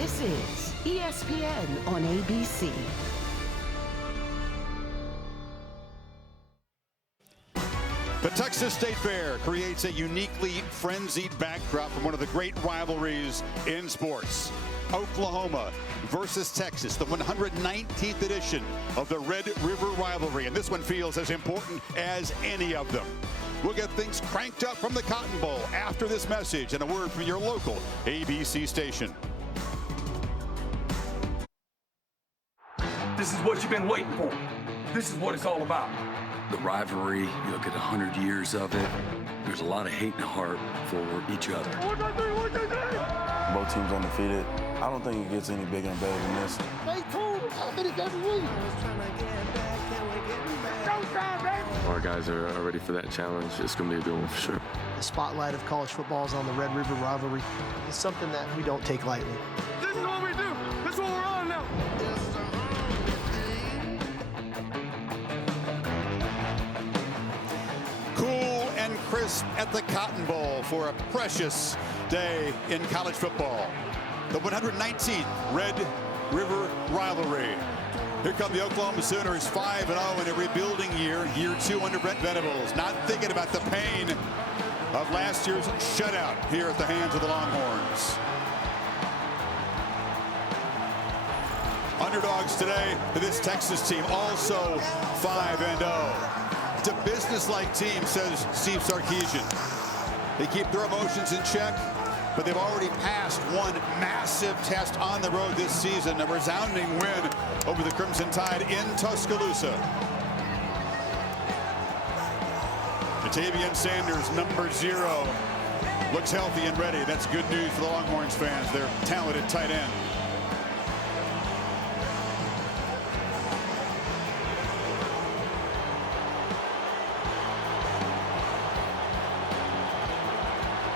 This is ESPN on ABC. The Texas State Fair creates a uniquely frenzied backdrop from one of the great rivalries in sports. Oklahoma versus Texas, the 119th edition of the Red River rivalry. And this one feels as important as any of them. We'll get things cranked up from the Cotton Bowl after this message and a word from your local ABC station. This is what you've been waiting for. This is what it's all about. The rivalry, you look at 100 years of it, there's a lot of hate and heart for each other. Both teams undefeated. I don't think it gets any bigger and better than this. Our guys are ready for that challenge. It's going to be a good one for sure. The spotlight of college football is on the Red River rivalry. It's something that we don't take lightly. This is what we do. This is what we're on now. Cool and crisp at the Cotton Bowl for a precious day in college football. The 119th Red River rivalry. Here come the Oklahoma Sooners, 5-0 in a rebuilding year, year 2 under Brent Venables. Not thinking about the pain of last year's shutout here at the hands of the Longhorns. Underdogs today to this Texas team, also 5-0. It's a business-like team, says Steve Sarkisian. They keep their emotions in check, but they've already passed one massive test on the road this season, a resounding win over the Crimson Tide in Tuscaloosa. Ja'Tavion Sanders, number 0, looks healthy and ready. That's good news for the Longhorns fans, their talented tight end.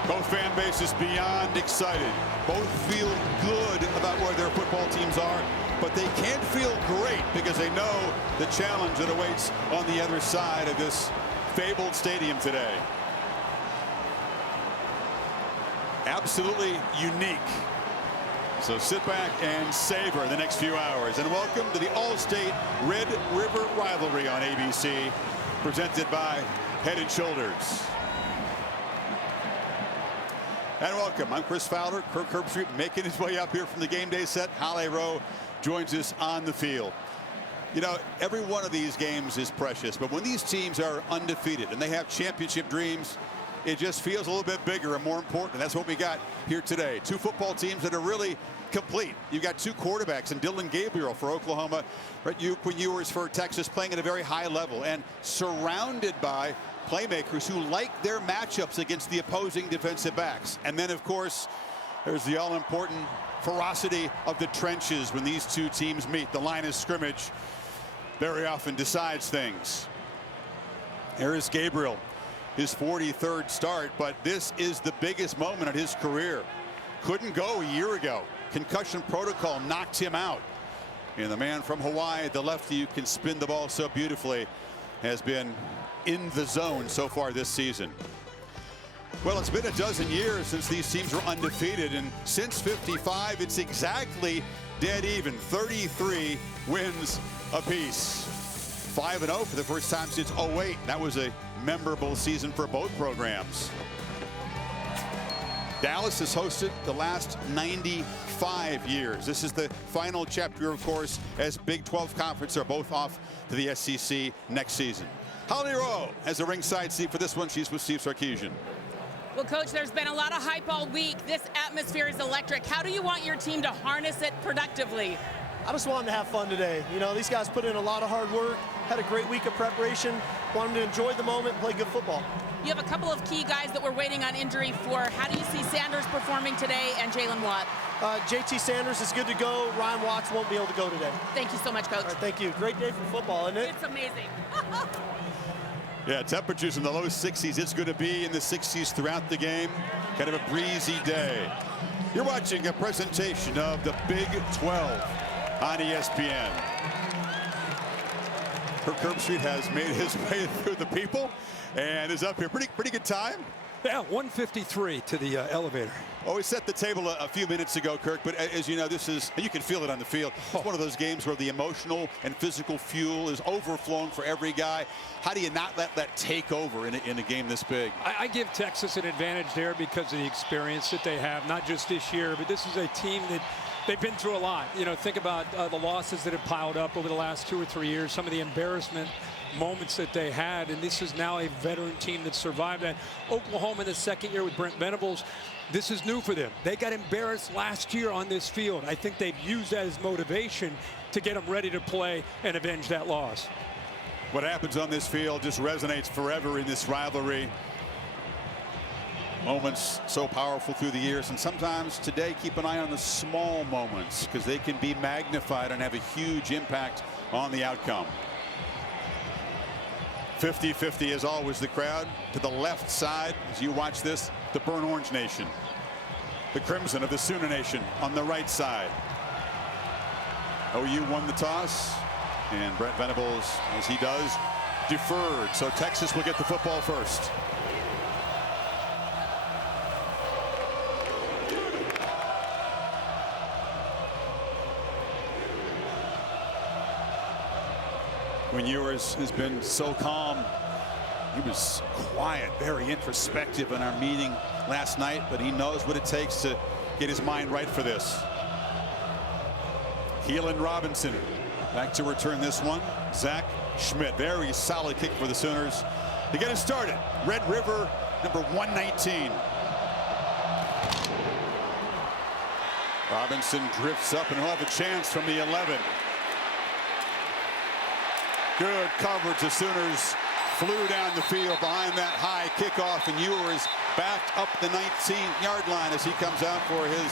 Both fan bases beyond excited. Both feel good about where their football teams are, but they can't feel great because they know the challenge that awaits on the other side of this fabled stadium today. Absolutely unique. So sit back and savor the next few hours. And welcome to the All-State Red River rivalry on ABC, presented by Head & Shoulders. And welcome. I'm Chris Fowler. Kirk Herbstreit making his way up here from the game day set. Holly Rowe joins us on the field. You know, every one of these games is precious, but when these teams are undefeated and they have championship dreams, it just feels a little bit bigger and more important. And that's what we got here today. Two football teams that are really complete. You've got two quarterbacks, and Dillon Gabriel for Oklahoma, Quinn Ewers for Texas, playing at a very high level and surrounded by playmakers who like their matchups against the opposing defensive backs. And then, of course, there's the all-important ferocity of the trenches when these two teams meet. The line of scrimmage very often decides things. There is Gabriel, his 43rd start, but this is the biggest moment of his career. Couldn't go a year ago. Concussion protocol knocked him out. And the man from Hawaii, the lefty who can spin the ball so beautifully, has been in the zone so far this season. Well, it's been a dozen years since these teams were undefeated, and since '55, it's exactly dead even, 33 wins apiece. 5-0 for the first time since '08. That was a memorable season for both programs. Dallas has hosted the last 95 years. This is the final chapter, of course, as Big 12 Conference are both off to the SEC next season. Holly Rowe has a ringside seat for this one. She's with Steve Sarkisian. Well, Coach, there's been a lot of hype all week. This atmosphere is electric. How do you want your team to harness it productively? I just want them to have fun today. You know, these guys put in a lot of hard work, had a great week of preparation, want them to enjoy the moment, play good football. You have a couple of key guys that we're waiting on injury for. How do you see Sanders performing today and Jalen Watt? JT Sanders is good to go. Ryan Watts won't be able to go today. Thank you so much, Coach. All right, thank you. Great day for football, isn't it? It's amazing. Yeah, temperatures in the low 60s. It's going to be in the 60s throughout the game. Kind of a breezy day. You're watching a presentation of the Big 12 on ESPN. Kirk Herbstreit has made his way through the people and is up here. Pretty good time. Yeah, 153 to the elevator. Well, we set the table a few minutes ago, Kirk, but as you know, you can feel it on the field. It's one of those games where the emotional and physical fuel is overflowing for every guy. How do you not let that take over in a game this big? I give Texas an advantage there because of the experience that they have, not just this year, but this is a team that they've been through a lot. You know, think about the losses that have piled up over the last 2 or 3 years, some of the embarrassment moments that they had, and this is now a veteran team that survived that. Oklahoma in the second year with Brent Venables, this is new for them. They got embarrassed last year on this field. I think they've used that as motivation to get them ready to play and avenge that loss. What happens on this field just resonates forever in this rivalry. Moments so powerful through the years, and sometimes today keep an eye on the small moments because they can be magnified and have a huge impact on the outcome. 50-50 as always, the crowd to the left side as you watch this, the Burnt Orange Nation, the Crimson of the Sooner Nation on the right side. OU won the toss, and Brent Venables, as he does, deferred, so Texas will get the football first. Quinn Ewers has been so calm. He was quiet, very introspective in our meeting last night, but he knows what it takes to get his mind right for this. Keelan Robinson back to return this one. Zach Schmidt, very solid kick for the Sooners to get it started. Red River, number 119. Robinson drifts up and he'll have a chance from the 11. Good coverage. The Sooners flew down the field behind that high kickoff, and Ewers backed up the 19-yard line as he comes out for his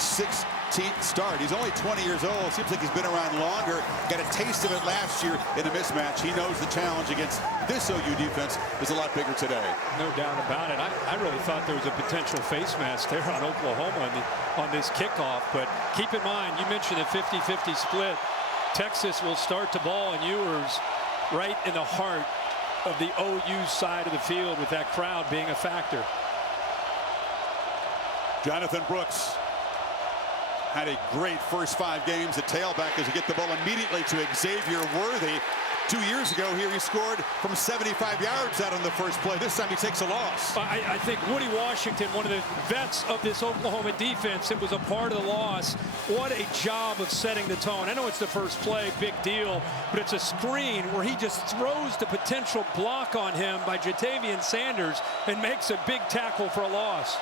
16th start. He's only 20 years old. Seems like he's been around longer. Got a taste of it last year in a mismatch. He knows the challenge against this OU defense is a lot bigger today. No doubt about it. I really thought there was a potential face mask there on Oklahoma on this kickoff, but keep in mind, you mentioned a 50-50 split. Texas will start the ball, and Ewers right in the heart of the OU side of the field with that crowd being a factor. Jonathan Brooks had a great first 5 games at tailback as he get the ball immediately to Xavier Worthy. 2 years ago here he scored from 75 yards out on the first play. This time he takes a loss. I think Woody Washington, one of the vets of this Oklahoma defense, it was a part of the loss. What a job of setting the tone. I know it's the first play, big deal, but it's a screen where he just throws the potential block on him by Jatavian Sanders and makes a big tackle for a loss.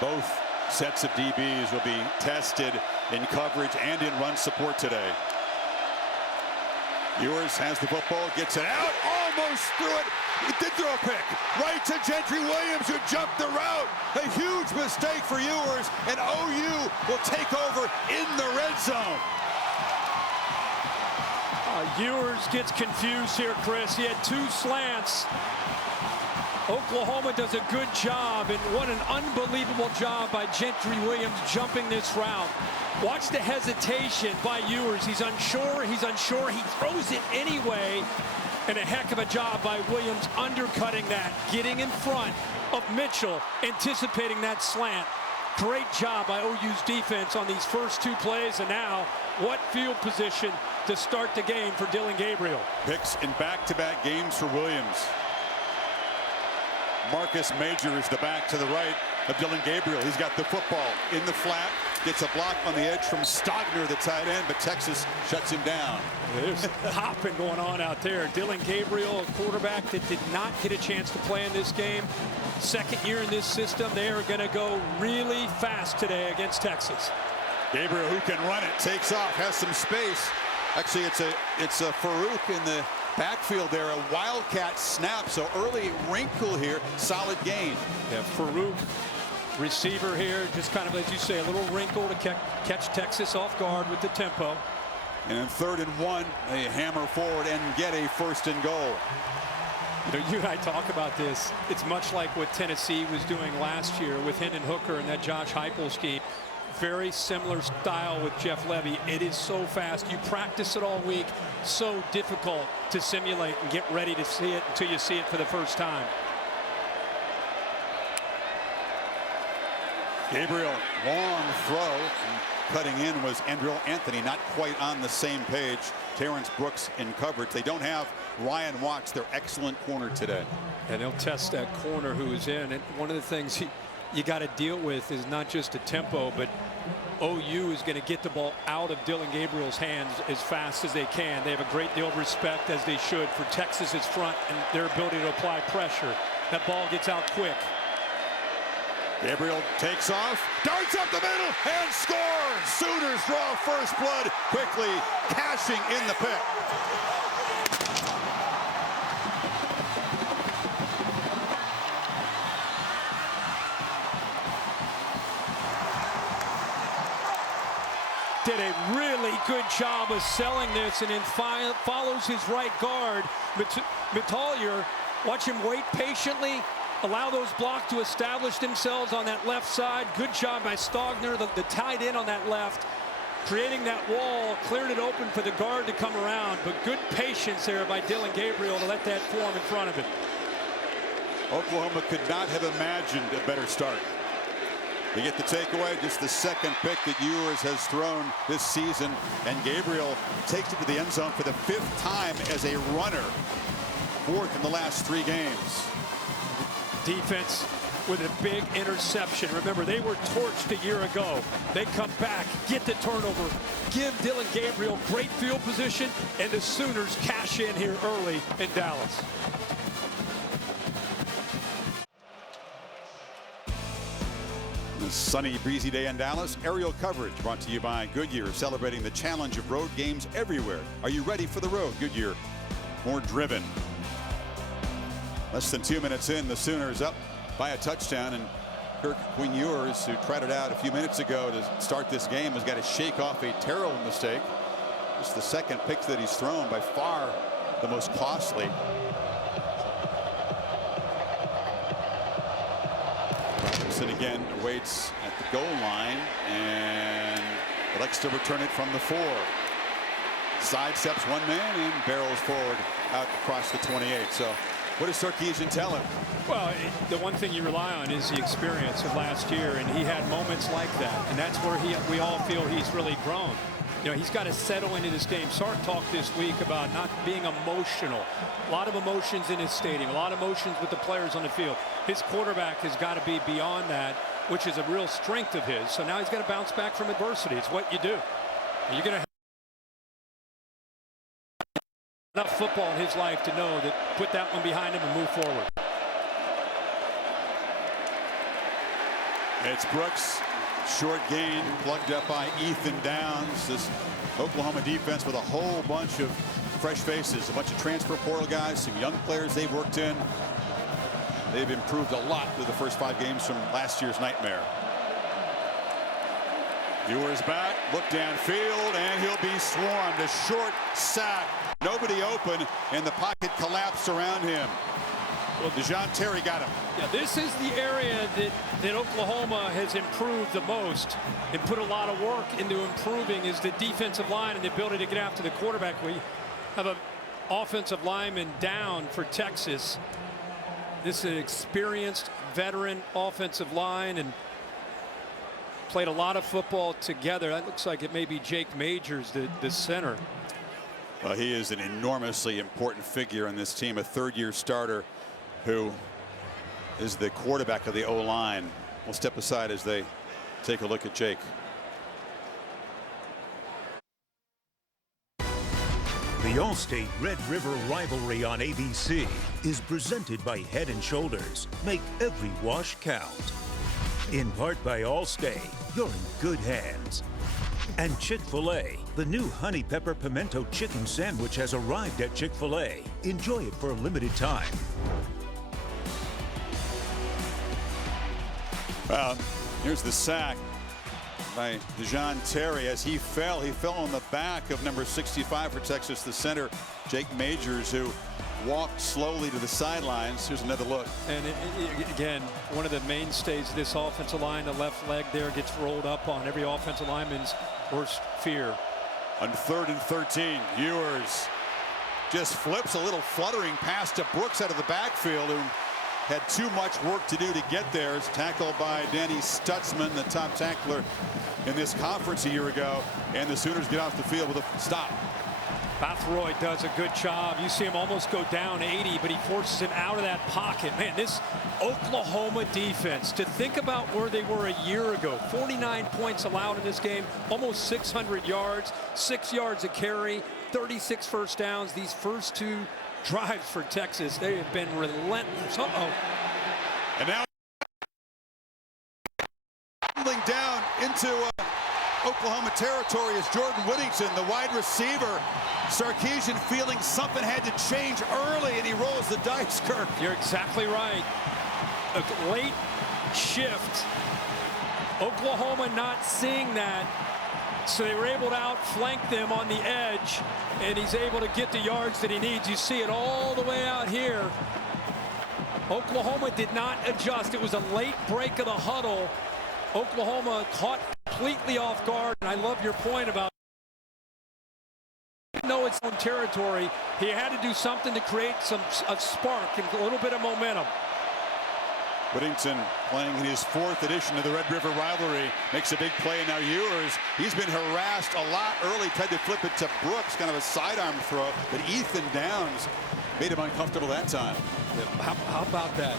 Both sets of DBs will be tested in coverage and in run support today. Ewers has the football, gets it out, almost threw it. He did throw a pick. Right to Gentry Williams, who jumped the route. A huge mistake for Ewers, and OU will take over in the red zone. Ewers gets confused here, Chris. He had 2 slants. Oklahoma does a good job, and what an unbelievable job by Gentry Williams jumping this route. Watch the hesitation by Ewers. He's unsure, he throws it anyway, and a heck of a job by Williams undercutting that, getting in front of Mitchell, anticipating that slant. Great job by OU's defense on these first 2 plays, and now what field position to start the game for Dillon Gabriel. Picks in back-to-back games for Williams. Marcus Major is the back to the right of Dillon Gabriel. He's got the football in the flat, gets a block on the edge from Stogner, the tight end, but Texas shuts him down. There's hopping going on out there. Dillon Gabriel, a quarterback that did not get a chance to play in this game. Second year in this system. They are going to go really fast today against Texas. Gabriel, who can run it, takes off, has some space. Actually, it's a Farouk in the backfield there, a wildcat snap, so early wrinkle here, solid gain. Yeah, Farouk, receiver here, just kind of, as you say, a little wrinkle to catch Texas off guard with the tempo. And in 3rd and 1, they hammer forward and get a 1st and goal. You know, you and I talk about this. It's much like what Tennessee was doing last year with Hendon Hooker and that Josh Heupel scheme. Very similar style with Jeff Levy. It is so fast. You practice it all week. So difficult to simulate and get ready to see it until you see it for the first time. Gabriel, long throw. Cutting in was Andrell Anthony, not quite on the same page. Terrence Brooks in coverage. They don't have Ryan Watts, their excellent corner today. And they'll test that corner who is in. And one of the things you got to deal with is not just the tempo, but OU is going to get the ball out of Dillon Gabriel's hands as fast as they can. They have a great deal of respect, as they should, for Texas's front and their ability to apply pressure. That ball gets out quick. Gabriel takes off, darts up the middle, and scores! Sooners draw first blood quickly, cashing in the pick. Did a really good job of selling this, and then follows his right guard. Metallier, watch him wait patiently, allow those blocks to establish themselves on that left side. Good job by Stogner, the tight end on that left, creating that wall, cleared it open for the guard to come around. But good patience there by Dillon Gabriel to let that form in front of it. Oklahoma could not have imagined a better start. They get the takeaway, just the second pick that Ewers has thrown this season, and Gabriel takes it to the end zone for the 5th time as a runner, 4th in the last 3 games. Defense with a big interception. Remember, they were torched a year ago. They come back, get the turnover, give Dillon Gabriel great field position, and the Sooners cash in here early in Dallas. A sunny, breezy day in Dallas. Aerial coverage brought to you by Goodyear, celebrating the challenge of road games everywhere. Are you ready for the road? Goodyear, more driven. Less than 2 minutes in, the Sooners up by a touchdown, and Kirk Quinn Ewers, who tried it out a few minutes ago to start this game, has got to shake off a terrible mistake. It's the second pick that he's thrown, by far the most costly. Robinson again waits at the goal line and elects to return it from the 4. Sidesteps one man and barrels forward out across the 28. So what does Sarkisian tell him? Well, the one thing you rely on is the experience of last year, and he had moments like that, and that's where we all feel he's really grown. You know, he's got to settle into this game. Sark talked this week about not being emotional. A lot of emotions in his stadium, a lot of emotions with the players on the field. His quarterback has got to be beyond that, which is a real strength of his. So now he's got to bounce back from adversity. It's what you do. You're going to have enough football in his life to know that put that one behind him and move forward. It's Brooks. Short gain plugged up by Ethan Downs. This Oklahoma defense with a whole bunch of fresh faces, a bunch of transfer portal guys, some young players they've worked in. They've improved a lot through the first 5 games from last year's nightmare. Ewers back, look downfield, and he'll be swarmed. A short sack, nobody open, and the pocket collapsed around him. Well, Dejon Terry got him. Yeah, this is the area that Oklahoma has improved the most and put a lot of work into improving, is the defensive line and the ability to get after the quarterback. We have an offensive lineman down for Texas. This is an experienced veteran offensive line and played a lot of football together. That looks like it may be Jake Majors, the center. Well, he is an enormously important figure on this team, a 3rd-year starter who is the quarterback of the O-line. We'll step aside as they take a look at Jake. The Allstate Red River rivalry on ABC is presented by Head & Shoulders. Make every wash count. In part by Allstate, you're in good hands. And Chick-fil-A, the new Honey Pepper Pimento Chicken Sandwich has arrived at Chick-fil-A. Enjoy it for a limited time. Here's the sack by Dejon Terry. As he fell on the back of number 65 for Texas, the center, Jake Majors, who walked slowly to the sidelines. Here's another look. And again, one of the mainstays of this offensive line, the left leg there gets rolled up on every offensive lineman's worst fear. On 3rd and 13, Ewers just flips a little fluttering pass to Brooks out of the backfield, who had too much work to do to get there. It's tackled by Danny Stutzman, the top tackler in this conference a year ago. And the Sooners get off the field with a stop. Bathroyd does a good job. You see him almost go down 80, but he forces him out of that pocket. Man, this Oklahoma defense, to think about where they were a year ago, 49 points allowed in this game, almost 600 yards, 6 yards a carry, 36 first downs. These first two drives for Texas, they have been relentless. And now down into Oklahoma territory is Jordan Whittington, the wide receiver. Sarkisian feeling something had to change early, and he rolls the dice, Kirk. You're exactly right. A late shift. Oklahoma not seeing that, so they were able to outflank them on the edge, and he's able to get the yards that he needs. You see it all the way out here. Oklahoma did not adjust. It was a late break of the huddle. Oklahoma caught completely off guard, and I love your point about even though it's own territory, he had to do something to create a spark and a little bit of momentum. Whittington playing in his 4th edition of the Red River rivalry makes a big play. And now Ewers, he's been harassed a lot early, tried to flip it to Brooks, kind of a sidearm throw, but Ethan Downs made him uncomfortable that time. How about that?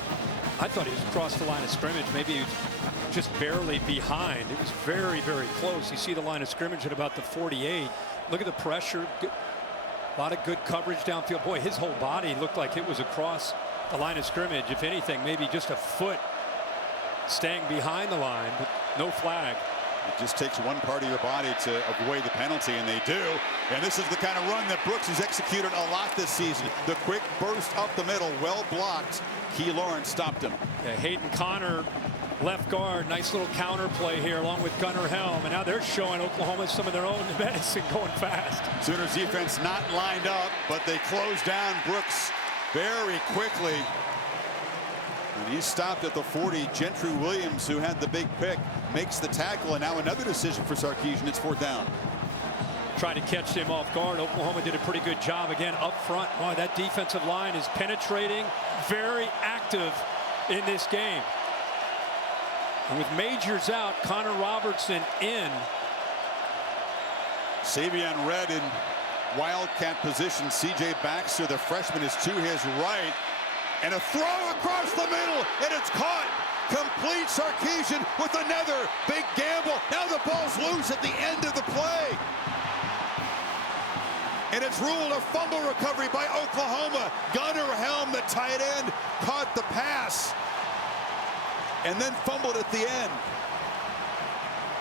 I thought he was across the line of scrimmage. Maybe he was just barely behind. It was very, very close. You see the line of scrimmage at about the 48. Look at the pressure. A lot of good coverage downfield. Boy, his whole body looked like it was across the line of scrimmage. If anything, maybe just a foot staying behind the line, but no flag. It just takes one part of your body to avoid the penalty, and they do. And this is the kind of run that Brooks has executed a lot this season. The quick burst up the middle, well blocked. Key Lawrence stopped him. Yeah, Hayden Connor, left guard, nice little counter play here along with Gunnar Helm, and now they're showing Oklahoma some of their own medicine going fast. Sooners defense not lined up, but they close down Brooks very quickly. And he's stopped at the 40. Gentry Williams, who had the big pick, makes the tackle, and now another decision for Sarkisian. It's 4th down. Trying to catch him off guard. Oklahoma did a pretty good job again up front. Boy, that defensive line is penetrating, very active in this game. And with Majors out, Connor Robertson in. Savion Red in wildcat position. CJ Baxter, the freshman, is to his right. And a throw across the middle, and it's caught. Complete. Sarkisian with another big gamble. Now the ball's loose at the end of the play. And it's ruled a fumble recovery by Oklahoma. Gunnar Helm, the tight end, caught the pass and then fumbled at the end.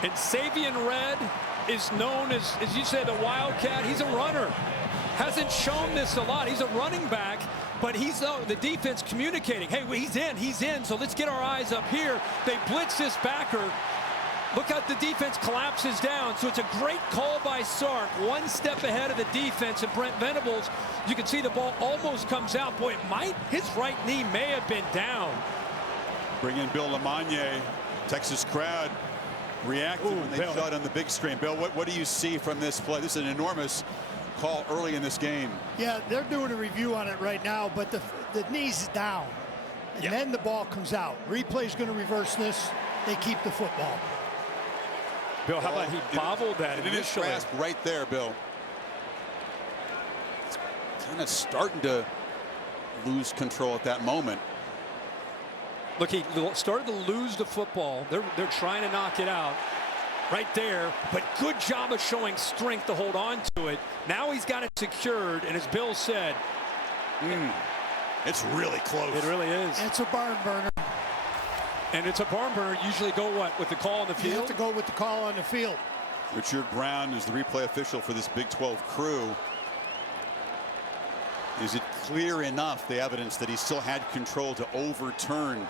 And Savion Red is known as you said, the Wildcat. He's a runner. Hasn't shown this a lot. He's a running back, but he's the defense communicating. Hey, he's in, so let's get our eyes up here. They blitz this backer. Look how the defense collapses down. So it's a great call by Sark. One step ahead of the defense, and Brent Venables, you can see the ball almost comes out. Boy, his right knee may have been down. Bring in Bill LeMonnier. Texas crowd reacted when they saw it on the big screen. Bill, what do you see from this play? This is an enormous call early in this game. Yeah, they're doing a review on it right now, but the knee's down. And then the ball comes out. Replay's going to reverse this. They keep the football. Bill, how about he bobbled that initially? It is grasp right there, Bill. It's kind of starting to lose control at that moment. Look, he started to lose the football. They're trying to knock it out right there, but good job of showing strength to hold on to it. Now he's got it secured, and as Bill said, it's really close. It really is. It's a barn burner. And it's a barn burner. Usually go what? With the call on the field? You have to go with the call on the field. Richard Brown is the replay official for this Big 12 crew. Is it clear enough, the evidence, that he still had control to overturn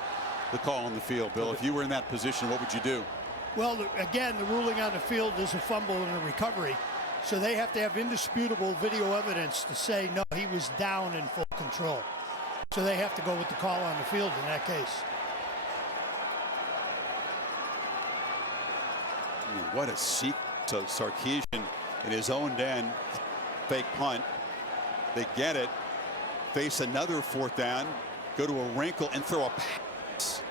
the call on the field? Bill, if you were in that position, what would you do? Well, again, the ruling on the field is a fumble and a recovery. So they have to have indisputable video evidence to say, no, he was down in full control. So they have to go with the call on the field in that case. I mean, what a seek to Sarkisian in his own end. Fake punt. They get it. Face another 4th down. go to a wrinkle and throw a pass.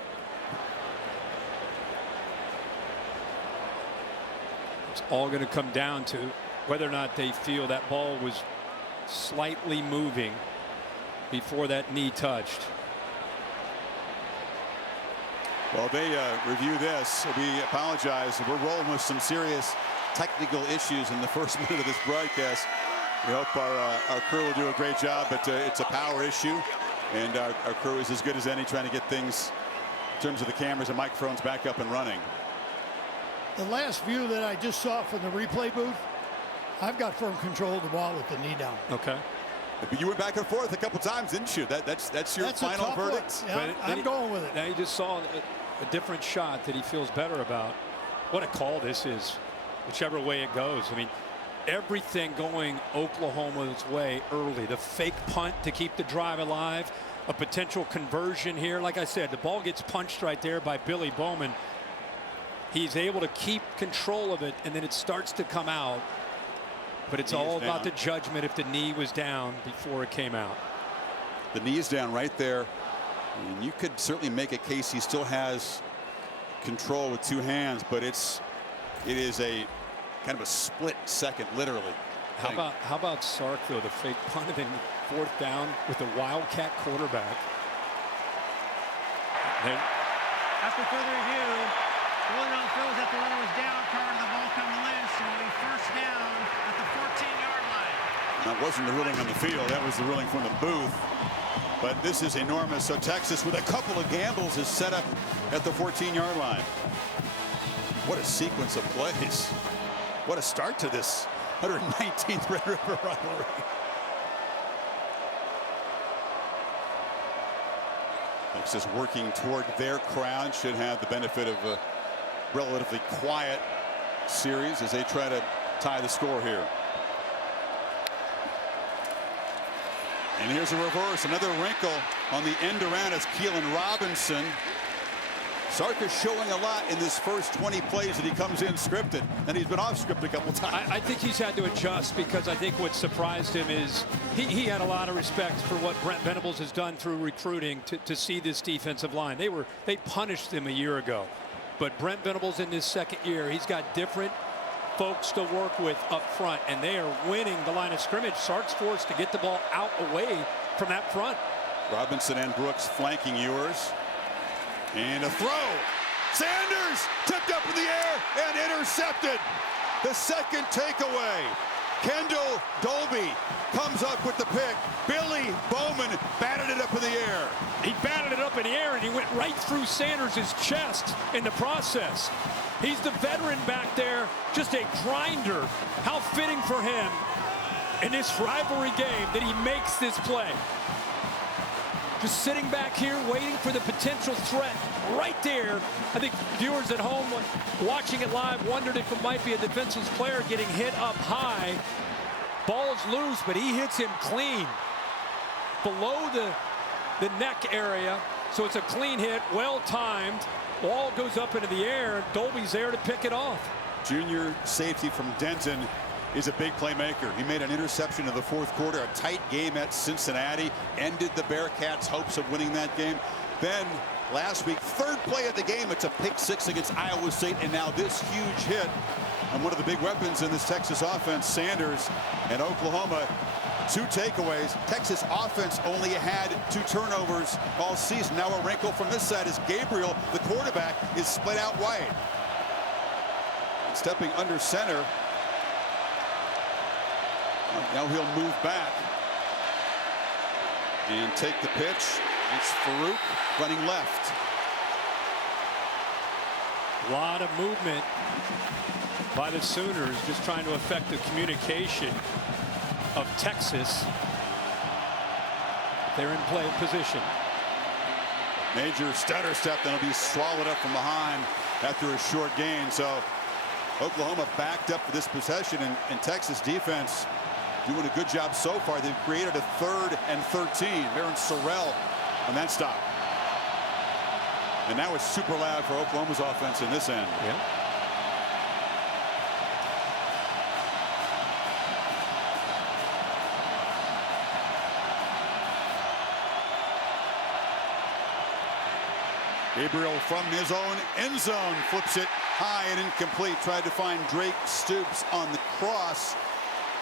It's all going to come down to whether or not they feel that ball was slightly moving before that knee touched. Well, they review this. We apologize. We're rolling with some serious technical issues in the first minute of this broadcast. We hope our crew will do a great job, but it's a power issue, and our crew is as good as any trying to get things in terms of the cameras and microphones back up and running. The last view that I just saw from the replay booth, I've got firm control of the ball with the knee down. Okay. But you went back and forth a couple times, didn't you? That's your final verdict. Yeah, I'm going with it. Now you just saw a different shot that he feels better about. What a call this is, whichever way it goes. I mean, everything going Oklahoma's way early. The fake punt to keep the drive alive, a potential conversion here. Like I said, the ball gets punched right there by Billy Bowman. He's able to keep control of it, and then it starts to come out. But it's all about the judgment if the knee was down before it came out. The knee is down right there. And you could certainly make a case he still has control with two hands, but it is a kind of a split second, literally. How about Sark, though, the fake punt and fourth down with the Wildcat quarterback. After further review, the Illinois feels that the runner was down prior to the ball coming loose, and will be first down at the 14-yard line. That wasn't the ruling on the field. That was the ruling from the booth. But this is enormous. So Texas, with a couple of gambles, is set up at the 14-yard line. What a sequence of plays. What a start to this 119th Red River rivalry. Texas working toward their crowd, should have the benefit of a relatively quiet series as they try to tie the score here. And here's a reverse, another wrinkle on the end around as Keelan Robinson. Sark is showing a lot in this first 20 plays that he comes in scripted, and he's been off script a couple times. I think he's had to adjust, because I think what surprised him is he had a lot of respect for what Brent Venables has done through recruiting to see this defensive line. They punished him a year ago, but Brent Venables in this second year, he's got different folks to work with up front, and they are winning the line of scrimmage. Sark's forced to get the ball out away from that front. Robinson and Brooks flanking Ewers. And a throw. Sanders tipped up in the air and intercepted. The second takeaway. Kendall Dolby comes up with the pick. Billy Bowman batted it up in the air. He batted it up in the air, and he went right through Sanders' chest in the process. He's the veteran back there, just a grinder. How fitting for him in this rivalry game that he makes this play. Just sitting back here waiting for the potential threat right there. I think viewers at home watching it live wondered if it might be a defensive player getting hit up high. Ball's loose, but he hits him clean below the neck area. So it's a clean hit, well timed. Ball goes up into the air, and Dolby's there to pick it off. Junior safety from Denton is a big playmaker. He made an interception in the fourth quarter. A tight game at Cincinnati ended the Bearcats' hopes of winning that game. Then last week, third play of the game, it's a pick six against Iowa State, and now this huge hit. And one of the big weapons in this Texas offense, Sanders, and Oklahoma, 2 takeaways. Texas offense only had 2 turnovers all season. Now a wrinkle from this side is Gabriel, the quarterback, is split out wide. Stepping under center. Now he'll move back and take the pitch. It's Farouk running left. A lot of movement by the Sooners, just trying to affect the communication of Texas. They're in play position. Major stutter step that'll be swallowed up from behind after a short gain. So Oklahoma backed up for this possession, and Texas defense doing a good job so far. They've created a 3rd and 13. Aaron Sorrell on that stop. And now it's super loud for Oklahoma's offense in this end. Yeah. Gabriel from his own end zone flips it high and incomplete. Tried to find Drake Stoops on the cross.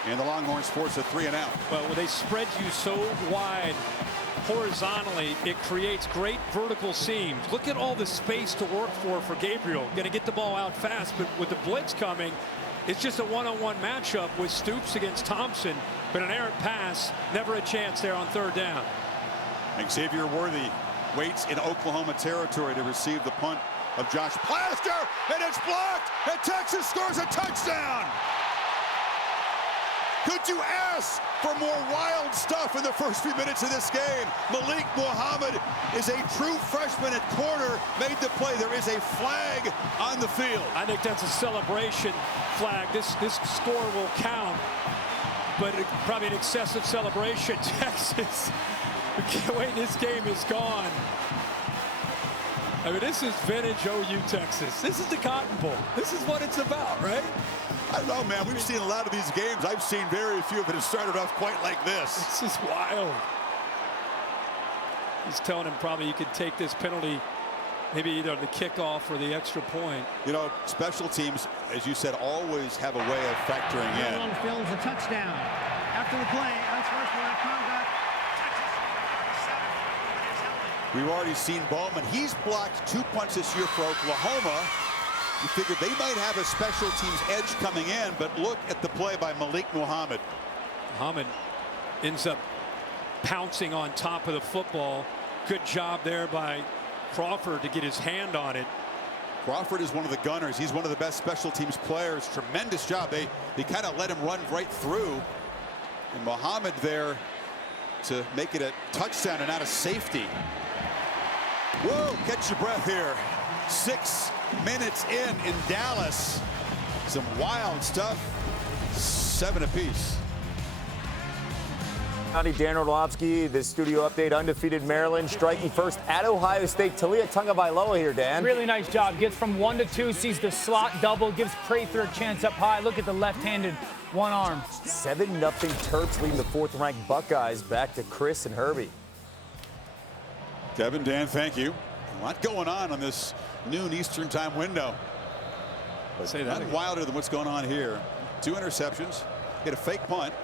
And the Longhorns force a 3-and-out. Well, when they spread you so wide horizontally, it creates great vertical seams. Look at all the space to work for Gabriel. Going to get the ball out fast, but with the blitz coming, it's just a one-on-one matchup with Stoops against Thompson. But an errant pass, never a chance there on third down. Xavier Worthy waits in Oklahoma territory to receive the punt of Josh Plaster, and it's blocked, and Texas scores a touchdown. Could you ask for more wild stuff in the first few minutes of this game? Malik Muhammad is a true freshman at corner, made the play. There is a flag on the field. I think that's a celebration flag. This score will count, but probably an excessive celebration. Texas, we can't wait. This game is gone. I mean, this is vintage OU Texas. This is the Cotton Bowl. This is what it's about, right? I don't know, man. We've seen a lot of these games. I've seen very few that have started off quite like this. This is wild. He's telling him probably you could take this penalty, maybe either the kickoff or the extra point. You know, special teams, as you said, always have a way of factoring in. On the field is a touchdown. After the play, unsportsmanlike conduct. We've already seen Bowman. He's blocked 2 punts this year for Oklahoma. You figured they might have a special teams edge coming in, but look at the play by Malik Muhammad. Muhammad ends up pouncing on top of the football. Good job there by Crawford to get his hand on it. Crawford is one of the gunners. He's one of the best special teams players. Tremendous job. They kind of let him run right through. And Muhammad there to make it a touchdown and not a safety. Whoa, catch your breath here. 6 minutes in Dallas. Some wild stuff. 7 apiece. Howdy, Dan Orlovsky, the studio update. Undefeated Maryland striking first at Ohio State. Talia Tagovailoa here, Dan. Really nice job. Gets from 1 to 2, sees the slot double, gives Prather a chance up high. Look at the left-handed one arm. 7-0 Terps leading the 4th-ranked Buckeyes. Back to Chris and Herbie. Kevin, Dan, thank you. A lot going on this noon Eastern time window. But say that nothing wilder than what's going on here. 2 interceptions. Hit a fake punt.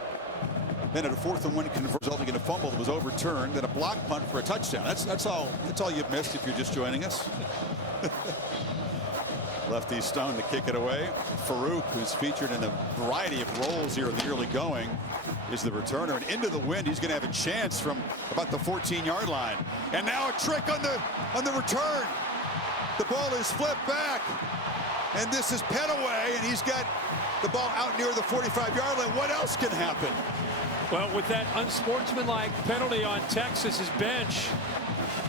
Then at a 4th and 1 resulting in a fumble that was overturned. Then a block punt for a touchdown. That's all you've missed if you're just joining us. Lefty Stone to kick it away. Farouk, who's featured in a variety of roles here in the early going, is the returner, and into the wind. He's going to have a chance from about the 14-yard line. And now a trick on the return. The ball is flipped back, and this is Petaway, and he's got the ball out near the 45-yard line. What else can happen? Well, with that unsportsmanlike penalty on Texas's bench,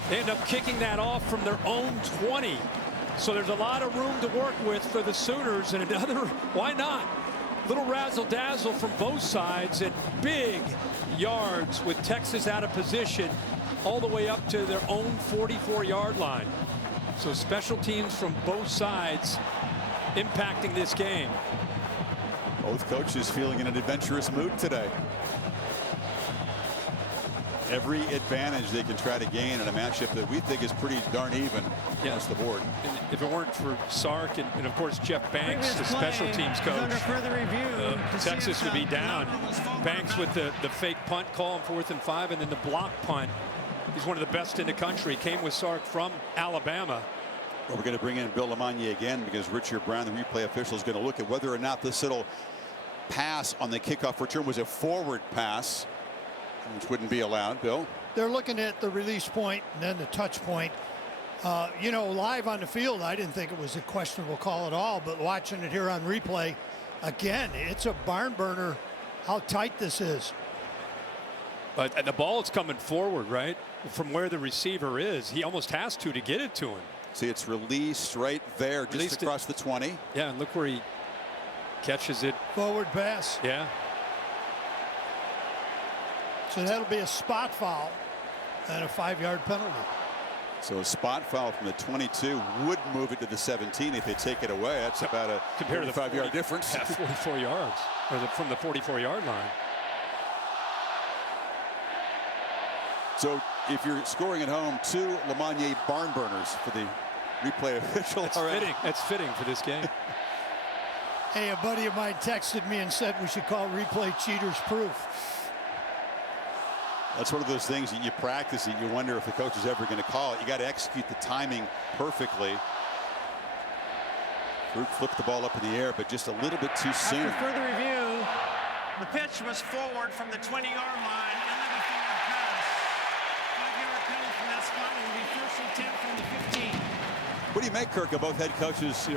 they end up kicking that off from their own 20. So there's a lot of room to work with for the Sooners, and another, why not? Little razzle-dazzle from both sides, and big yards with Texas out of position all the way up to their own 44-yard line. So special teams from both sides impacting this game. Both coaches feeling in an adventurous mood today. Every advantage they can try to gain in a matchup that we think is pretty darn even across the board. And if it weren't for Sark and of course Jeff Banks, the special teams coach, under further review Texas would be down. Banks with the fake punt call on 4th and 5, and then the block punt. He's one of the best in the country. Came with Sark from Alabama. Well, we're going to bring in Bill Lamagna again because Richard Brown, the replay official, is going to look at whether or not this little pass on the kickoff return was a forward pass, which wouldn't be allowed. Bill? They're looking at the release point and then the touch point. You know, live on the field, I didn't think it was a questionable call at all, but watching it here on replay, again, it's a barn burner how tight this is. But the ball is coming forward, right? From where the receiver is. He almost has to get it to him. See, it's released right there, just across the 20. Yeah, and look where he catches it. Forward pass. Yeah. So that'll be a spot foul and a 5-yard penalty. So a spot foul from the 22 would move it to the 17 if they take it away. That's about a compared to the 5-yard difference. Yeah, 44 yards, or from the 44-yard line. So if you're scoring at home, 2 Lemonier barn burners for the replay official. That's fitting for this game. Hey, a buddy of mine texted me and said we should call replay cheaters proof. That's one of those things that you practice it. You wonder if the coach is ever going to call it. You got to execute the timing perfectly. Farouk flipped the ball up in the air, but just a little bit too soon. After further review, the pitch was forward from the 20-yard line. Illegal pass. 5-yard penalty from that spot. It will be first and 10 from the 15. What do you make, Kirk, of both head coaches,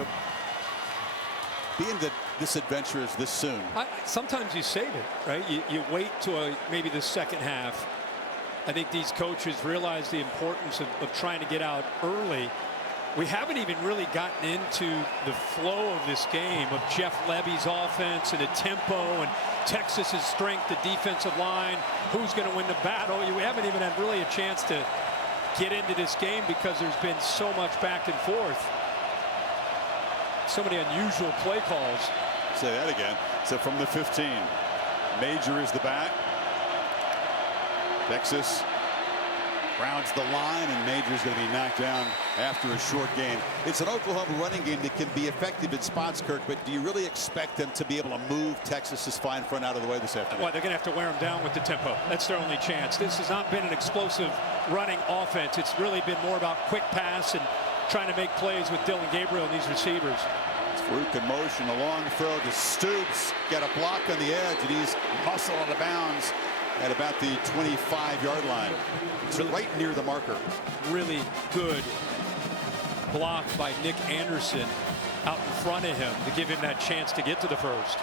being this adventurous this soon? Sometimes you save it, right? You wait till maybe the second half. I think these coaches realize the importance of trying to get out early. We haven't even really gotten into the flow of this game of Jeff Levy's offense and the tempo and Texas's strength, the defensive line, who's going to win the battle. We haven't even had really a chance to get into this game because there's been so much back and forth. So many unusual play calls. Say that again. So from the 15, Major is the back. Texas rounds the line, and Major's going to be knocked down after a short gain. It's an Oklahoma running game that can be effective in spots, Kirk, but do you really expect them to be able to move Texas's fine front out of the way this afternoon? Well, they're going to have to wear them down with the tempo. That's their only chance. This has not been an explosive running offense. It's really been more about quick pass and trying to make plays with Dillon Gabriel and these receivers. Farouk in motion, a long throw to Stoops. Got a block on the edge, and he's muscled out of bounds at about the 25-yard line. It's right near the marker. Really good block by Nick Anderson out in front of him to give him that chance to get to the first.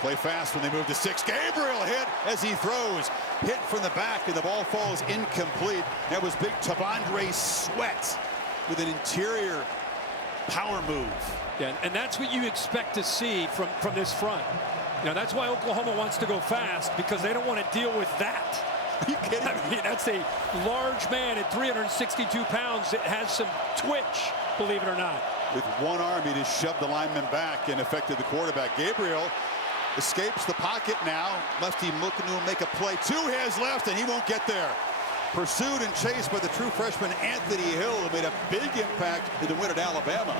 Play fast when they move to 6. Gabriel hit as he throws. Hit from the back, and the ball falls incomplete. That was big T'Vondre Sweat with an interior power move. Yeah, and that's what you expect to see from this front. That's why Oklahoma wants to go fast, because they don't want to deal with that. Are you kidding me? I mean, that's a large man at 362 pounds that has some twitch, believe it or not. With one arm, he just shoved the lineman back and affected the quarterback. Gabriel escapes the pocket now. Lefty looking to make a play. 2 hands left, and he won't get there. Pursued and chased by the true freshman Anthony Hill, who made a big impact in the win at Alabama.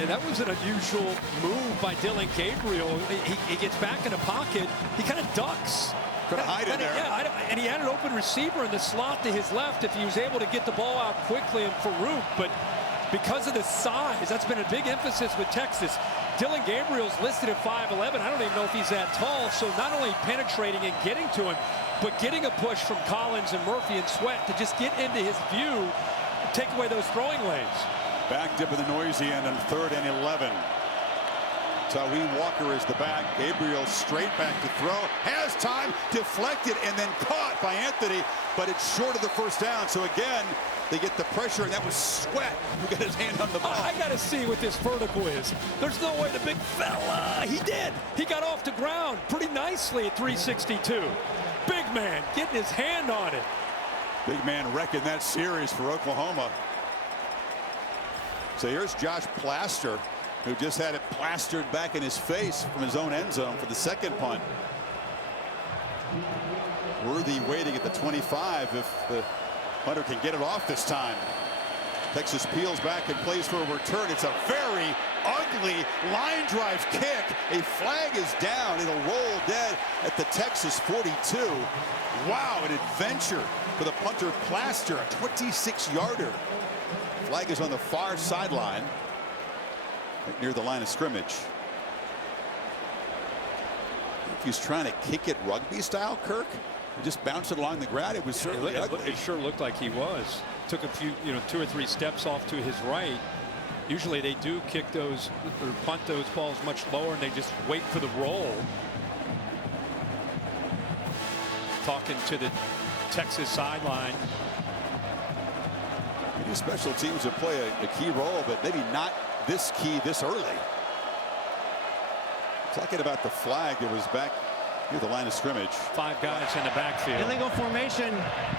Yeah, that was an unusual move by Dillon Gabriel. He gets back in the pocket. He kind of ducks. Could have hide in there. Yeah, and he had an open receiver in the slot to his left if he was able to get the ball out quickly and Farouk. But because of the size, that's been a big emphasis with Texas. Dillon Gabriel's listed at 5'11". I don't even know if he's that tall. So not only penetrating and getting to him, but getting a push from Collins and Murphy and Sweat to just get into his view, take away those throwing lanes. Backed up in the noisy end on 3rd and 11. Tawee Walker is the back. Gabriel straight back to throw. Has time, deflected, and then caught by Anthony, but it's short of the first down. So again, they get the pressure, and that was Sweat who got his hand on the ball. I got to see what this vertical is. There's no way the big fella, he did. He got off the ground pretty nicely at 362. Big man getting his hand on it. Big man wrecking that series for Oklahoma. So here's Josh Plaster, who just had it plastered back in his face from his own end zone for the second punt. Worthy waiting at the 25 if the punter can get it off this time. Texas peels back and plays for a return. It's a very ugly line drive kick. A flag is down. It'll roll dead at the Texas 42. Wow, an adventure for the punter Plaster, a 26-yarder. Flag is on the far sideline, right near the line of scrimmage. He's trying to kick it rugby style, Kirk. He just bounced it along the ground. It was certainly ugly. It sure looked like he was. Took a few, 2 or 3 steps off to his right. Usually they do kick those or punt those balls much lower, and they just wait for the roll. Talking to the Texas sideline. Maybe special teams would play a key role, but maybe not this key this early. Talking about the flag that was back near the line of scrimmage. 5 guys in the backfield. Illegal formation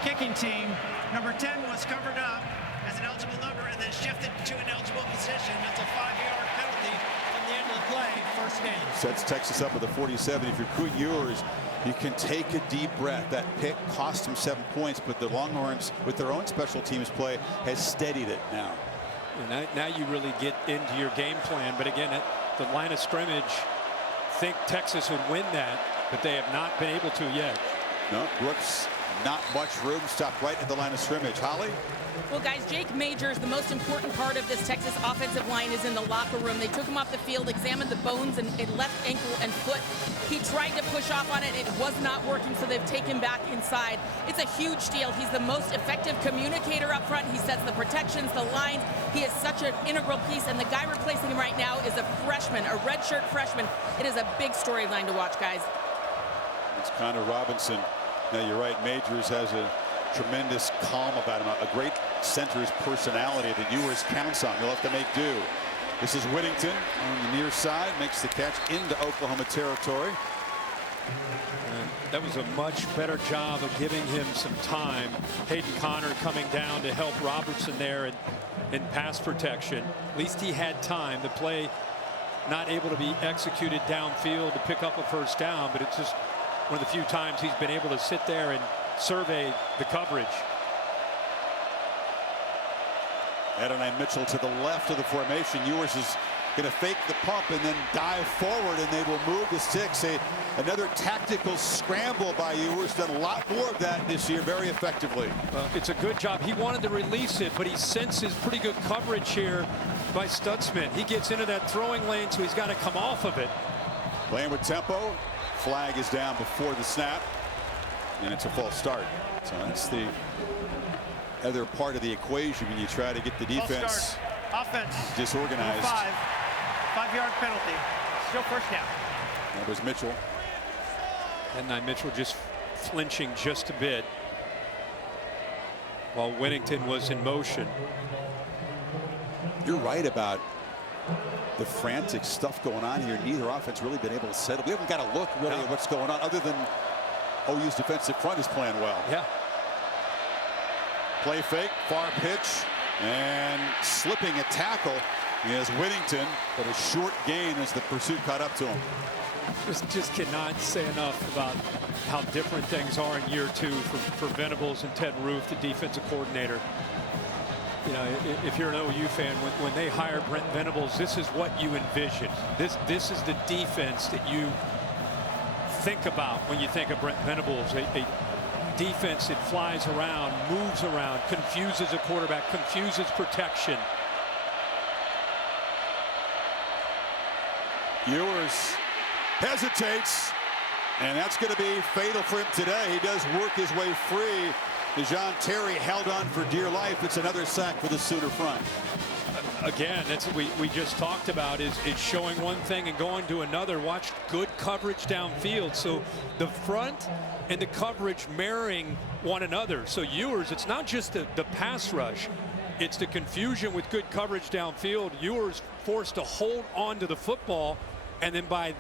kicking team. Number 10 was covered up as an eligible number and then shifted to an eligible position. That's a 5-yard penalty from the end of the play. First game. Sets Texas up with a 47. If you're Quinn Ewers, You can take a deep breath. That pick cost them 7 points, but the Longhorns, with their own special teams play, has steadied it now. And now you really get into your game plan. But again, at the line of scrimmage, think Texas would win that, but they have not been able to yet. No, Brooks, not much room. Stopped right at the line of scrimmage. Holly? Well, guys, Jake Majors, the most important part of this Texas offensive line is in the locker room. They took him off the field, examined the bones and left ankle and foot. He tried to push off on it. It was not working, so they've taken him back inside. It's a huge deal. He's the most effective communicator up front. He sets the protections, the lines. He is such an integral piece, and the guy replacing him right now is a freshman, a redshirt freshman. It is a big storyline to watch, guys. It's Connor Robinson. Now, you're right. Majors has a tremendous calm about him. A great center's personality that Ewers counts on. He'll have to make do. This is Whittington on the near side. Makes the catch into Oklahoma territory. And that was a much better job of giving him some time. Hayden Connor coming down to help Robertson there in pass protection. At least he had time. The play not able to be executed downfield to pick up a first down, but it's just one of the few times he's been able to sit there and survey the coverage. Adonai Mitchell to the left of the formation. Ewers is going to fake the pump and then dive forward, and they will move the sticks. Another tactical scramble by Ewers. Done a lot more of that this year very effectively. Well, it's a good job. He wanted to release it, but he senses pretty good coverage here by Stutzman. He gets into that throwing lane, so he's got to come off of it. Playing with tempo. Flag is down before the snap, and it's a false start. So that's the other part of the equation when you try to get the defense offense disorganized. 5-yard penalty. Still first down. That was Mitchell. And Mitchell just flinching just a bit while Whittington was in motion. You're right about the frantic stuff going on here. Neither offense really been able to settle. We haven't got a look really at what's going on, other than OU's defensive front is playing well. Yeah. Play fake, far pitch, and slipping a tackle is Whittington, but a short gain as the pursuit caught up to him. Just cannot say enough about how different things are in year two for Venables and Ted Roof, the defensive coordinator. You know, if you're an OU fan, when they hire Brent Venables, this is what you envision. This is the defense that you think about when you think of Brent Venables. A defense that flies around, moves around, confuses a quarterback, confuses protection. Ewers hesitates, and that's going to be fatal for him today. He does work his way free. DeJoun Terry held on for dear life. It's another sack for the Sooner front. Again, that's what we just talked about, is showing one thing and going to another. Watch good coverage downfield. So the front and the coverage marrying one another. So Ewers, it's not just the pass rush. It's the confusion with good coverage downfield. Ewers forced to hold on to the football, and then by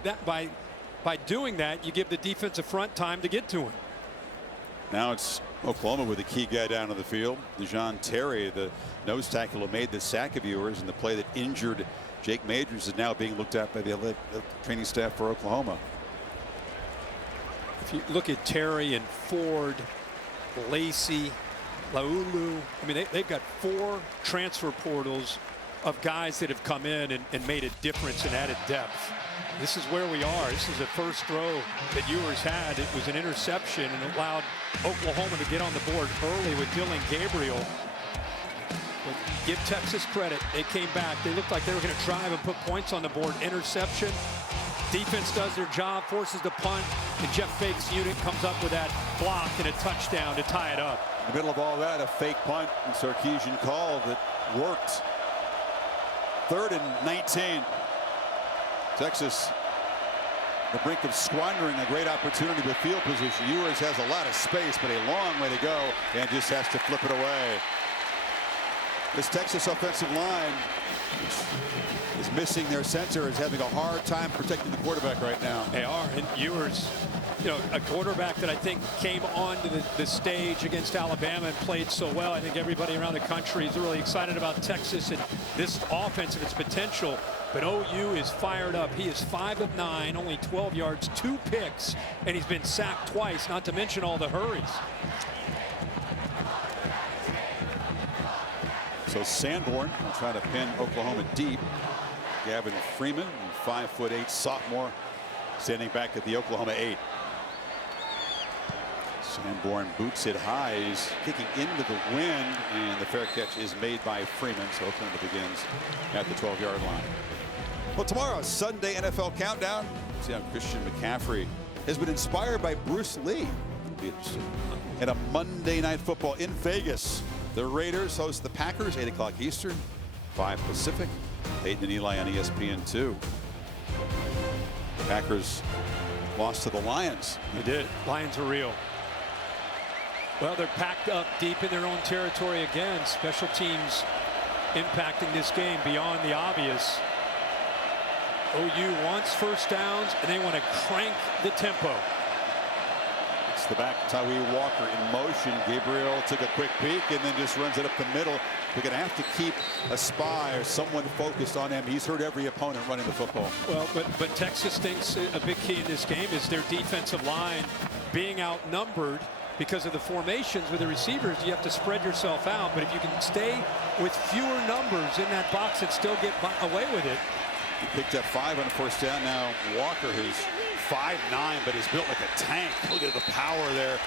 doing that, you give the defensive front time to get to him. Now it's Oklahoma with a key guy down on the field. DeJoun Terry, the nose tackle who made the sack of Ewers, and the play that injured Jake Majors is now being looked at by the training staff for Oklahoma. If you look at Terry and Ford, Lacey, Laulu, I mean, they've got 4 transfer portals of guys that have come in and made a difference and added depth. This is where we are. This is the first throw that Ewers had. It was an interception and allowed Oklahoma to get on the board early with Dylan Gabriel. But give Texas credit. They came back. They looked like they were going to drive and put points on the board. Interception. Defense does their job, forces the punt, and Jeff Fake's unit comes up with that block and a touchdown to tie it up. In the middle of all that, a fake punt and Sarkisian call that worked. 3rd and 19. Texas, the brink of squandering a great opportunity with field position. Ewers has a lot of space, but a long way to go, and just has to flip it away. This Texas offensive line is missing their center, is having a hard time protecting the quarterback right now. They are, and Ewers you know, a quarterback that I think came onto the stage against Alabama and played so well. I think everybody around the country is really excited about Texas and this offense and its potential. But OU is fired up. He is 5 of 9, only 12 yards, 2 picks, and he's been sacked twice, not to mention all the hurries. So Sanborn will try to pin Oklahoma deep. Gavin Freeman, 5'8" sophomore, standing back at the Oklahoma 8. Sanborn boots it high. He's kicking into the wind, and the fair catch is made by Freeman. So Oklahoma begins at the 12-yard line. Well, tomorrow, Sunday NFL Countdown. See how Christian McCaffrey has been inspired by Bruce Lee. And a Monday Night Football in Vegas. The Raiders host the Packers, 8 o'clock Eastern, 5 Pacific. Peyton and Eli on ESPN2. Packers lost to the Lions. They did. Lions are real. Well, they're packed up deep in their own territory again. Special teams impacting this game beyond the obvious. OU wants first downs, and they want to crank the tempo. It's the back, Tyree Walker in motion. Gabriel took a quick peek and then just runs it up the middle. We're going to have to keep a spy or someone focused on him. He's hurt every opponent running the football. Well, but Texas thinks a big key in this game is their defensive line being outnumbered because of the formations with the receivers. You have to spread yourself out, but if you can stay with fewer numbers in that box and still get away with it. He picked up 5 on the first down. Now Walker, who's 5'9", but is built like a tank. Look at the power there.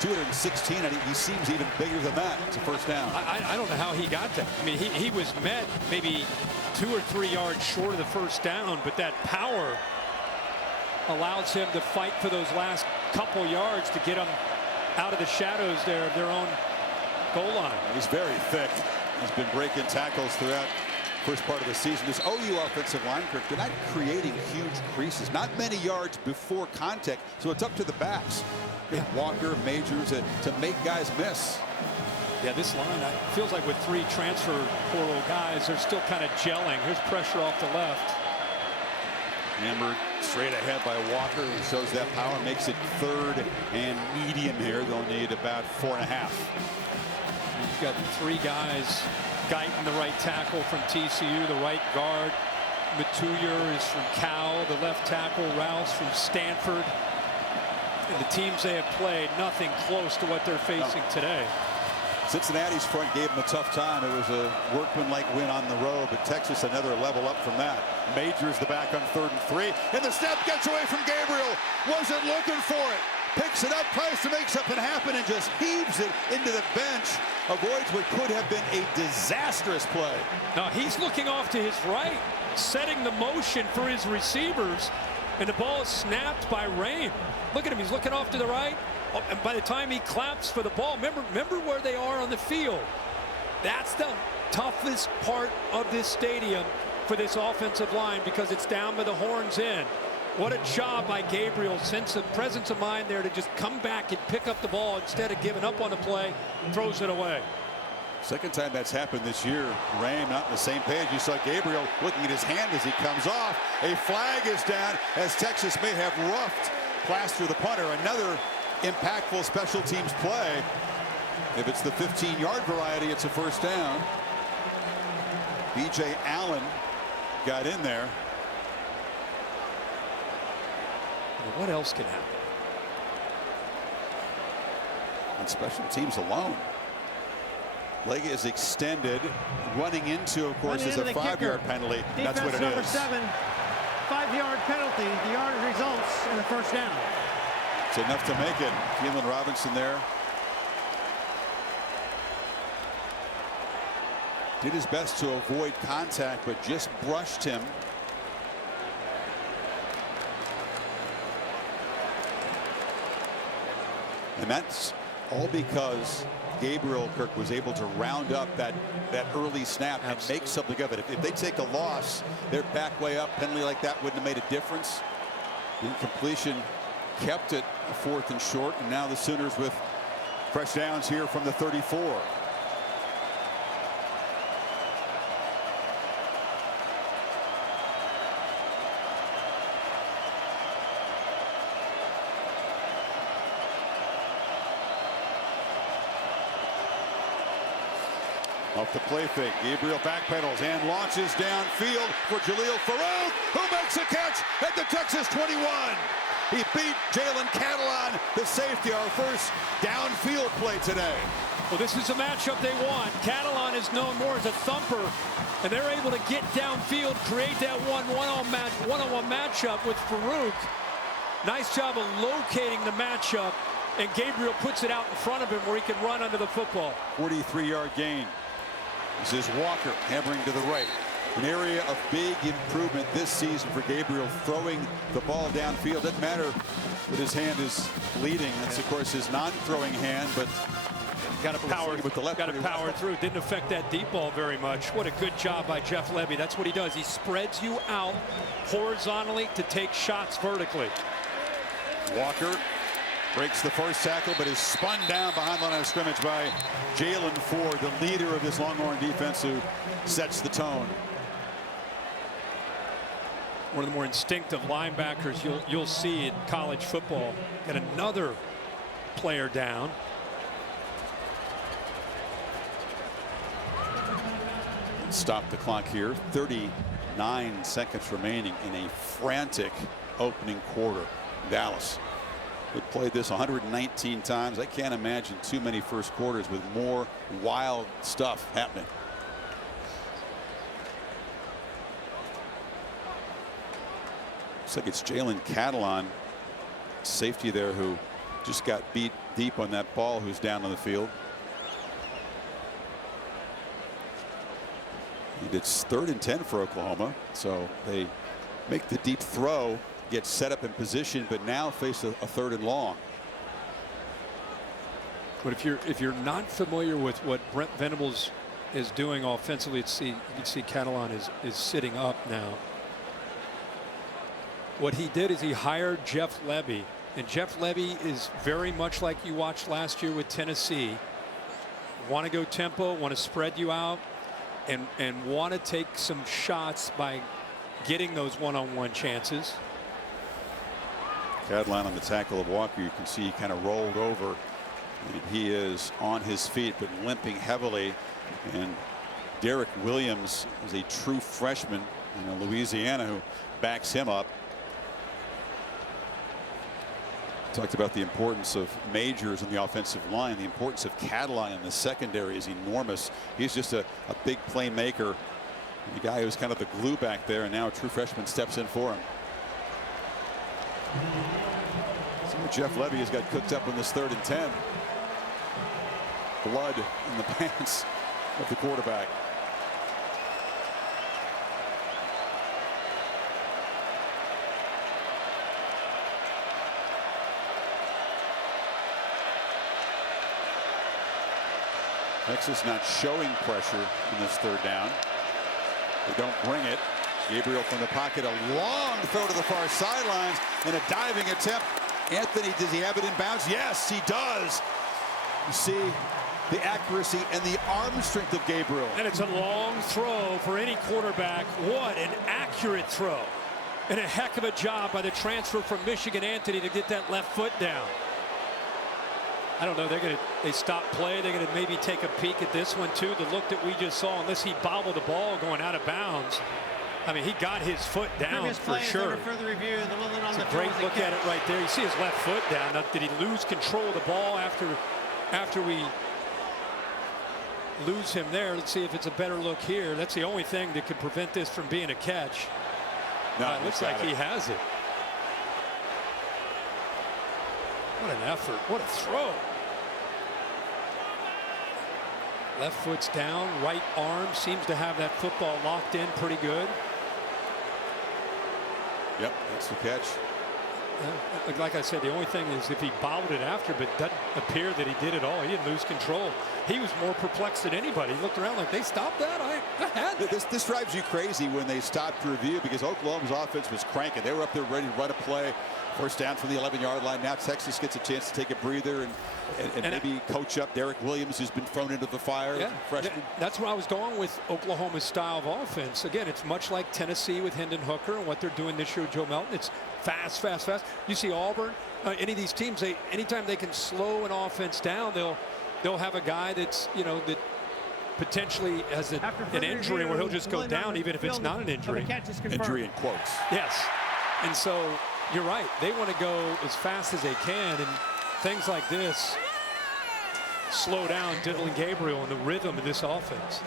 216. I think he seems even bigger than that. It's a first down. I don't know how he got that. I mean, he was met maybe 2 or 3 yards short of the first down, but that power allows him to fight for those last couple yards to get them out of the shadows there of their own goal line. He's very thick. He's been breaking tackles throughout first part of the season. This OU offensive line, Kirk, they're not creating huge creases, not many yards before contact, so it's up to the backs. Yeah. Walker, Majors to make guys miss. Yeah, this line feels like with 3 transfer portal guys, they're still kind of gelling. Here's pressure off the left. Hammered straight ahead by Walker, who shows that power, makes it 3rd and medium here. They'll need about 4.5. You've got 3 guys. Guyton, the right tackle from TCU, the right guard. Matuyer is from Cal, the left tackle. Rouse from Stanford. And the teams they have played, nothing close to what they're facing today. Cincinnati's front gave them a tough time. It was a workmanlike win on the road, but Texas another level up from that. Majors the back on 3rd and 3, and the snap gets away from Gabriel. Wasn't looking for it. Picks it up, tries to make something happen, and just heaves it into the bench. Avoids what could have been a disastrous play. Now he's looking off to his right, setting the motion for his receivers, and the ball is snapped by Rain. Look at him, he's looking off to the right. Oh, and by the time he claps for the ball, remember where they are on the field. That's the toughest part of this stadium for this offensive line because it's down by the horns in. What a job by Gabriel, sense of presence of mind there to just come back and pick up the ball instead of giving up on the play, throws it away. Second time that's happened this year. Ram not on the same page. You saw Gabriel looking at his hand as he comes off. A flag is down as Texas may have roughed Plaster the punter. Another impactful special teams play. If it's the 15-yard variety, it's a first down. B.J. Allen got in there. What else can happen? On special teams alone. Leg is extended. Running into, of course, is a 5-yard penalty. That's what it number is. 7, 5-yard penalty. The yardage results in a first down. It's enough to make it. Keelan Robinson there. Did his best to avoid contact, but just brushed him. And that's all because Gabriel Kirk was able to round up that early snap and make something of it. If they take a loss, they're back way up. Penalty like that wouldn't have made a difference. The incompletion kept it 4th and short, and now the Sooners with fresh downs here from the 34. Off the play fake, Gabriel backpedals and launches downfield for Jaleel Farouk, who makes a catch at the Texas 21. He beat Jalen Catalon, the safety, our first downfield play today. Well, this is a matchup they want. Catalon is known more as a thumper, and they're able to get downfield, create that one-on-one matchup with Farouk. Nice job of locating the matchup, and Gabriel puts it out in front of him where he can run under the football. 43-yard gain. This is Walker hammering to the right. An area of big improvement this season for Gabriel, throwing the ball downfield. Doesn't matter that his hand is bleeding. That's, of course, his non-throwing hand, but got to power with the left. Got to power through. Didn't affect that deep ball very much. What a good job by Jeff Lebby. That's what he does. He spreads you out horizontally to take shots vertically. Walker breaks the first tackle, but is spun down behind the line of scrimmage by Jaylan Ford, the leader of this Longhorn defense, who sets the tone. One of the more instinctive linebackers you'll see in college football. Got another player down. Stop the clock here. 39 seconds remaining in a frantic opening quarter. Dallas. They played this 119 times. I can't imagine too many first quarters with more wild stuff happening. Looks like it's Jalen Catalon, safety there, who just got beat deep on that ball, who's down on the field. It's 3rd and 10 for Oklahoma, so they make the deep throw, get set up in position, but now face a 3rd and long. But if you're not familiar with what Brent Venables is doing offensively, you can see Catalon is sitting up now. What he did is he hired Jeff Lebby, and Jeff Lebby is very much like you watched last year with Tennessee. Want to go tempo, want to spread you out, and want to take some shots by getting those one-on-one chances. Catalon on the tackle of Walker. You can see he kind of rolled over, and he is on his feet but limping heavily. And Derek Williams is a true freshman in Louisiana who backs him up. Talked about the importance of Majors in the offensive line. The importance of Catalon in the secondary is enormous. He's just a big playmaker. The guy who's kind of the glue back there, and now a true freshman steps in for him. See what Jeff Lebby has got cooked up in this 3rd and 10. Blood in the pants of the quarterback. Texas not showing pressure in this 3rd down. They don't bring it. Gabriel from the pocket, a long throw to the far sidelines, and a diving attempt. Anthony, does he have it in bounds? Yes, he does. You see the accuracy and the arm strength of Gabriel. And it's a long throw for any quarterback. What an accurate throw. And a heck of a job by the transfer from Michigan, Anthony, to get that left foot down. I don't know, they stop play. They're going to maybe take a peek at this one too. The look that we just saw, unless he bobbled the ball going out of bounds. I mean, he got his foot down for sure. Further review, the one on it's a great look at it right there. You see his left foot down. Now, did he lose control of the ball after we lose him there? Let's see if it's a better look here. That's the only thing that could prevent this from being a catch. No, it looks like he has it. What an effort. What a throw. Left foot's down. Right arm seems to have that football locked in pretty good. Yep, that's the catch. Like I said, the only thing is if he bobbled it after, but it doesn't appear that he did it all. He didn't lose control. He was more perplexed than anybody. He looked around like, they stopped that? I had that. This drives you crazy when they stopped to review, because Oklahoma's offense was cranking. They were up there ready to run a play. First down from the 11-yard line. Now Texas gets a chance to take a breather and maybe coach up Derek Williams, who's been thrown into the fire. Yeah, Freshman. That's where I was going with Oklahoma's style of offense. Again, it's much like Tennessee with Hendon Hooker and what they're doing this year with Joe Melton. It's fast, fast, fast. You see Auburn, any of these teams, anytime they can slow an offense down, they'll have a guy that's, that potentially has an injury where he'll just go down even if it's not an injury. Injury in quotes. Yes. And so you're right. They want to go as fast as they can, and things like this slow down Dillon Gabriel and the rhythm of this offense.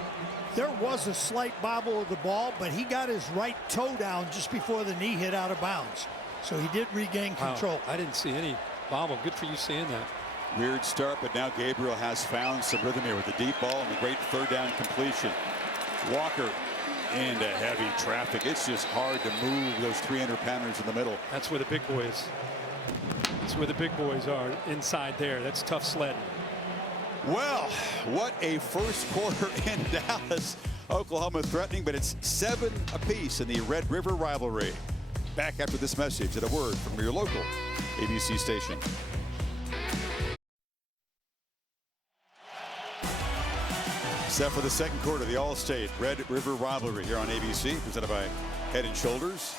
There was a slight bobble of the ball, but he got his right toe down just before the knee hit out of bounds. So he did regain control. Wow. I didn't see any bobble. Good for you seeing that. Weird start, but now Gabriel has found some rhythm here with the deep ball and the great third down completion. Walker into heavy traffic. It's just hard to move those 300-pounders in the middle. That's where the big boys. That's where the big boys are, inside there. That's tough sledding. Well, what a first quarter in Dallas. Oklahoma threatening, but it's 7 apiece in the Red River rivalry. Back after this message and a word from your local ABC station. Set for the second quarter, the All-State Red River rivalry here on ABC, presented by Head & Shoulders.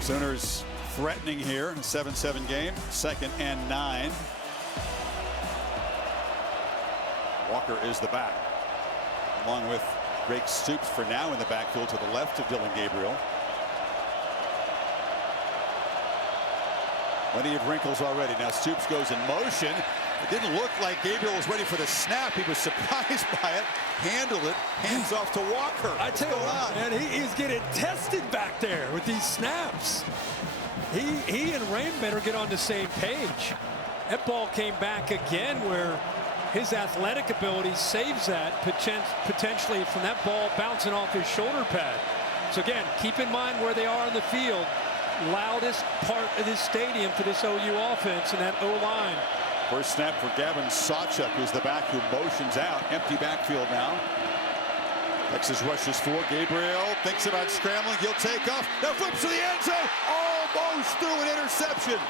Sooners threatening here in a 7-7 game, 2nd and 9. Walker is the back, along with Drake Stoops for now in the backfield to the left of Dillon Gabriel. Plenty of wrinkles already. Now Stoops goes in motion. It didn't look like Gabriel was ready for the snap. He was surprised by it, handled it, hands off to Walker. I tell you what, man, he's getting tested back there with these snaps. He and Rain better get on the same page. That ball came back again where his athletic ability saves that potentially from that ball bouncing off his shoulder pad. So again, keep in mind where they are on the field. Loudest part of this stadium for this OU offense and that O-line. First snap for Gavin Sawchuk, who's the back who motions out. Empty backfield now. Texas rushes 4. Gabriel thinks about scrambling. He'll take off. Now flips to the end zone. Almost threw an interception.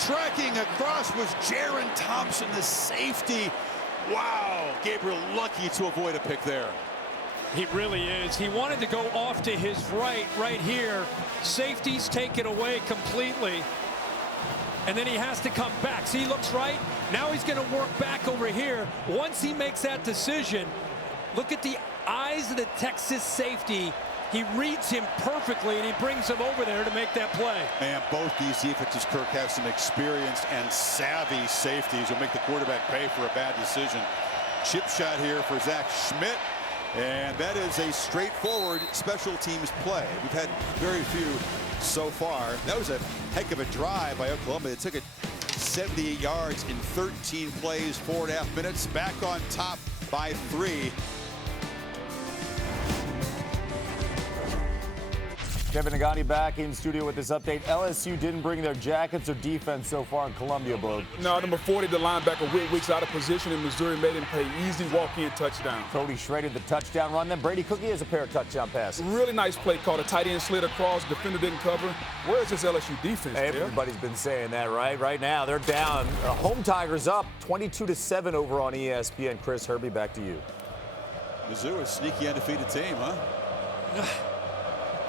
Tracking across was Jaron Thompson, the safety. Wow. Gabriel lucky to avoid a pick there. He really is. He wanted to go off to his right here. Safeties take it away completely. And then he has to come back. See, he looks right. Now he's going to work back over here. Once he makes that decision, look at the eyes of the Texas safety. He reads him perfectly, and he brings him over there to make that play. And both these defenses, Kirk, have some experienced and savvy safeties who make the quarterback pay for a bad decision. Chip shot here for Zach Schmidt. And that is a straightforward special teams play. We've had very few so far. That was a heck of a drive by Oklahoma. It took it 78 yards in 13 plays, 4.5 minutes. Back on top by 3. Kevin Nagani back in studio with this update. LSU didn't bring their jackets or defense so far in Columbia, Boog. No, number 40, the linebacker, Weeks out of position, and Missouri made him pay easy walk-in touchdown. Cody shredded the touchdown run. Then Brady Cookie has a pair of touchdown passes. Really nice play call. The tight end slid across, defender didn't cover. Where's this LSU defense? Everybody's been saying that, right? Right now, they're down. Home Tigers up 22-7 over on ESPN. Chris Herbie, back to you. Mizzou, a sneaky undefeated team, huh?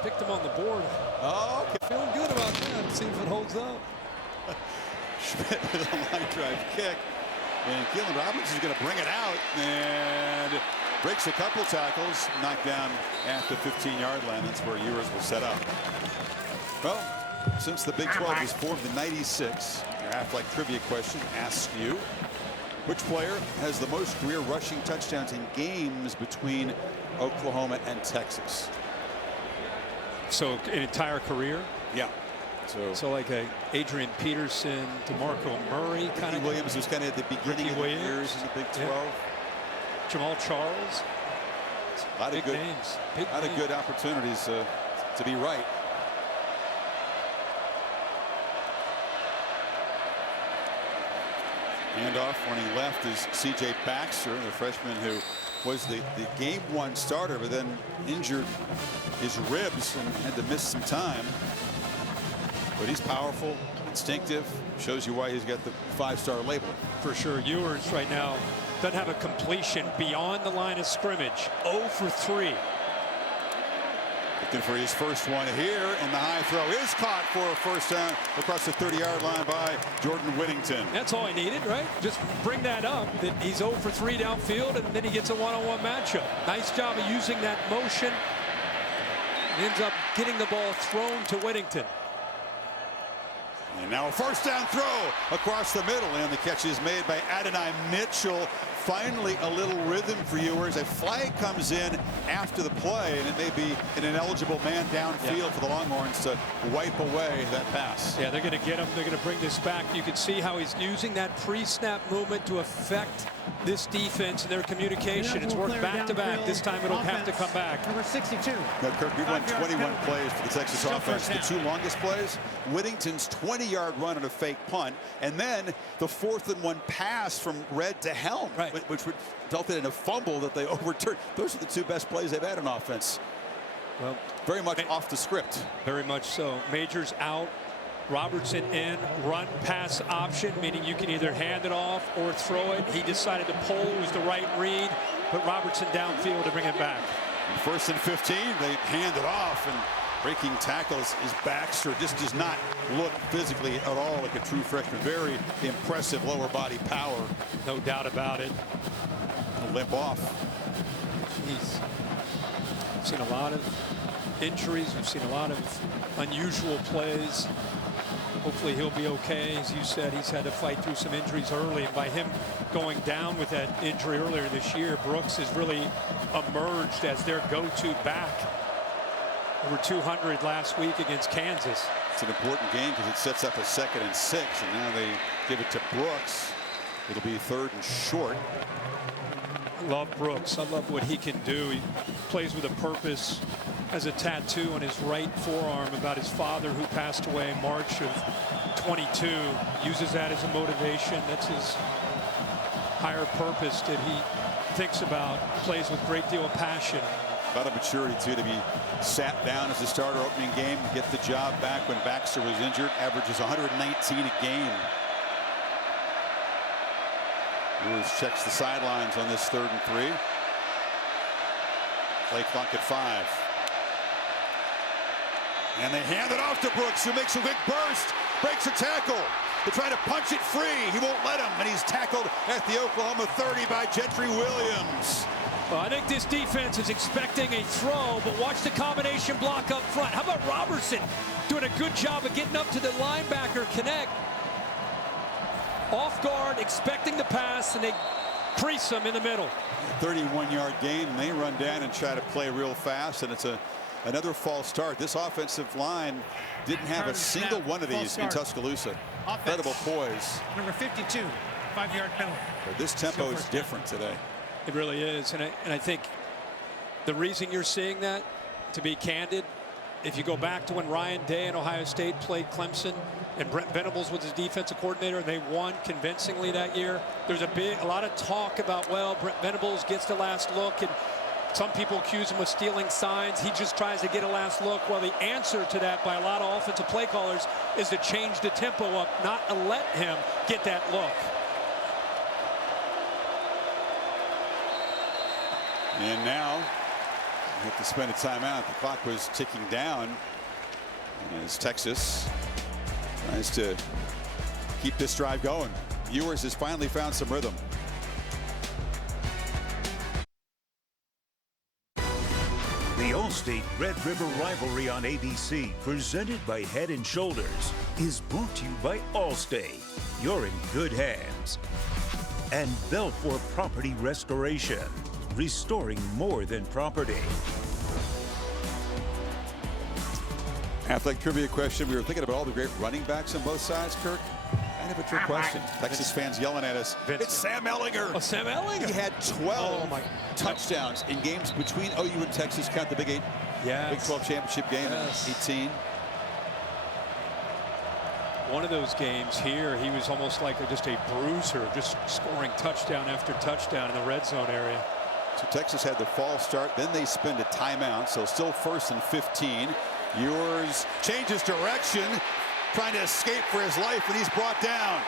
Picked him on the board. Oh, okay. Feeling good about that. See if it holds up. Schmidt with a line drive kick. And Keelan Robbins is going to bring it out and breaks a couple tackles, knocked down at the 15-yard line. That's where Ewers will set up. Well, since the Big 12 was formed in '96, your Aflac trivia question asks you, which player has the most career rushing touchdowns in games between Oklahoma and Texas? So an entire career? Yeah. So like a Adrian Peterson, DeMarco Murray kind of. Williams was kind of at the beginning of the years in the Big 12. Yeah. Jamal Charles. A lot of good names. A lot of good opportunities to be right. Handoff running left is C.J. Baxter, the freshman who was the game 1 starter, but then injured his ribs and had to miss some time. But he's powerful, instinctive, shows you why he's got the 5-star label. For sure. Ewers right now doesn't have a completion beyond the line of scrimmage. 0 for 3. Looking for his first one here, and the high throw is caught for a first down across the 30-yard line by Jordan Whittington. That's all he needed, right? Just bring that up, that he's 0 for 3 downfield, and then he gets a one-on-one matchup. Nice job of using that motion. Ends up getting the ball thrown to Whittington. And now a first down throw across the middle, and the catch is made by Adonai Mitchell. Finally, a little rhythm for Ewers. A flag comes in after the play, and it may be an ineligible man downfield for the Longhorns to wipe away that pass. Yeah, they're going to get him. They're going to bring this back. You can see how he's using that pre-snap movement to affect this defense and their communication. It's worked back-to-back. This time it'll have to come back. Number 62. Now, Kirk, we've won 21 plays for the Texas offense. The 2 longest plays, Whittington's 20-yard run on a fake punt, and then the 4th-and-1 pass from Red to Helm, which resulted in a fumble that they overturned. Those are the 2 best plays they've had on offense. Well, very much off the script. Very much so. Majors out. Robertson in, run pass option, meaning you can either hand it off or throw it. He decided to pull, was the right read, put Robertson downfield to bring it back. And 1st and 15, they hand it off, and breaking tackles is Baxter. Just does not look physically at all like a true freshman. Very impressive lower body power. No doubt about it. Limp off. Jeez. We've seen a lot of injuries. We've seen a lot of unusual plays. Hopefully he'll be okay. As you said, he's had to fight through some injuries early, and by him going down with that injury earlier this year, Brooks has really emerged as their go-to back. Over 200 last week against Kansas. It's an important game because it sets up a 2nd and 6, and now they give it to Brooks. It'll be 3rd and short. I love Brooks. I love what he can do. He plays with a purpose. Has a tattoo on his right forearm about his father who passed away in March of 22. Uses that as a motivation. That's his higher purpose that he thinks about. Plays with a great deal of passion. A lot of maturity, too, to be sat down as a starter opening game, get the job back when Baxter was injured. Averages 119 a game. Ewers checks the sidelines on this 3rd and 3. Play clock at 5. And they hand it off to Brooks, who makes a big burst, breaks a tackle. They try to punch it free. He won't let him, and he's tackled at the Oklahoma 30 by Gentry Williams. Well, I think this defense is expecting a throw, but watch the combination block up front. How about Robertson doing a good job of getting up to the linebacker connect? Off guard, expecting the pass, and they crease him in the middle. 31-yard gain, and they run down and try to play real fast, and it's another false start. This offensive line didn't have a single one of these in Tuscaloosa. Incredible poise. Number 52, 5-yard penalty. But this tempo is different today. It really is, and I think the reason you're seeing that, to be candid, if you go back to when Ryan Day and Ohio State played Clemson, and Brent Venables was his defensive coordinator, and they won convincingly that year, there's a lot of talk about, well, Brent Venables gets the last look, and some people accuse him of stealing signs. He just tries to get a last look. Well, the answer to that by a lot of offensive play callers is to change the tempo up, not to let him get that look. And now, you have to spend a timeout. The clock was ticking down as Texas tries to keep this drive going. Ewers has finally found some rhythm. The Allstate Red River Rivalry on ABC, presented by Head & Shoulders, is brought to you by Allstate. You're in good hands. And Belfour Property Restoration, restoring more than property. Athletic trivia question. We were thinking about all the great running backs on both sides, Kirk. Kind of a trick question. Texas fans yelling at us. It's Sam Ehlinger. Oh, Sam Ehlinger. He had 12 touchdowns in games between OU and Texas. Count the Big 8. Yes. Big 12 championship game in 18. One of those games here, he was almost like just a bruiser, just scoring touchdown after touchdown in the red zone area. So Texas had the false start. Then they spend a timeout. So still 1st and 15. Ewers changes direction, trying to escape for his life, and he's brought down.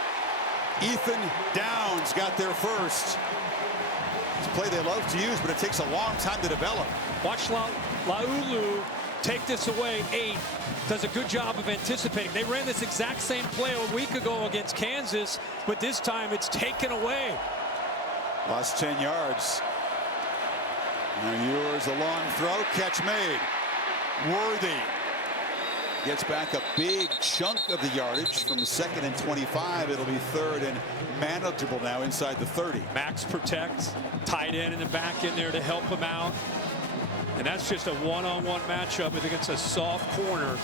Ethan Downs got there first. It's a play they love to use, but it takes a long time to develop. Watch Laulu take this away, 8. Does a good job of anticipating. They ran this exact same play a week ago against Kansas, but this time it's taken away. Lost 10 yards. Now Ewers, a long throw, catch made. Worthy gets back a big chunk of the yardage from 2nd and 25. It'll be 3rd and manageable now inside the 30. Max protects, tight end in the back in there to help him out. And that's just a one-on-one matchup against a soft corner.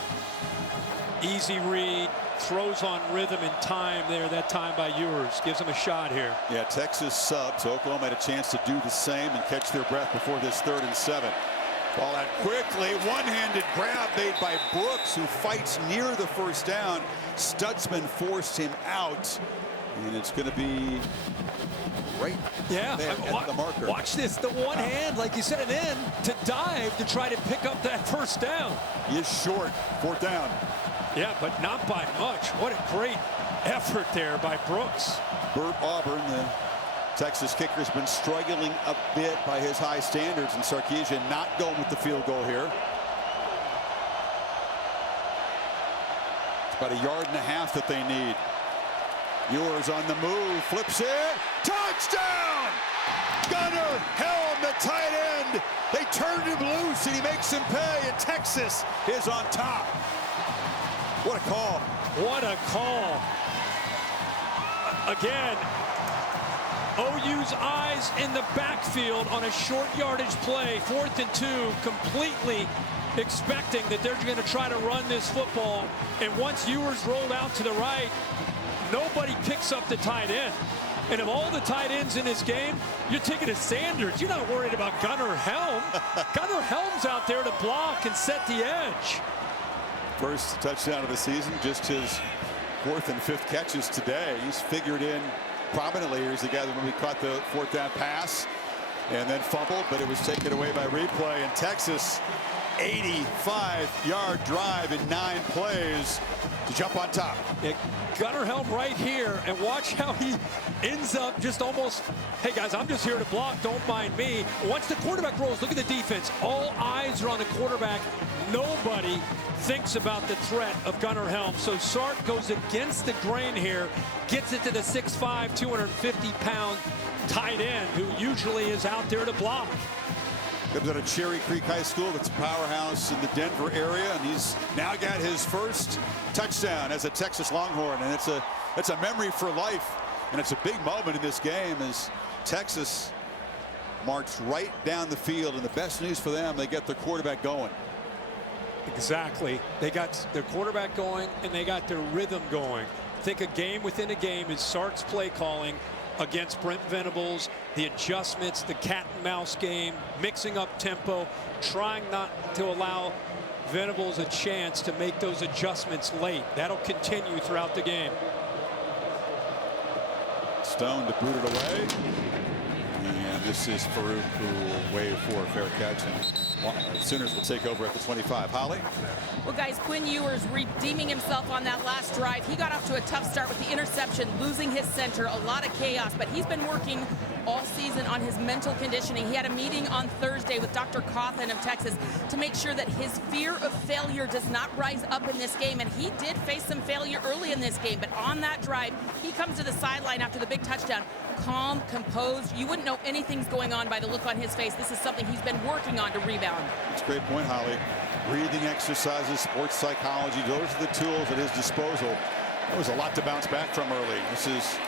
Easy read, throws on rhythm and time there, that time by Ewers. Gives him a shot here. Yeah, Texas subs. Oklahoma had a chance to do the same and catch their breath before this 3rd and 7. Ball out quickly, one-handed grab made by Brooks, who fights near the first down. Stutzman forced him out, and it's going to be right there at the marker. Watch this, the one hand, like you said, and then to dive to try to pick up that first down. He is short, 4th down. Yeah, but not by much. What a great effort there by Brooks. Bert Auburn, the Texas kicker, has been struggling a bit by his high standards, and Sarkisian not going with the field goal here. It's about 1.5 yards that they need. Ewers on the move, flips it, touchdown! Gunnar Helm, the tight end. They turned him loose, and he makes him pay, and Texas is on top. What a call. What a call. Again, OU's eyes in the backfield on a short yardage play, 4th and 2, completely expecting that they're going to try to run this football. And once Ewers rolled out to the right, nobody picks up the tight end. And of all the tight ends in this game, you're taking a Sanders. You're not worried about Gunnar Helm. Gunnar Helm's out there to block and set the edge. First touchdown of the season, just his 4th and 5th catches today. He's figured in prominently. Here's the guy that when we caught the 4th down pass and then fumbled, but it was taken away by replay. And Texas, 85-yard drive in 9 plays to jump on top. Yeah, Gunnar Helm right here, and watch how he ends up just almost, hey guys, I'm just here to block, don't mind me. Once the quarterback rolls, look at the defense. All eyes are on the quarterback. Nobody thinks about the threat of Gunnar Helm. So Sark goes against the grain here, gets it to the 6'5", 250-pound tight end who usually is out there to block. Comes out of Cherry Creek High School. That's a powerhouse in the Denver area, and he's now got his first touchdown as a Texas Longhorn, and it's a memory for life. And it's a big moment in this game as Texas marched right down the field, and the best news for them, they get their quarterback going. Exactly. They got their quarterback going, and they got their rhythm going. I think a game within a game is Sark's play calling against Brent Venables, the adjustments, the cat and mouse game, mixing up tempo, trying not to allow Venables a chance to make those adjustments late. That'll continue throughout the game. Stone to boot it away. And this is Farouk who will wave for a fair catch. And Sooners will take over at the 25. Holly? Well, guys, Quinn Ewers redeeming himself on that last drive. He got off to a tough start with the interception, losing his center, a lot of chaos, but he's been working all season on his mental conditioning. He had a meeting on Thursday with Dr. Cawthon of Texas to make sure that his fear of failure does not rise up in this game, and he did face some failure early in this game, but on that drive, he comes to the sideline after the big touchdown, calm, composed. You wouldn't know anything's going on by the look on his face. This is something he's been working on to rebound. That's a great point, Holly. Breathing exercises, sports psychology, those are the tools at his disposal. That was a lot to bounce back from early. This is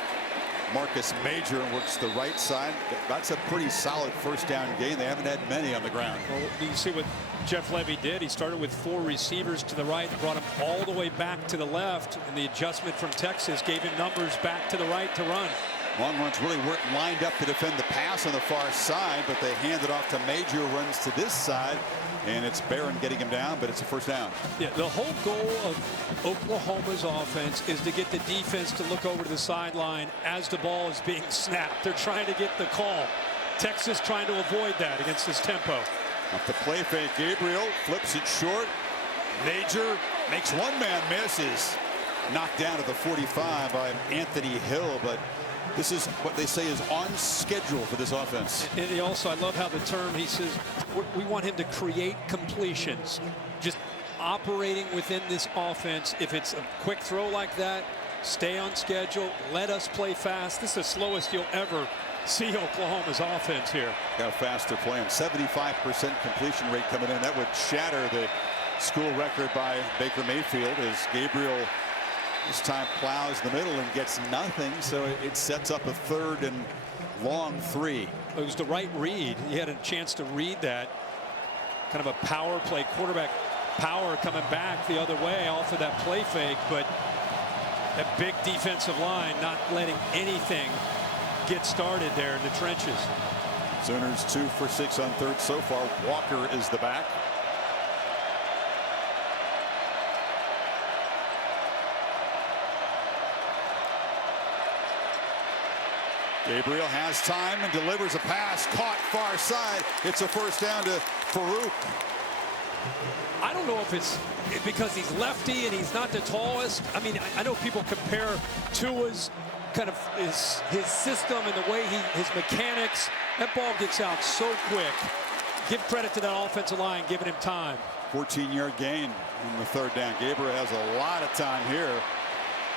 Marcus Major and works the right side. That's a pretty solid first down gain. They haven't had many on the ground. Well, you see what Jeff Levy did. He started with 4 receivers to the right, brought him all the way back to the left, and the adjustment from Texas gave him numbers back to the right to run. Longhorns really weren't lined up to defend the pass on the far side, but they hand it off to Major, runs to this side, and it's Barron getting him down, but it's a first down. Yeah, the whole goal of Oklahoma's offense is to get the defense to look over to the sideline as the ball is being snapped. They're trying to get the call. Texas trying to avoid that against this tempo. Off the play fake, Gabriel flips it short. Major makes one man miss, is knocked down at the 45 by Anthony Hill, but this is what they say is on schedule for this offense. And he also, I love how the term, he says, we want him to create completions. just operating within this offense. If it's a quick throw like that, stay on schedule, let us play fast. This is the slowest you'll ever see Oklahoma's offense here. Got a faster plan. 75% completion rate coming in. That would shatter the school record by Baker Mayfield as Gabriel this time plows the middle and gets nothing. So it sets up a 3rd and long 3. It was the right read. He had a chance to read that. Kind of a power play, quarterback power coming back the other way off of that play fake, but that big defensive line not letting anything get started there in the trenches. Sooners 2 for 6 on 3rd so far. Walker is the back. Gabriel has time and delivers a pass caught far side. It's a 1st down to Farouk. I don't know if it's because he's lefty and he's not the tallest. I mean, I know people compare Tua's kind of his system and the way his mechanics. That ball gets out so quick. Give credit to that offensive line giving him time. 14-yard gain on the 3rd down. Gabriel has a lot of time here.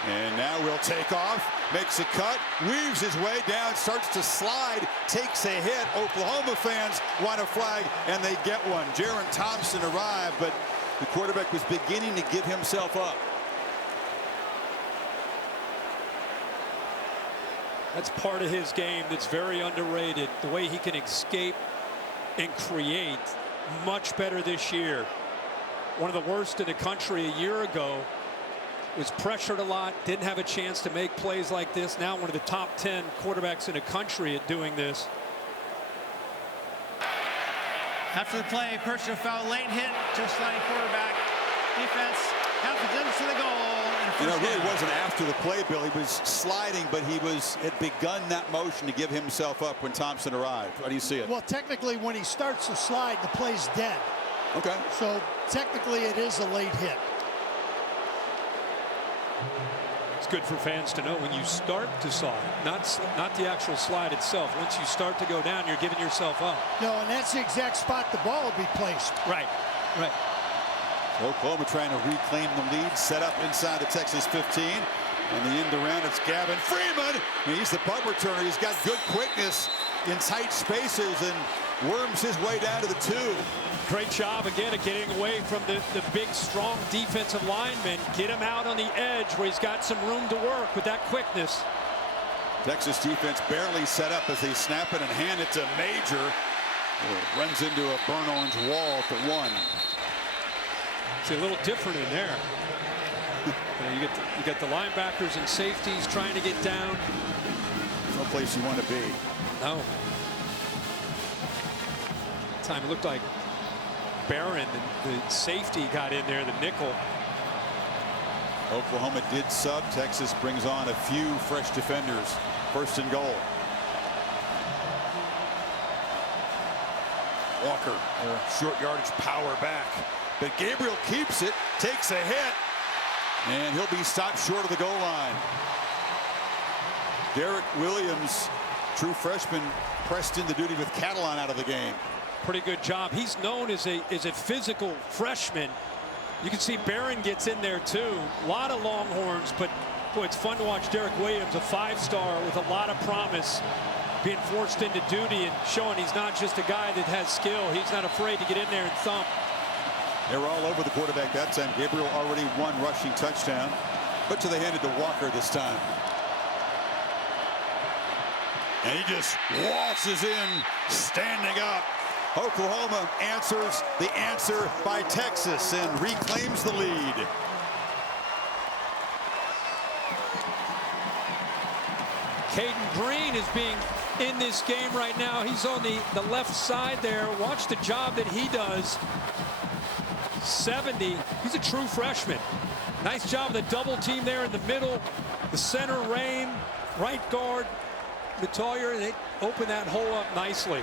And now we'll take off, makes a cut, weaves his way down, starts to slide, takes a hit. Oklahoma fans want a flag, and they get one. Jaron Thompson arrived, but the quarterback was beginning to give himself up. That's part of his game that's very underrated. The way he can escape and create, much better this year. One of the worst in the country a year ago. Was pressured a lot, didn't have a chance to make plays like this. Now one of the top 10 quarterbacks in the country at doing this. After the play, personal foul, late hit to a sliding quarterback. Defense half a distance to the goal. You know, it really wasn't after the play, Bill. He was sliding, but he had begun that motion to give himself up when Thompson arrived. How do you see it? Well, technically, when he starts to slide, the play's dead. Okay. So technically, it is a late hit. It's good for fans to know when you start to slide, not the actual slide itself. Once you start to go down, you're giving yourself up. No, and that's the exact spot the ball will be placed. Right, right. Oklahoma trying to reclaim the lead, set up inside the Texas 15. On the end around, it's Gavin Freeman. He's the punt returner. He's got good quickness in tight spaces and worms his way down to the 2. Great job again of getting away from the big, strong defensive lineman. Get him out on the edge where he's got some room to work with that quickness. Texas defense barely set up as they snap it and hand it to Major. Runs into a burnt orange wall at the 1. It's a little different in there. You get the linebackers and safeties trying to get down. No place you want to be. No. Time it looked like Barron, the safety, got in there, the nickel. Oklahoma did sub. Texas brings on a few fresh defenders. 1st and goal. Walker, short yardage power back. But Gabriel keeps it, takes a hit, and he'll be stopped short of the goal line. Derek Williams, true freshman, pressed into duty with Catalan out of the game. Pretty good job. He's known as a physical freshman. You can see Barron gets in there too. A lot of Longhorns, but boy, it's fun to watch Derek Williams, a 5-star with a lot of promise, being forced into duty and showing he's not just a guy that has skill. He's not afraid to get in there and thump. They were all over the quarterback that time. Gabriel already one rushing touchdown, but they handed to Walker this time. And he just waltzes in, standing up. Oklahoma answers the answer by Texas and reclaims the lead. Caden Green is being in this game right now. He's on the left side there. Watch the job that he does. 70. He's a true freshman. Nice job of the double team there in the middle. The center, Rain, right guard, Metalier, and they open that hole up nicely.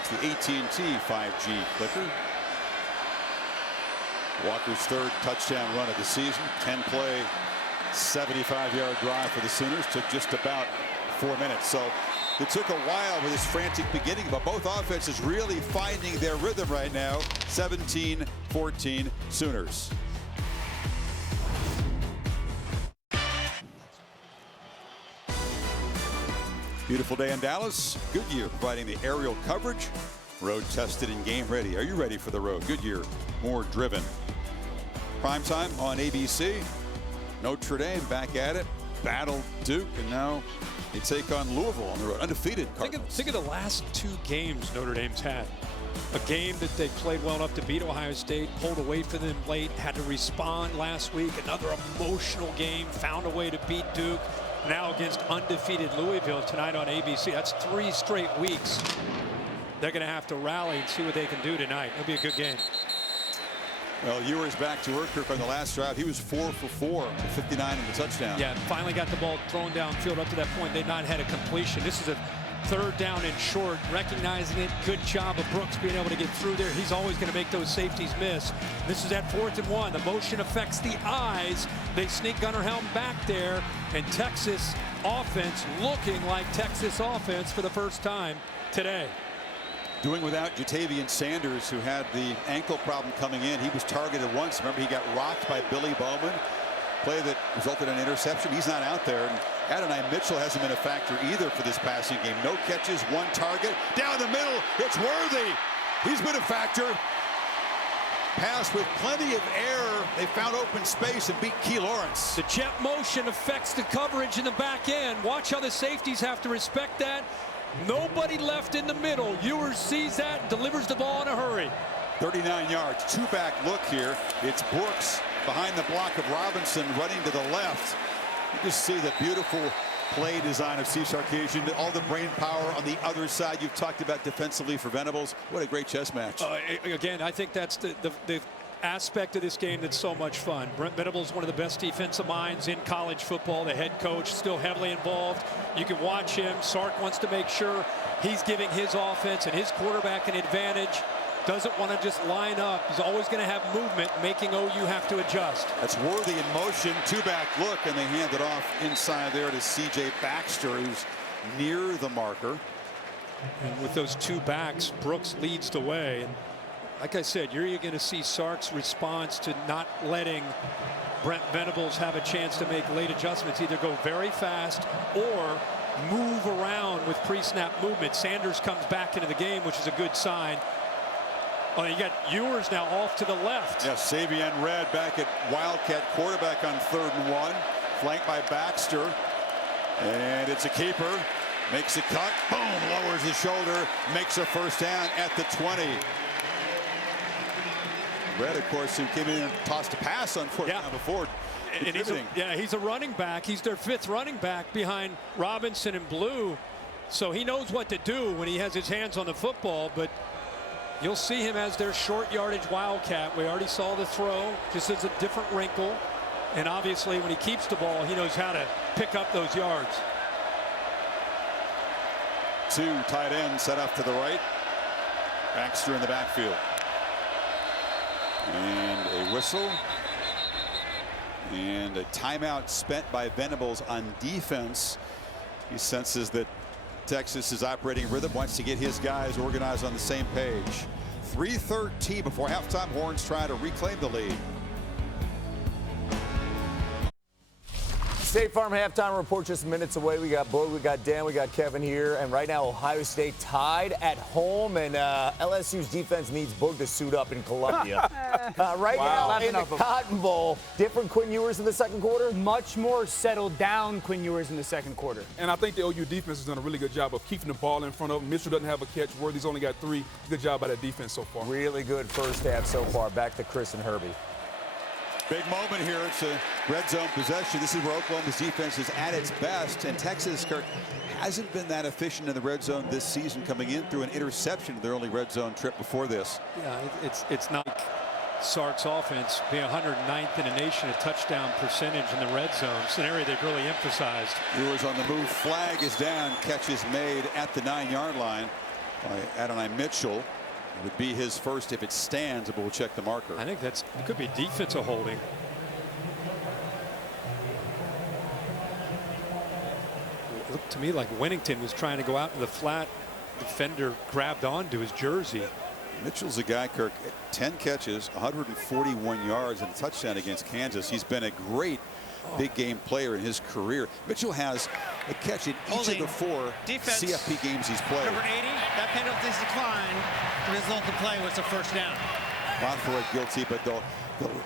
It's the AT&T 5G clicker. Walker's 3rd touchdown run of the season. 10-play, 75-yard drive for the Sooners. Took just about 4 minutes. So It took a while with this frantic beginning, but both offenses really finding their rhythm right now. 17-14 Sooners. Beautiful day in Dallas. Goodyear providing the aerial coverage. Road tested and game ready. Are you ready for the road? Goodyear, more driven. Primetime on ABC. Notre Dame back at it. Battle Duke, and now they take on Louisville on the road. Undefeated Cardinals. Think of the last 2 games Notre Dame's had. A game that they played well enough to beat Ohio State, pulled away from them late, had to respond last week. Another emotional game, found a way to beat Duke. Now against undefeated Louisville tonight on ABC. That's 3 straight weeks. They're going to have to rally and see what they can do tonight. It'll be a good game. Well, Ewers back to work on the last drive. He was 4 for 4 with 59 in the touchdown. Yeah, finally got the ball thrown downfield. Up to that point, they'd not had a completion. This is a 3rd down and short, recognizing it. Good job of Brooks being able to get through there. He's always going to make those safeties miss. This is at 4th and 1. The motion affects the eyes. They sneak Gunnar Helm back there, and Texas offense looking like Texas offense for the first time today. Doing without Jatavian Sanders, who had the ankle problem coming in. He was targeted once. Remember, he got rocked by Billy Bowman. Play that resulted in an interception. He's not out there. And Adonai Mitchell hasn't been a factor either for this passing game. No catches, 1 target. Down the middle, it's Worthy. He's been a factor. Pass with plenty of air. They found open space and beat Key Lawrence. The jet motion affects the coverage in the back end. Watch how the safeties have to respect that. Nobody left in the middle. Ewers sees that and delivers the ball in a hurry. 39 yards, 2-back look here. It's Brooks behind the block of Robinson running to the left. You just see the beautiful play design of Steve Sarkisian, all the brain power on the other side. You've talked about defensively for Venables. What a great chess match. Again, I think that's the aspect of this game that's so much fun. Brent Venables, one of the best defensive minds in college football. The head coach still heavily involved. You can watch him. Sark wants to make sure he's giving his offense and his quarterback an advantage. Doesn't want to just line up. He's always going to have movement, making OU have to adjust. That's Worthy in motion. 2-back look, and they hand it off inside there to C.J. Baxter, who's near the marker. And with those 2 backs, Brooks leads the way. And like I said, you're going to see Sark's response to not letting Brent Venables have a chance to make late adjustments. Either go very fast or move around with pre-snap movement. Sanders comes back into the game, which is a good sign. Oh, you got Ewers now off to the left. Yes, Savion Red back at Wildcat quarterback on 3rd and 1. Flanked by Baxter. And it's a keeper. Makes a cut. Boom. Lowers his shoulder. Makes a 1st down at the 20. Red, of course, who came in and tossed a pass on 4th down before. And he's a running back. He's their 5th running back behind Robinson and Blue. So he knows what to do when he has his hands on the football. But you'll see him as their short yardage Wildcat. We already saw the throw. Just as a different wrinkle. And obviously, when he keeps the ball, he knows how to pick up those yards. 2 tight ends set up to the right. Baxter in the backfield. And a whistle. And a timeout spent by Venables on defense. He senses that Texas is operating rhythm, wants to get his guys organized on the same page. 3:13 before halftime. Horns trying to reclaim the lead. State Farm halftime report just minutes away. We got Boog, we got Dan, we got Kevin here. And right now, Ohio State tied at home. And LSU's defense needs Boog to suit up in Columbia. Right now in the Cotton Bowl, different Quinn Ewers in the 2nd quarter? Much more settled down Quinn Ewers in the 2nd quarter. And I think the OU defense has done a really good job of keeping the ball in front of him. Mitchell doesn't have a catch. Worthy's only got 3. Good job by that defense so far. Really good first half so far. Back to Chris and Herbie. Big moment here. It's a red zone possession. This is where Oklahoma's defense is at its best. And Texas, Kirk, hasn't been that efficient in the red zone this season, coming in through an interception, their only red zone trip before this. Yeah, it's not Sark's offense being 109th in the nation at touchdown percentage in the red zone. It's an area they've really emphasized. Ewers on the move. Flag is down. Catch is made at the 9-yard line by Adonai Mitchell. It would be his first if it stands, but we'll check the marker. I think it could be defensive holding. looked to me like Winnington was trying to go out in the flat. Defender grabbed onto his jersey. Mitchell's a guy, Kirk, 10 catches, 141 yards, and a touchdown against Kansas. He's been a great big game player in his career. Mitchell has a catch in each of the 4 defense. CFP games he's played. Number 80, that penalty's declined. The result of the play was a first down. Bothroyd guilty, but they'll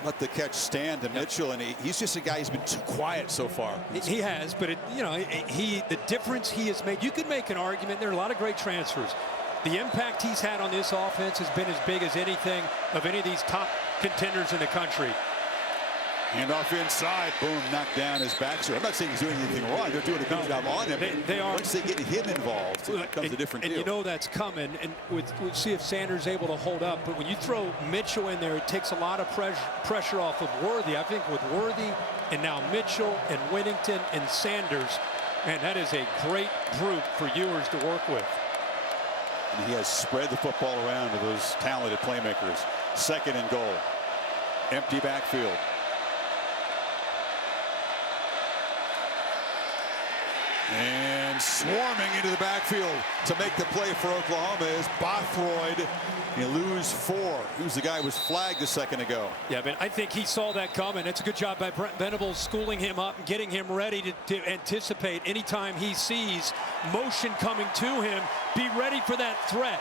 let the catch stand to Mitchell, and he's just a guy who's been too quiet so far. He has, but the difference he has made. You could make an argument. There are a lot of great transfers. The impact he's had on this offense has been as big as anything of any of these top contenders in the country. Hand off inside, boom, knocked down his backside. I'm not saying he's doing anything wrong. They're doing a good job on him. They are. Once they get him involved, it becomes a different deal. And you know that's coming. And we'll see if Sanders is able to hold up. But when you throw Mitchell in there, it takes a lot of pressure off of Worthy. I think with Worthy and now Mitchell and Winnington and Sanders, man, that is a great group for Ewers to work with. And he has spread the football around to those talented playmakers. 2nd and goal. Empty backfield. And swarming into the backfield to make the play for Oklahoma is Bothroyd. You lose 4. He was the guy who was flagged a second ago. Yeah, but I think he saw that coming. It's a good job by Brent Venables schooling him up and getting him ready to anticipate anytime he sees motion coming to him. Be ready for that threat,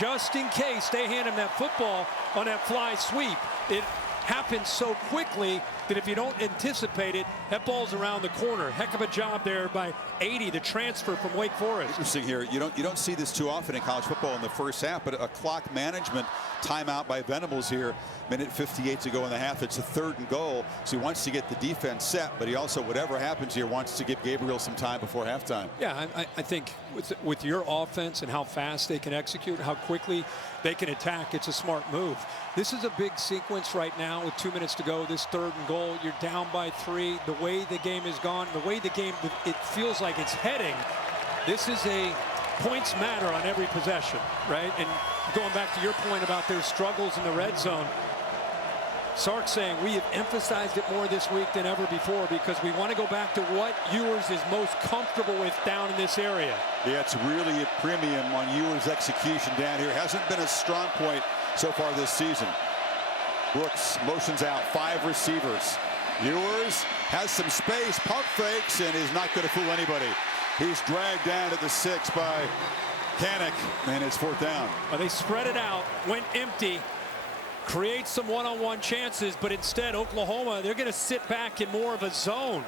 just in case they hand him that football on that fly sweep. It happens so quickly that if you don't anticipate it, that ball's around the corner. Heck of a job there by 80, the transfer from Wake Forest. Interesting here. You don't see this too often in college football in the first half, but a clock management timeout by Venables here. Minute 58 to go in the half. It's a 3rd and goal, so he wants to get the defense set, but he also, whatever happens here, wants to give Gabriel some time before halftime. Yeah, I think with your offense and how fast they can execute, how quickly they can attack, it's a smart move. This is a big sequence right now with 2 minutes to go. This 3rd and goal, you're down by 3. The way the game is gone, the way the game, it feels like it's heading. This is a points matter on every possession, right? And going back to your point about their struggles in the red zone, Sark saying we have emphasized it more this week than ever before because we want to go back to what Ewers is most comfortable with down in this area. Yeah, it's really a premium on Ewers' execution down here. Hasn't been a strong point so far this season. Brooks motions out, 5 receivers. Ewers has some space, pump fakes, and is not going to fool anybody. He's dragged down at the 6 by Kanak, and it's 4th down. Well, they spread it out, went empty, create some one-on-one chances, but instead Oklahoma, they're going to sit back in more of a zone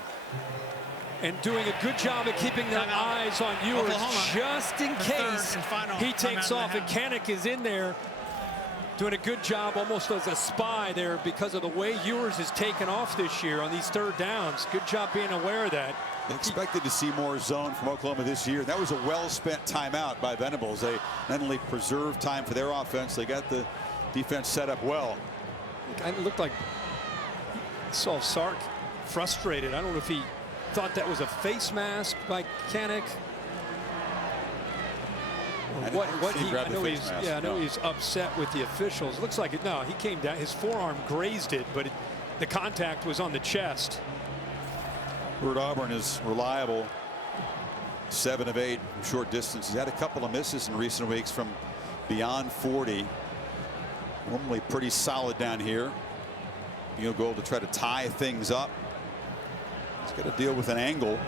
and doing a good job of keeping their eyes on Ewers Oklahoma, just in case he takes off. And Kanak is in there doing a good job almost as a spy there because of the way Ewers has taken off this year on these 3rd downs. Good job being aware of that. They expected to see more zone from Oklahoma this year. That was a well-spent timeout by Venables. They not only preserved time for their offense, they got the defense set up well. It looked like saw Sark frustrated. I don't know if he thought that was a face mask by Kanak. I know he's upset with the officials. Looks like it. No, he came down. His forearm grazed it, but the contact was on the chest. Bert Auburn is reliable. 7 of 8 from short distance. He's had a couple of misses in recent weeks from beyond 40. Normally pretty solid down here. Field goal to try to tie things up. He's got to deal with an angle.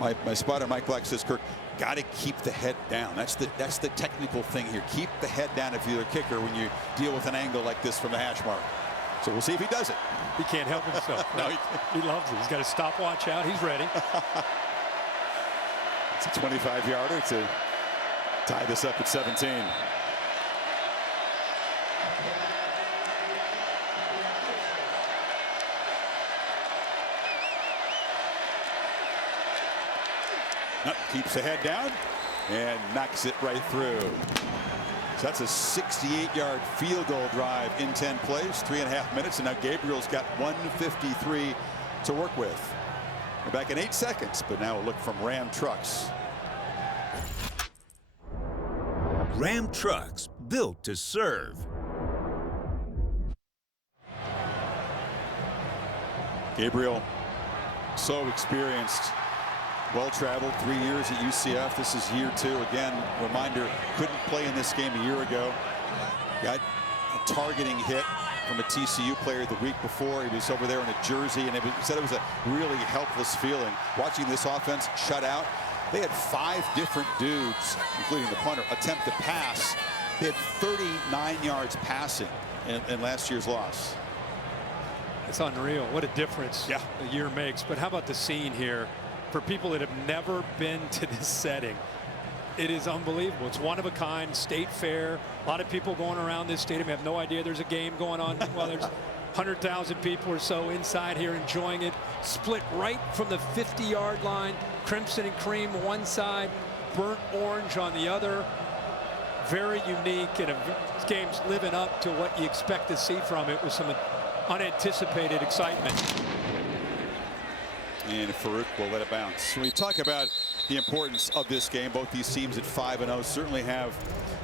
My spotter Mike Black says, Kirk, got to keep the head down. That's the technical thing here. Keep the head down if you're a kicker when you deal with an angle like this from the hash mark. So we'll see if he does it. He can't help himself. No, he loves it. He's got a stopwatch out. He's ready. It's a 25-yarder to tie this up at 17. Keeps the head down and knocks it right through. So that's a 68-yard field goal drive in 10 plays, 3.5 minutes, and now Gabriel's got 153 to work with. We're back in 8 seconds, but now a look from Ram Trucks. Ram Trucks, built to serve. Gabriel, so experienced Well-traveled, 3 years at UCF. This is year 2. Again, reminder, couldn't play in this game a year ago. Got a targeting hit from a TCU player the week before. He was over there in a jersey, and he said it was a really helpless feeling. Watching this offense shut out, they had 5 different dudes, including the punter, attempt to pass. They had 39 yards passing in last year's loss. It's unreal. What a difference a year makes. But how about the scene here? For people that have never been to this setting, it is unbelievable. It's one of a kind, state fair. A lot of people going around this stadium have no idea there's a game going on. Well, there's 100,000 people or so inside here enjoying it. Split right from the 50-yard line. Crimson and cream one side, burnt orange on the other. Very unique, and this game's living up to what you expect to see from it with some unanticipated excitement. And Farouk will let it bounce. When we talk about the importance of this game, both these teams at 5-0 certainly have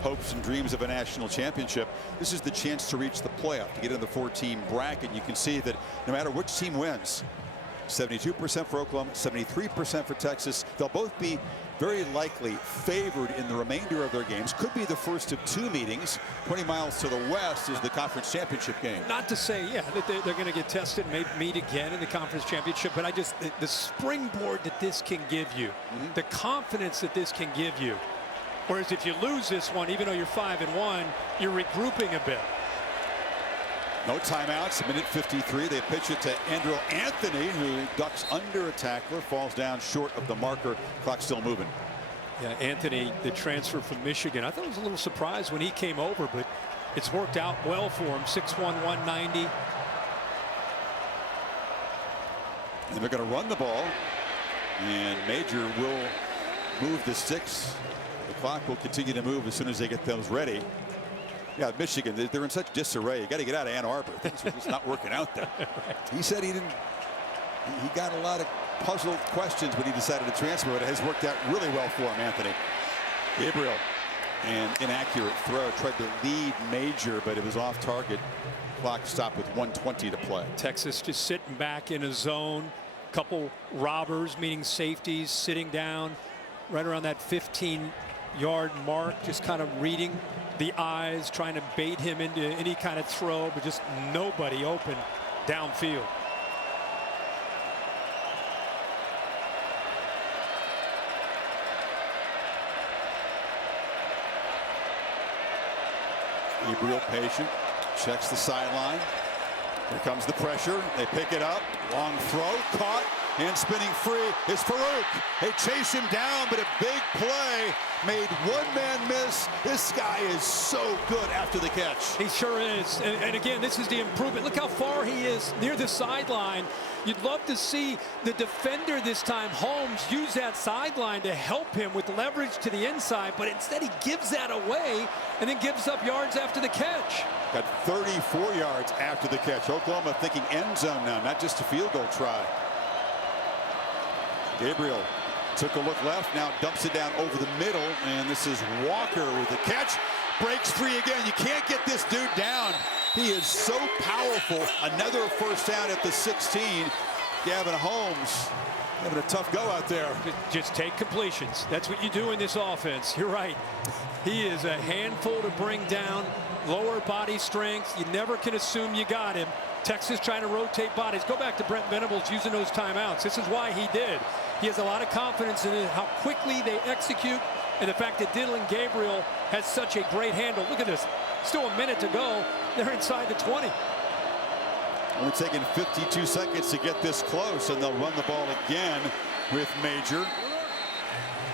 hopes and dreams of a national championship. This is the chance to reach the playoff, to get in the 4-team bracket. You can see that no matter which team wins, 72% for Oklahoma, 73% for Texas, they'll both be very likely favored in the remainder of their games. Could be the first of 2 meetings. 20 miles to the west is the conference championship game. Not to say, that they're going to get tested and maybe meet again in the conference championship, but the springboard that this can give you, the confidence that this can give you. Whereas if you lose this one, even though you're 5-1, you're regrouping a bit. No timeouts, a minute 53. They pitch it to Andrew Anthony, who ducks under a tackler, falls down short of the marker. Clock still moving. Yeah, Anthony, the transfer from Michigan. I thought it was a little surprised when he came over, but it's worked out well for him. 6'1", 190. And they're going to run the ball, and Major will move the sticks. The clock will continue to move as soon as they get those ready. Yeah, Michigan, they're in such disarray. You got to get out of Ann Arbor. Things are just not working out there. He said he got a lot of puzzled questions when he decided to transfer, but it has worked out really well for him, Anthony. Gabriel, an inaccurate throw, tried to lead Major, but it was off target. Clock stopped with 1:20 to play. Texas just sitting back in a zone. Couple robbers, meaning safeties, sitting down right around that 15-yard mark, just kind of reading the eyes, trying to bait him into any kind of throw, but just nobody open downfield. Gabriel patient, checks the sideline. Here comes the pressure. They pick it up. Long throw, caught, and spinning free is Farouk. They chase him down, but a big play made one man miss. This guy is so good after the catch. He sure is. And again, this is the improvement. Look how far he is near the sideline. You'd love to see the defender this time, Holmes, use that sideline to help him with leverage to the inside, but instead he gives that away and then gives up yards after the catch. Got 34 yards after the catch. Oklahoma thinking end zone now, not just a field goal try. Gabriel took a look left, now dumps it down over the middle, and this is Walker with the catch. Breaks free again. You can't get this dude down. He is so powerful. Another first down at the 16. Gavin Holmes having a tough go out there. Just take completions. That's what you do in this offense. You're right. He is a handful to bring down. Lower body strength. You never can assume you got him. Texas trying to rotate bodies. Go back to Brent Venables using those timeouts. This is why he did. He has a lot of confidence in how quickly they execute, and the fact that Dillon Gabriel has such a great handle. Look at this. Still a minute to go. They're inside the 20. Only taking 52 seconds to get this close, and they'll run the ball again with Major.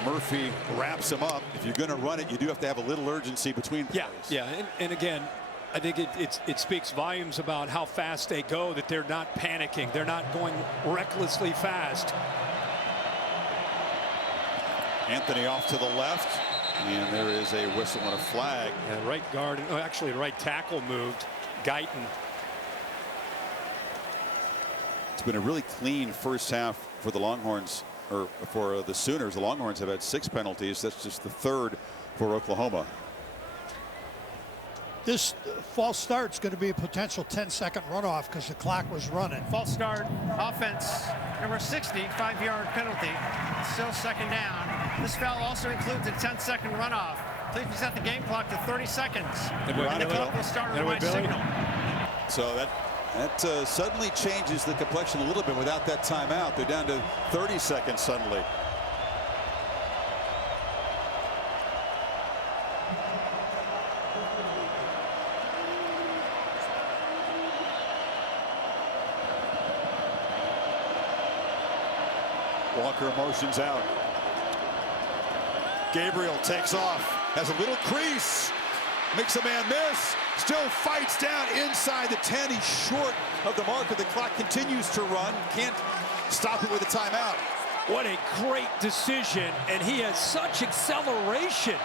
Murphy wraps him up. If you're going to run it, you do have to have a little urgency between plays. Yeah, and again, I think it speaks volumes about how fast they go, that they're not panicking. They're not going recklessly fast. Anthony off to the left, and there is a whistle and a flag. Yeah, right guard, actually right tackle moved. Guyton. It's been a really clean first half for the Longhorns, or for the Sooners. The Longhorns have had 6 penalties. That's just the 3rd for Oklahoma. this false start's going to be a potential 10-second runoff because the clock was running. False start, offense, number 60, 5-yard penalty. Still second down. This foul also includes a 10-second runoff. Please reset the game clock to 30 seconds. And the clock will start with my signal. So that suddenly changes the complexion a little bit without that timeout. They're down to 30 seconds suddenly. Walker motions out. Gabriel takes off, has a little crease, makes a man miss, still fights down inside the 10. He's short of the marker. The clock continues to run. Can't stop it with a timeout. What a great decision, and he has such acceleration.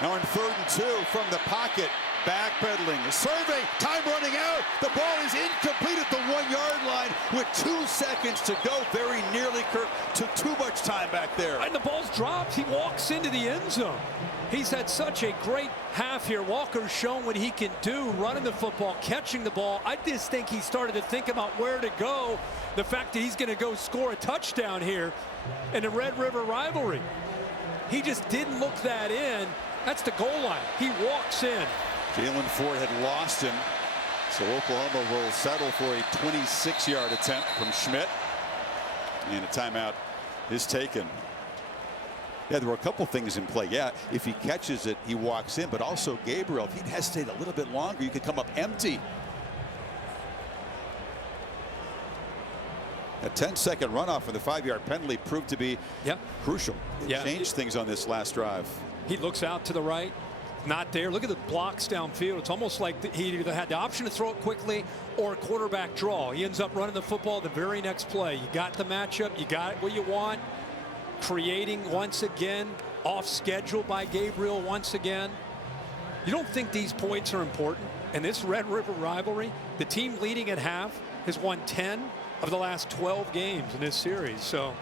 Now in 3rd and 2 from the pocket. Backpedaling, a survey, time running out. The ball is incomplete at the 1-yard line with 2 seconds to go. Very nearly, Kirk, took too much time back there. And the ball's dropped. He walks into the end zone. He's had such a great half here. Walker's shown what he can do, running the football, catching the ball. I just think he started to think about where to go. The fact that he's going to go score a touchdown here in the Red River rivalry. He just didn't look that in. That's the goal line. He walks in. Jalen Ford had lost him, so Oklahoma will settle for a 26-yard attempt from Schmidt. And a timeout is taken. Yeah, there were a couple things in play. Yeah, if he catches it, he walks in, but also Gabriel, if he'd hesitate a little bit longer, you could come up empty. A 10-second runoff for the 5-yard penalty proved to be crucial. It changed things on this last drive. He looks out to the right. Not there. Look at the blocks downfield. It's almost like he either had the option to throw it quickly or a quarterback draw. He ends up running the football the very next play. You got the matchup. You got what you want. Creating once again. Off schedule by Gabriel once again. You don't think these points are important? In this Red River rivalry, the team leading at half has won 10 of the last 12 games in this series. So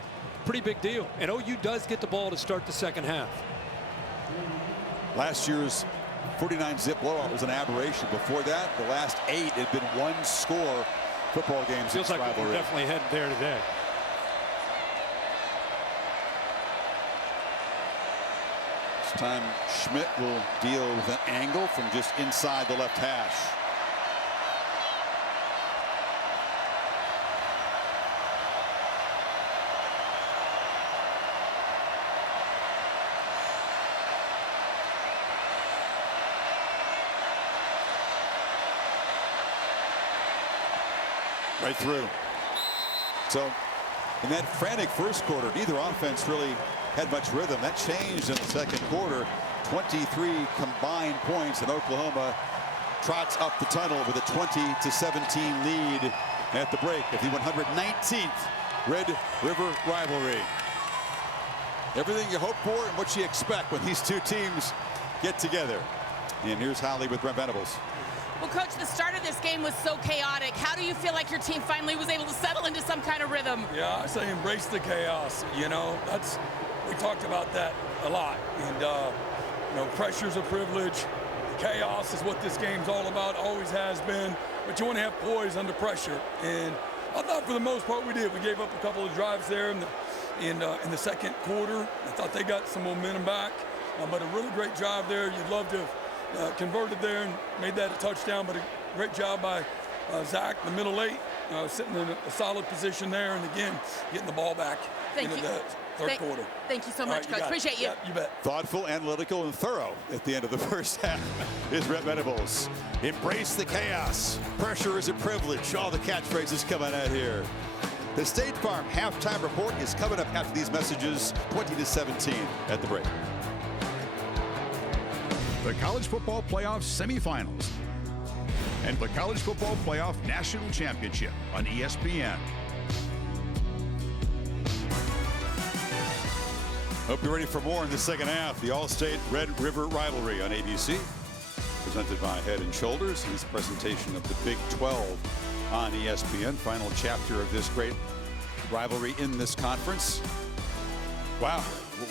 pretty big deal. And OU does get the ball to start the second half. Last year's 49-zip blowout was an aberration. Before that, the last 8 had been 1-score football games. Feels like we're definitely heading there today. This time Schmidt will deal with an angle from just inside the left hash. Right through. So in that frantic first quarter, neither offense really had much rhythm. That changed in the second quarter. 23 combined points, and Oklahoma trots up the tunnel with a 20-17 lead at the break of the 119th Red River rivalry. Everything you hope for and what you expect when these two teams get together. And here's Holly with Brent Venables. Well, Coach, the start of this game was so chaotic. How do you feel like your team finally was able to settle into some kind of rhythm? Yeah, I say embrace the chaos. You know, we talked about that a lot. And, you know, pressure's a privilege. Chaos is what this game's all about, always has been. But you want to have poise under pressure. And I thought for the most part we did. We gave up a couple of drives there in the second quarter. I thought they got some momentum back. But a really great drive there. You'd love to have converted there and made that a touchdown, but a great job by Zach, the middle eight, sitting in a solid position there, and again, getting the ball back into the third quarter. Thank you so much, Coach. Appreciate you. Yeah, you bet. Thoughtful, analytical, and thorough at the end of the first half is Brent Venables. Embrace the chaos. Pressure is a privilege. All the catchphrases coming out here. The State Farm halftime report is coming up after these messages, 20-17 at the break. The College Football Playoff semifinals and the College Football Playoff National Championship on ESPN. Hope you're ready for more in the second half. The All-State Red River rivalry on ABC, presented by Head & Shoulders. This presentation of the Big 12 on ESPN. Final chapter of this great rivalry in this conference. Wow,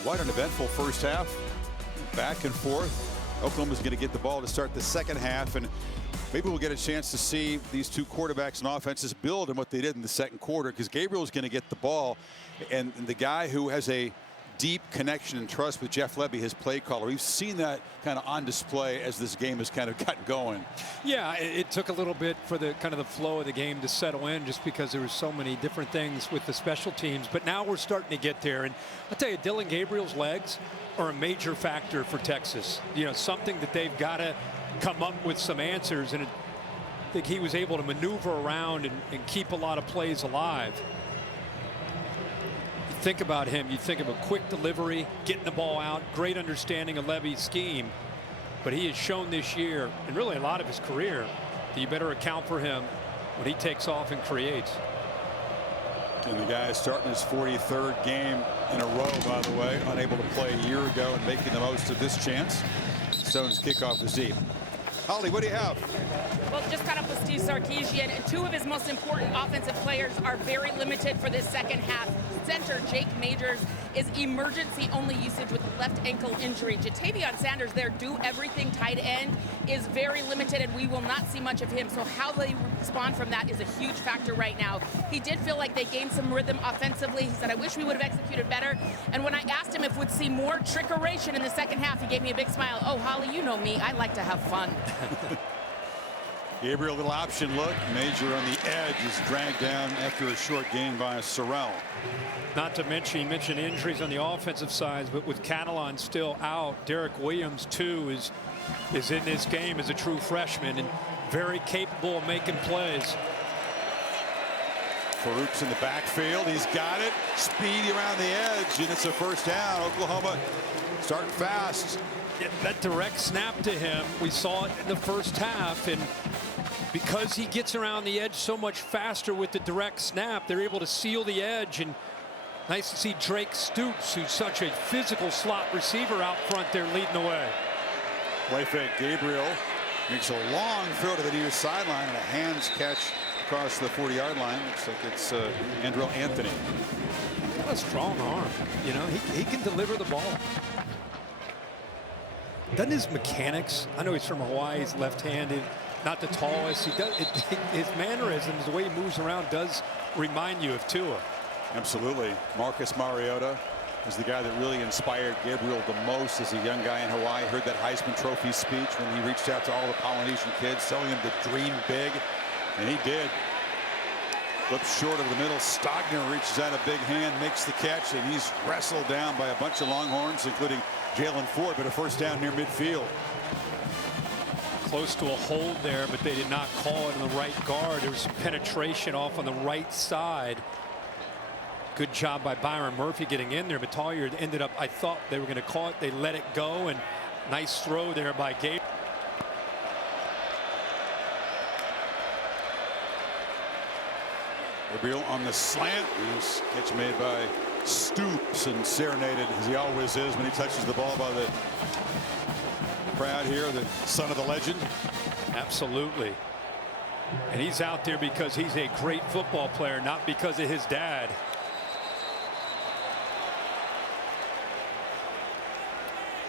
what an eventful first half. Back and forth. Oklahoma's going to get the ball to start the second half, and maybe we'll get a chance to see these two quarterbacks and offenses build on what they did in the second quarter, because Gabriel's going to get the ball, and the guy who has a deep connection and trust with Jeff Lebby, his play caller. We've seen that kind of on display as this game has kind of gotten going. Yeah, it took a little bit for the kind of the flow of the game to settle in, just because there were so many different things with the special teams. But now we're starting to get there. And I'll tell you, Dillon Gabriel's legs are a major factor for Texas. You know, something that they've got to come up with some answers. And I think he was able to maneuver around and keep a lot of plays alive. Think about him, you think of a quick delivery, getting the ball out, great understanding of Lebby's scheme. But he has shown this year, and really a lot of his career, that you better account for him when he takes off and creates. And the guy is starting his 43rd game in a row, by the way, unable to play a year ago and making the most of this chance. Stone's kickoff is deep. Holly, what do you have? Well, just caught up with Steve Sarkisian, and two of his most important offensive players are very limited for this second half. Center Jake Majors is emergency only usage with left ankle injury. Jatavion Sanders, their do everything tight end, is very limited, and we will not see much of him. So how they respond from that is a huge factor right now. He did feel like they gained some rhythm offensively. He said, I wish we would have executed better. And when I asked him if we'd see more trickeration in the second half, he gave me a big smile. Oh, Holly, you know me. I like to have fun. Gabriel, little option look. Major on the edge is dragged down after a short gain by Sorrell. Not to mention, he mentioned injuries on the offensive side, but with Catalon still out, Derek Williams too is in this game as a true freshman and very capable of making plays. Farouk's in the backfield. He's got it. Speedy around the edge, and it's a first down. Oklahoma starting fast. That direct snap to him, we saw it in the first half, and because he gets around the edge so much faster with the direct snap, they're able to seal the edge. And nice to see Drake Stoops, who's such a physical slot receiver, out front there leading the way. Play fake. Gabriel makes a long throw to the near sideline and a hands catch across the 40-yard line. Looks like it's Andrel Anthony. Got a strong arm. You know, he can deliver the ball. Doesn't his mechanics, I know he's from Hawaii, he's left-handed, not the tallest. He does, his mannerisms, the way he moves around, does remind you of Tua. Absolutely. Marcus Mariota is the guy that really inspired Gabriel the most as a young guy in Hawaii. Heard that Heisman Trophy speech when he reached out to all the Polynesian kids, telling them to dream big, and he did. Flips short of the middle. Stogner reaches out a big hand, makes the catch, and he's wrestled down by a bunch of Longhorns, including Jalen Ford, but a first down near midfield. Close to a hold there, but they did not call it in the right guard. There was some penetration off on the right side. Good job by Byron Murphy getting in there, but Tollier ended up, I thought they were going to call it. They let it go, and nice throw there by Gabe. Gabriel on the slant. Nice catch made by Stoops, and serenaded as he always is when he touches the ball by the crowd here, the son of the legend. Absolutely. And he's out there because he's a great football player, not because of his dad.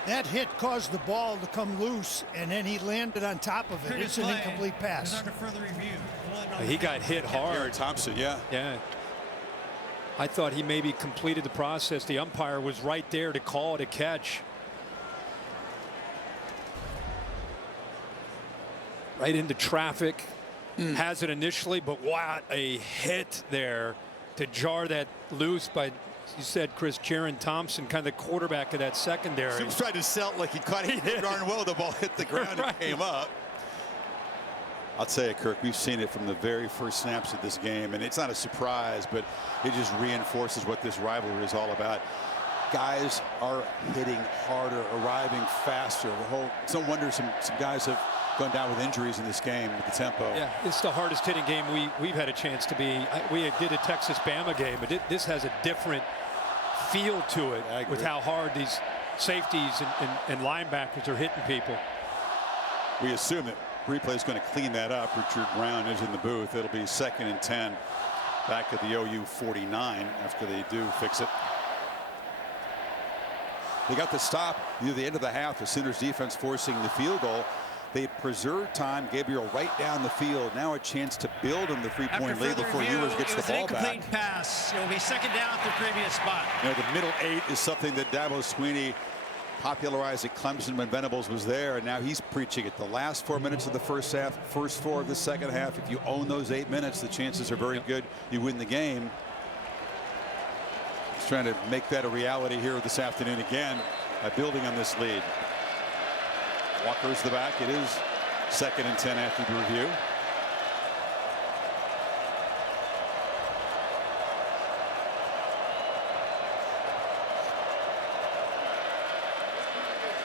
That hit caused the ball to come loose, and then he landed on top of it. It's an incomplete pass. Under further review. He got hit hard. Thompson, yeah. Yeah. I thought he maybe completed the process. The umpire was right there to call it a catch. Right into traffic. Has it initially, but what a hit there to jar that loose by, you said, Chris, Jaron Thompson, kind of the quarterback of that secondary. Stoops tried to sell it like he caught it darn well. The ball hit the ground and came up. I'll tell you, Kirk, we've seen it from the very first snaps of this game, and it's not a surprise, but it just reinforces what this rivalry is all about. Guys are hitting harder, arriving faster. It's no wonder some guys have gone down with injuries in this game with the tempo. Yeah, it's the hardest hitting game we've had a chance to be. We did a Texas-Bama game, but this has a different feel to it with how hard these safeties and linebackers are hitting people. We assume that replay is going to clean that up. Richard Brown is in the booth. It'll be 2nd and 10 back at the OU 49 after they do fix it. They got the stop near the end of the half. The Sooners defense forcing the field goal. They preserved time. Gabriel right down the field. Now a chance to build on the three-point lead before Ewers gets the ball back. Incomplete pass. It will be second down at the previous spot. You know, the middle 8 is something that Dabo Swinney popularized at Clemson when Venables was there, and now he's preaching it. The last 4 minutes of the first half, first 4 of the second half. If you own those 8 minutes, the chances are very good you win the game. He's trying to make that a reality here this afternoon again by building on this lead. Walker's the back. It is 2nd and 10 after the review.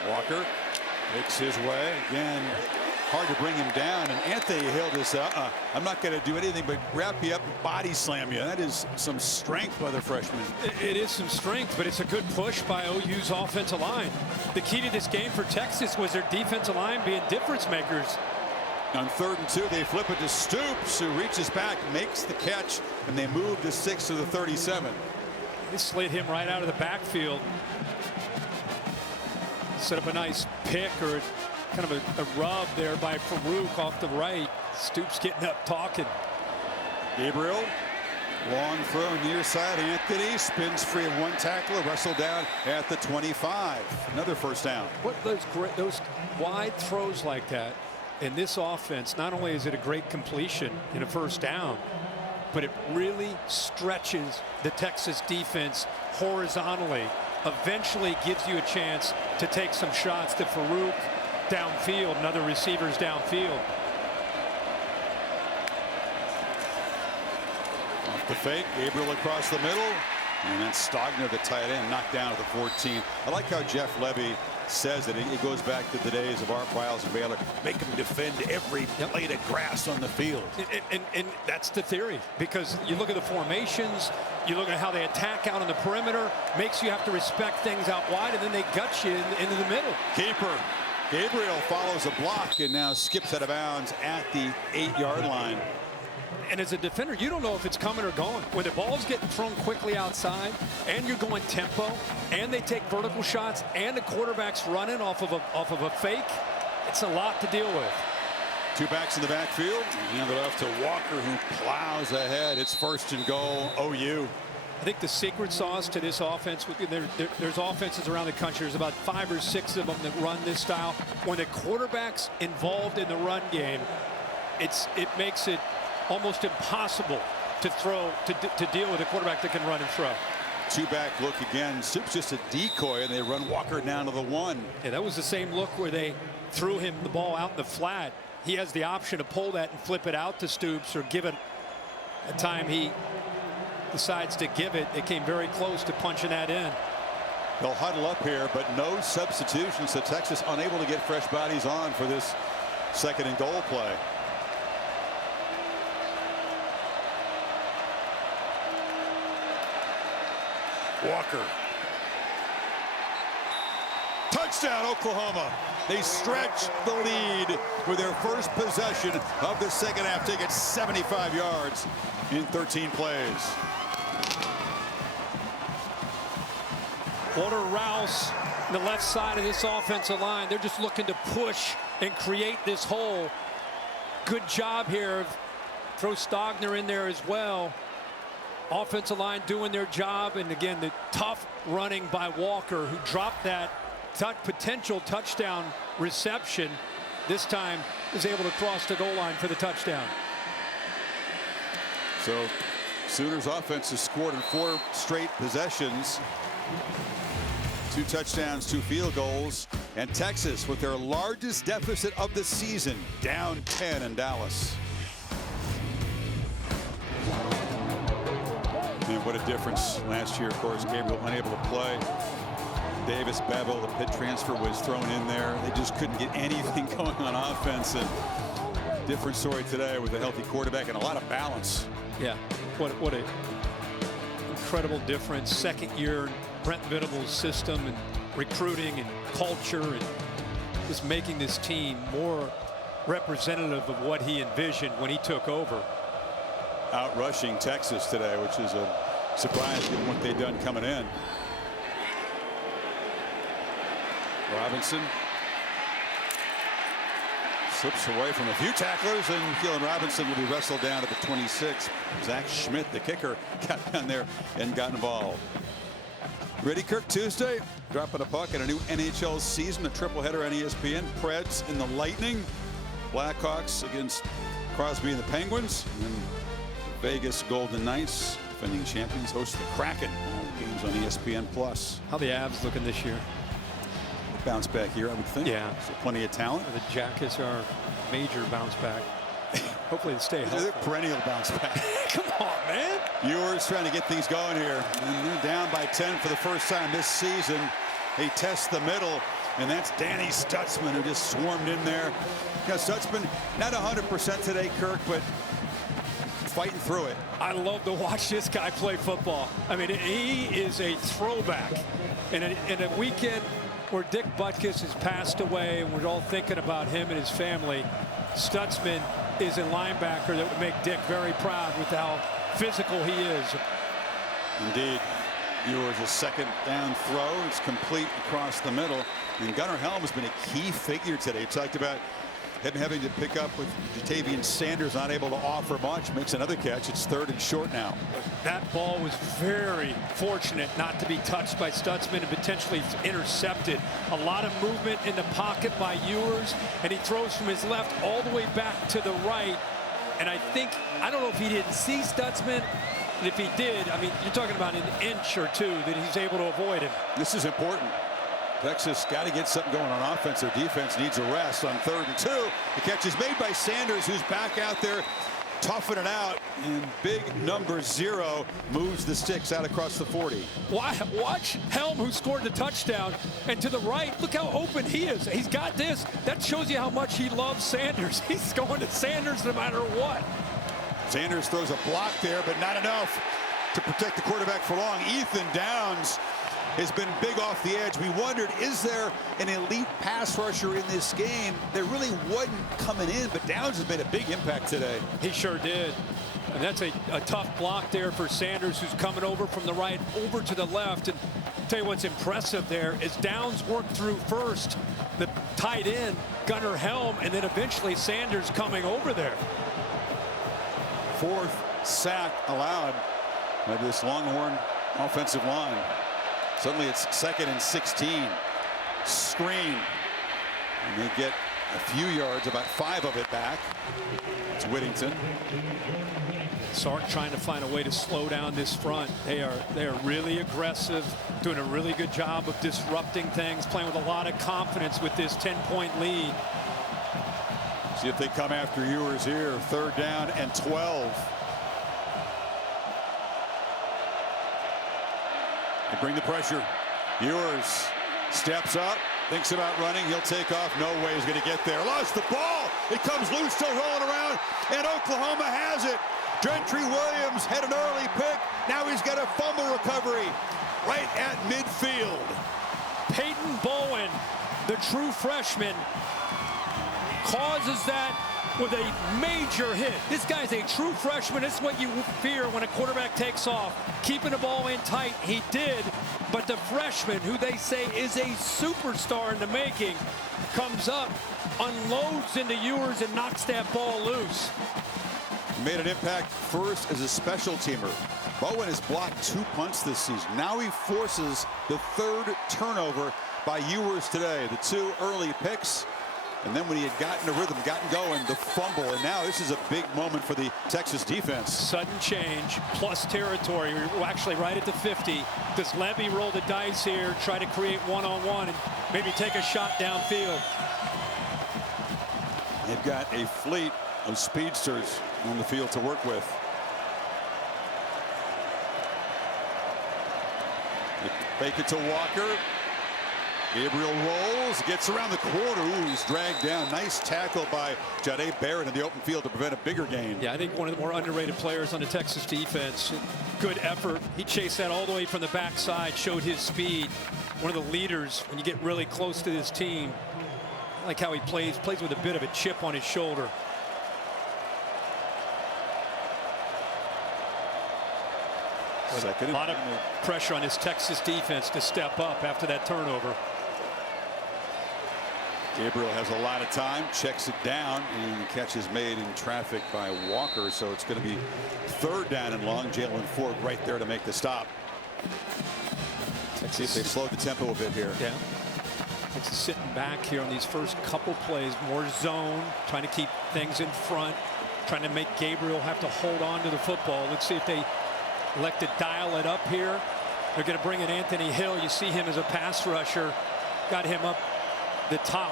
Walker makes his way again. Hard to bring him down, and Anthony Hill just I'm not going to do anything but wrap you up and body slam you. That is some strength by the freshman. It is some strength, but it's a good push by OU's offensive line. The key to this game for Texas was their defensive line being difference makers. On 3rd and 2, they flip it to Stoops, who reaches back, makes the catch, and they move to 6 to the 37. They slid him right out of the backfield. Set up a nice pick or kind of a rub there by Farouk off the right. Stoops getting up talking. Gabriel, long throw near side. Anthony spins free of one tackler, wrestled down at the 25. Another first down. What those wide throws like that in this offense, not only is it a great completion in a first down, but it really stretches the Texas defense horizontally. Eventually gives you a chance to take some shots to Farouk downfield and other receivers downfield. Off the fake, Gabriel across the middle, and then Stogner, the tight end, knocked down at the 14. I like how Jeff Levy says it. It goes back to the days of Art Briles and Baylor. Make them defend every blade of grass on the field. And that's the theory, because you look at the formations, you look at how they attack out on the perimeter, makes you have to respect things out wide, and then they gut you into the middle. Keeper. Gabriel follows a block and now skips out of bounds at the 8-yard line. And as a defender, you don't know if it's coming or going. When the ball's getting thrown quickly outside, and you're going tempo, and they take vertical shots, and the quarterback's running off of a fake, it's a lot to deal with. 2 backs in the backfield. Hand it off to Walker, who plows ahead. It's 1st and goal, OU. I think the secret sauce to this offense, there's offenses around the country, there's about 5 or 6 of them that run this style. When the quarterback's involved in the run game, it makes it almost impossible to deal with a quarterback that can run and throw. 2-back look again. Stoops just a decoy, and they run Walker down to the 1. Yeah, that was the same look where they threw him the ball out in the flat. He has the option to pull that and flip it out to Stoops, or give it a time he decides to give it. It came very close to punching that in. They'll huddle up here, but no substitutions, so Texas unable to get fresh bodies on for this 2nd and goal play. Walker. Touchdown, Oklahoma. They stretch the lead with their first possession of the second half, taking 75 yards in 13 plays. Walter Rouse, the left side of this offensive line, they're just looking to push and create this hole. Good job here. Throw Stogner in there as well. Offensive line doing their job, and again, the tough running by Walker, who dropped that potential touchdown reception. This time is able to cross the goal line for the touchdown. So Sooners offense has scored in 4 straight possessions. 2 touchdowns, 2 field goals, and Texas with their largest deficit of the season, down 10 in Dallas. And what a difference last year. Of course, Gabriel unable to play. Davis, Bevel, the Pitt transfer, was thrown in there. They just couldn't get anything going on offense. And different story today with a healthy quarterback and a lot of balance. Yeah, what a incredible difference. 2nd year Brent Venables' system and recruiting and culture, and just making this team more representative of what he envisioned when he took over. Out rushing Texas today, which is a surprise given what they've done coming in. Robinson slips away from a few tacklers, and Keelan Robinson will be wrestled down at the 26. Zach Schmidt, the kicker, got down there and got involved. Ready, Kirk? Tuesday, dropping a puck in a new NHL season, a triple-header on ESPN. Preds in the Lightning, Blackhawks against Crosby and the Penguins, and the Vegas Golden Knights, defending champions, host the Kraken. All games on ESPN+. How the Avs looking this year? Bounce back here, I would think. Yeah. So plenty of talent. The Jackets are major bounce back. Hopefully they stay healthy. They're perennial bounce back. Come on, man. Ewers trying to get things going here. And they're down by 10 for the first time this season. They test the middle, and that's Danny Stutzman, who just swarmed in there. You know, Stutzman, not 100% today, Kirk, but fighting through it. I love to watch this guy play football. I mean, he is a throwback. In a weekend where Dick Butkus has passed away, and we're all thinking about him and his family, Stutzman is a linebacker that would make Dick very proud with how physical he is. Indeed. Ewers a second down throw. It's complete across the middle. And Gunnar Helm has been a key figure today. Talked about him having to pick up with Jatavian Sanders, not able to offer much. Makes another catch. It's 3rd and short now. That ball was very fortunate not to be touched by Stutzman and potentially intercepted. A lot of movement in the pocket by Ewers, and he throws from his left all the way back to the right. And I don't know if he didn't see Stutzman. And if he did, I mean, you're talking about an inch or two that he's able to avoid him. This is important. Texas got to get something going on offense. Their defense needs a rest on 3rd and 2. The catch is made by Sanders, who's back out there toughing it out. And big number 0 moves the sticks out across the 40. Watch Helm, who scored the touchdown. And to the right, look how open he is. He's got this. That shows you how much he loves Sanders. He's going to Sanders no matter what. Sanders throws a block there, but not enough to protect the quarterback for long. Ethan Downs has been big off the edge. We wondered, is there an elite pass rusher in this game? There really wasn't coming in, but Downs has made a big impact today. He sure did. And that's a tough block there for Sanders, who's coming over from the right over to the left. And I'll tell you what's impressive there is Downs worked through first the tight end, Gunnar Helm, and then eventually Sanders coming over there. 4th sack allowed by this Longhorn offensive line. Suddenly it's 2nd and 16. Screen. And they get a few yards, about 5 of it back. It's Whittington. Sark trying to find a way to slow down this front. They are really aggressive, doing a really good job of disrupting things, playing with a lot of confidence with this 10-point lead. See if they come after Ewers here. 3rd down and 12. They bring the pressure. Ewers steps up, thinks about running. He'll take off. No way he's going to get there. Lost the ball. It comes loose, still rolling around, and Oklahoma has it. Gentry Williams had an early pick. Now he's got a fumble recovery right at midfield. Peyton Bowen, the true freshman, causes that with a major hit. This guy's a true freshman. This is what you fear when a quarterback takes off. Keeping the ball in tight, he did. But the freshman, who they say is a superstar in the making, comes up, unloads into Ewers, and knocks that ball loose. Made an impact first as a special teamer. Bowen has blocked 2 punts this season. Now he forces the 3rd turnover by Ewers today. The 2 early picks. And then when he had gotten a rhythm, gotten going, the fumble. And now this is a big moment for the Texas defense. Sudden change, plus territory. We're actually right at the 50. Does Levy roll the dice here, try to create one-on-one, and maybe take a shot downfield? They've got a fleet of speedsters on the field to work with. They fake it to Walker. Gabriel rolls, gets around the corner. Ooh, he's dragged down. Nice tackle by Jahdae Barrett in the open field to prevent a bigger gain. Yeah, I think one of the more underrated players on the Texas defense. Good effort. He chased that all the way from the backside, showed his speed. One of the leaders when you get really close to this team. I like how he plays with a bit of a chip on his shoulder. A lot of pressure on this Texas defense to step up after that turnover. Gabriel has a lot of time, checks it down, and the catch is made in traffic by Walker, so it's going to be 3rd down and long. Jalen Ford right there to make the stop. See if they slowed the tempo a bit here. Yeah. Texas sitting back here on these first couple plays, more zone, trying to keep things in front, trying to make Gabriel have to hold on to the football. Let's see if they elect to dial it up here. They're going to bring in Anthony Hill. You see him as a pass rusher. Got him up the top.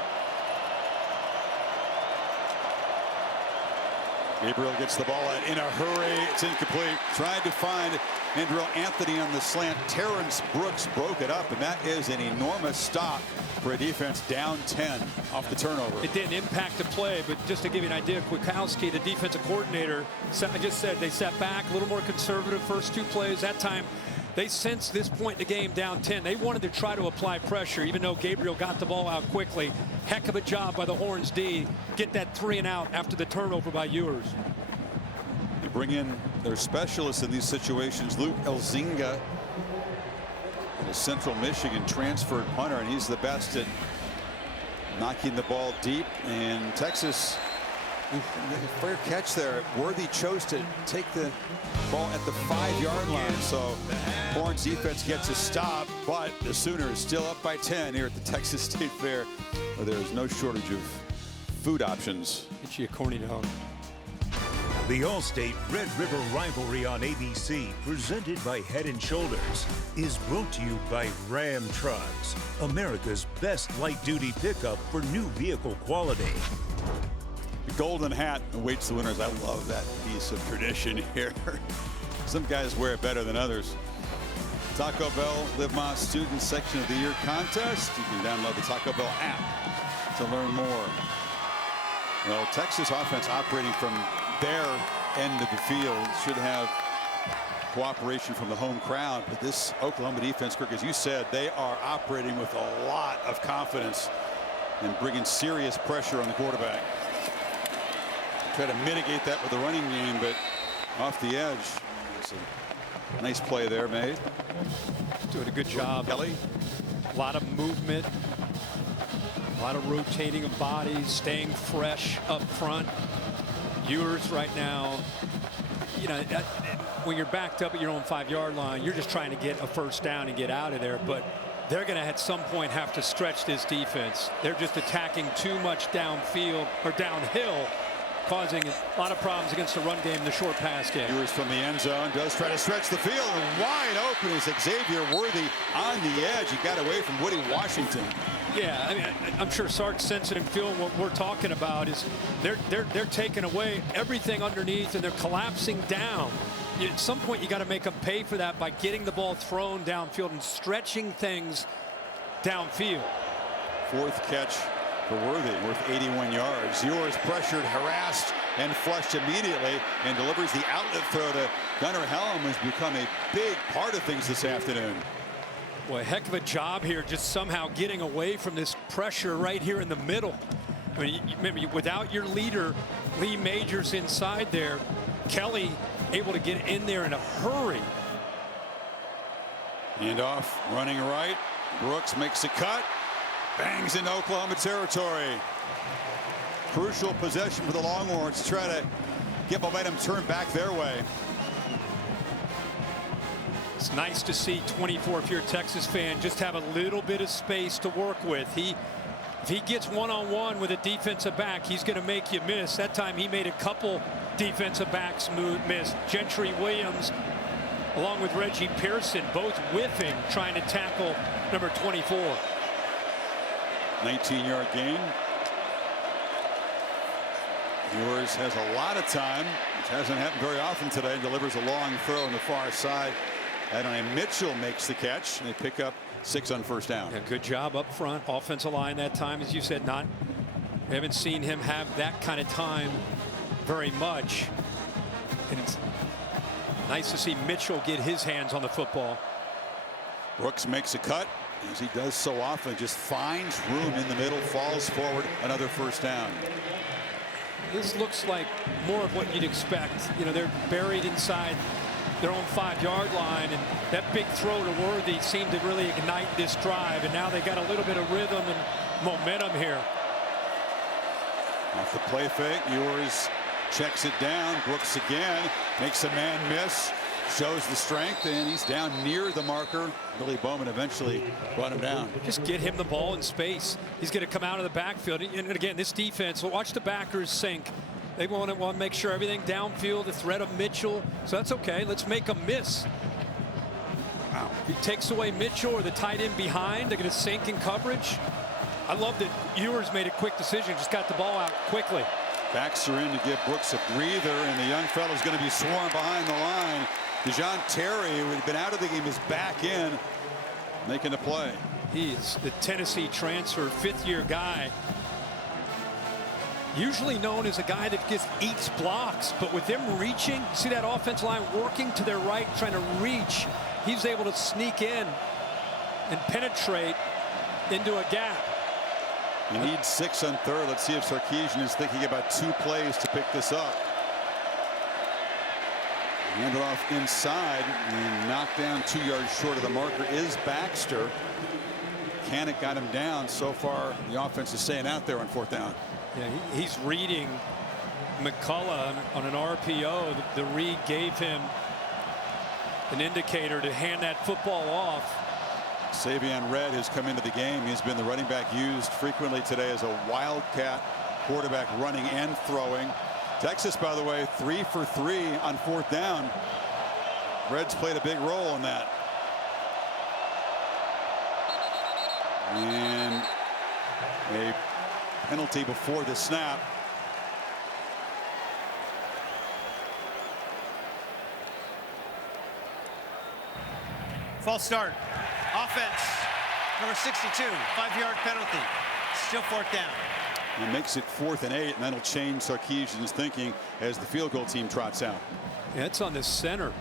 Gabriel gets the ball in a hurry. It's incomplete. Tried to find Andrew Anthony on the slant. Terrence Brooks broke it up, and that is an enormous stop for a defense down 10 off the turnover. It didn't impact the play, but just to give you an idea, Kwiatkowski, the defensive coordinator, I just said they sat back, a little more conservative first 2 plays. That time, they sensed this point in the game down 10. They wanted to try to apply pressure, even though Gabriel got the ball out quickly. Heck of a job by the Horns D. Get that 3 and out after the turnover by Ewers. They bring in their specialists in these situations, Luke Elzinga, the Central Michigan transferred punter, and he's the best at knocking the ball deep. And Texas, fair catch there. Worthy chose to take the ball at the 5-yard line, so Horns defense gets a stop, but the Sooners still up by 10 here at the Texas State Fair, where there's no shortage of food options. Get you a corny dog. The Allstate Red River Rivalry on ABC, presented by Head & Shoulders, is brought to you by Ram Trucks, America's best light-duty pickup for new vehicle quality. The golden hat awaits the winners. I love that piece of tradition here. Some guys wear it better than others. Taco Bell Live Más Student Section of the Year contest. You can download the Taco Bell app to learn more. Well, Texas offense operating from their end of the field should have cooperation from the home crowd, but this Oklahoma defense, Kirk, as you said, they are operating with a lot of confidence and bringing serious pressure on the quarterback. Try to mitigate that with the running game, but off the edge. It's a nice play there made. Doing a good job. Kelly. A lot of movement, a lot of rotating of bodies, staying fresh up front. Ewers right now, you know, when you're backed up at your own 5-yard line, you're just trying to get a first down and get out of there. But they're going to at some point have to stretch this defense. They're just attacking too much downfield or downhill, causing a lot of problems against the run game, the short pass game. Ewers from the end zone does try to stretch the field, and wide open is Xavier Worthy on the edge. He got away from Woody Washington. Yeah, I mean, I'm sure Sark's sensing and feeling what we're talking about is they're taking away everything underneath and they're collapsing down. At some point, you got to make them pay for that by getting the ball thrown downfield and stretching things downfield. 4th catch for Worthy, worth 81 yards. Ewers pressured, harassed, and flushed immediately, and delivers the outlet throw to Gunnar Helm, who's become a big part of things this afternoon. Boy, heck of a job here, just somehow getting away from this pressure right here in the middle. I mean, remember, without your leader, Lee Majors inside there, Kelly able to get in there in a hurry. Handoff, running right. Brooks makes a cut, bangs into Oklahoma territory. Crucial possession for the Longhorns to try to get momentum turned back their way. It's nice to see 24, if you're a Texas fan, just have a little bit of space to work with. If he gets one-on-one with a defensive back, he's going to make you miss. That time he made a couple defensive backs miss. Gentry Williams, along with Reggie Pearson, both whiffing, trying to tackle number 24. 19-yard gain. Ewers has a lot of time, which hasn't happened very often today, and delivers a long throw on the far side. Adonai Mitchell makes the catch, and they pick up 6 on first down. Yeah, good job up front. Offensive line that time, as you said, we haven't seen him have that kind of time very much. And it's nice to see Mitchell get his hands on the football. Brooks makes a cut, as he does so often, just finds room in the middle, falls forward, another first down. This looks like more of what you'd expect. You know, they're buried inside their own 5-yard line, and that big throw to Worthy seemed to really ignite this drive, and now they got a little bit of rhythm and momentum here. Off the play fake, Ewers checks it down. Brooks again, makes a man miss, shows the strength, and he's down near the marker. Billy Bowman eventually brought him down. Just get him the ball in space. He's going to come out of the backfield. And again, this defense, watch the backers sink. They want to make sure everything downfield, the threat of Mitchell. So that's okay. Let's make them miss. Wow. He takes away Mitchell or the tight end behind. They're going to sink in coverage. I love that Ewers made a quick decision, just got the ball out quickly. Baxter in to give Brooks a breather, and the young fellow's going to be swarmed behind the line. Dejon Terry, who had been out of the game, is back in, making the play. He's the Tennessee transfer, fifth-year guy. Usually known as a guy that just eats blocks, but with him reaching, see that offensive line working to their right, trying to reach, he's able to sneak in and penetrate into a gap. You need 6 on third. Let's see if Sarkisian is thinking about 2 plays to pick this up. Hand it off inside and knocked down 2 yards short of the marker is Baxter. Canick got him down. So far, the offense is staying out there on 4th down. Yeah, he's reading McCullough on an RPO. The read gave him an indicator to hand that football off. Savion Red has come into the game. He's been the running back used frequently today as a wildcat quarterback, running and throwing. Texas, by the way, 3 for 3 on 4th down. Reds played a big role in that. And a penalty before the snap. False start. Offense. Number 62. 5-yard penalty. Still 4th down. He makes it 4th and 8, and that'll change Sarkisian's thinking as the field goal team trots out. Yeah, it's on the center.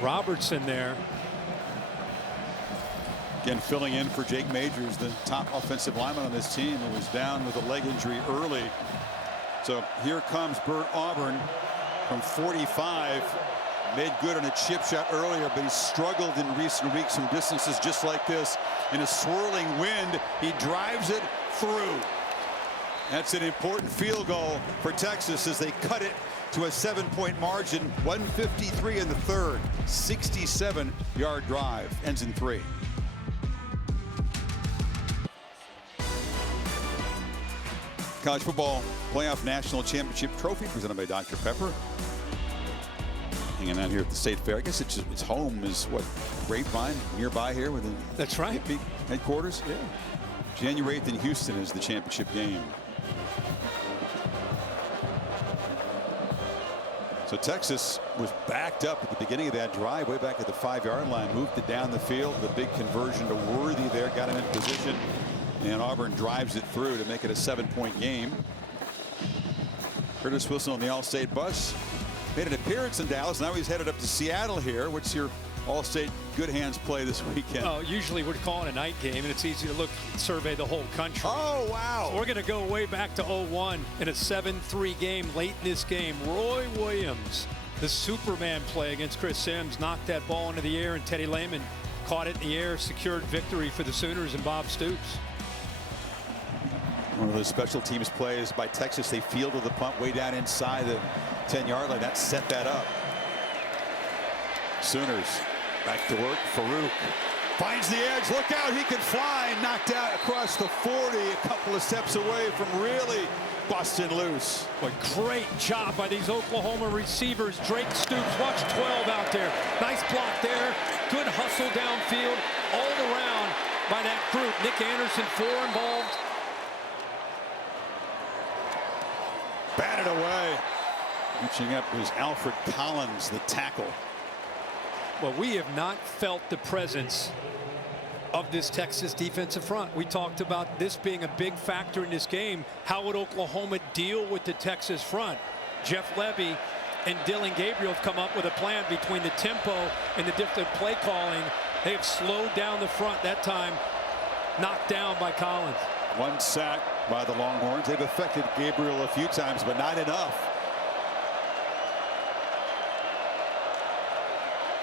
Robertson there. Again, filling in for Jake Majors, the top offensive lineman on this team, who was down with a leg injury early. So here comes Bert Auburn from 45. Made good on a chip shot earlier, but he's struggled in recent weeks from distances just like this. In a swirling wind, he drives it through. That's an important field goal for Texas as they cut it to a 7-point margin. 153 in the third. 67-yard drive. Ends in 3. College football playoff national championship trophy presented by Dr. Pepper. Hanging out here at the State Fair. I guess its home is what, Grapevine, nearby here within. That's right. Headquarters. Yeah. January 8th in Houston is the championship game. So Texas was backed up at the beginning of that drive, way back at the 5-yard line, moved it down the field. The big conversion to Worthy there got him in position, and Auburn drives it through to make it a 7-point game. Curtis Wilson on the All-State bus. Made an appearance in Dallas. Now he's headed up to Seattle here. What's your All-State good hands play this weekend? Oh, usually we're calling a night game, and it's easy to survey the whole country. Oh, wow. So we're going to go way back to 01 in a 7-3 game. Late in this game, Roy Williams, the Superman play against Chris Sims, knocked that ball into the air, and Teddy Lehman caught it in the air, secured victory for the Sooners and Bob Stoops. One of those special teams plays by Texas. They fielded the punt way down inside the 10-yard line. That set that up. Sooners back to work. Farouk finds the edge. Look out, he can fly. Knocked out across the 40, a couple of steps away from really busting loose. Boy, great job by these Oklahoma receivers. Drake Stoops, watch 12 out there. Nice block there. Good hustle downfield all around by that group. Nick Anderson, 4 involved. Batted away. Reaching up was Alfred Collins, the tackle. Well, we have not felt the presence of this Texas defensive front. We talked about this being a big factor in this game. How would Oklahoma deal with the Texas front? Jeff Levy and Dylan Gabriel have come up with a plan between the tempo and the different play calling. They have slowed down the front that time, knocked down by Collins. 1 sack by the Longhorns. They've affected Gabriel a few times, but not enough.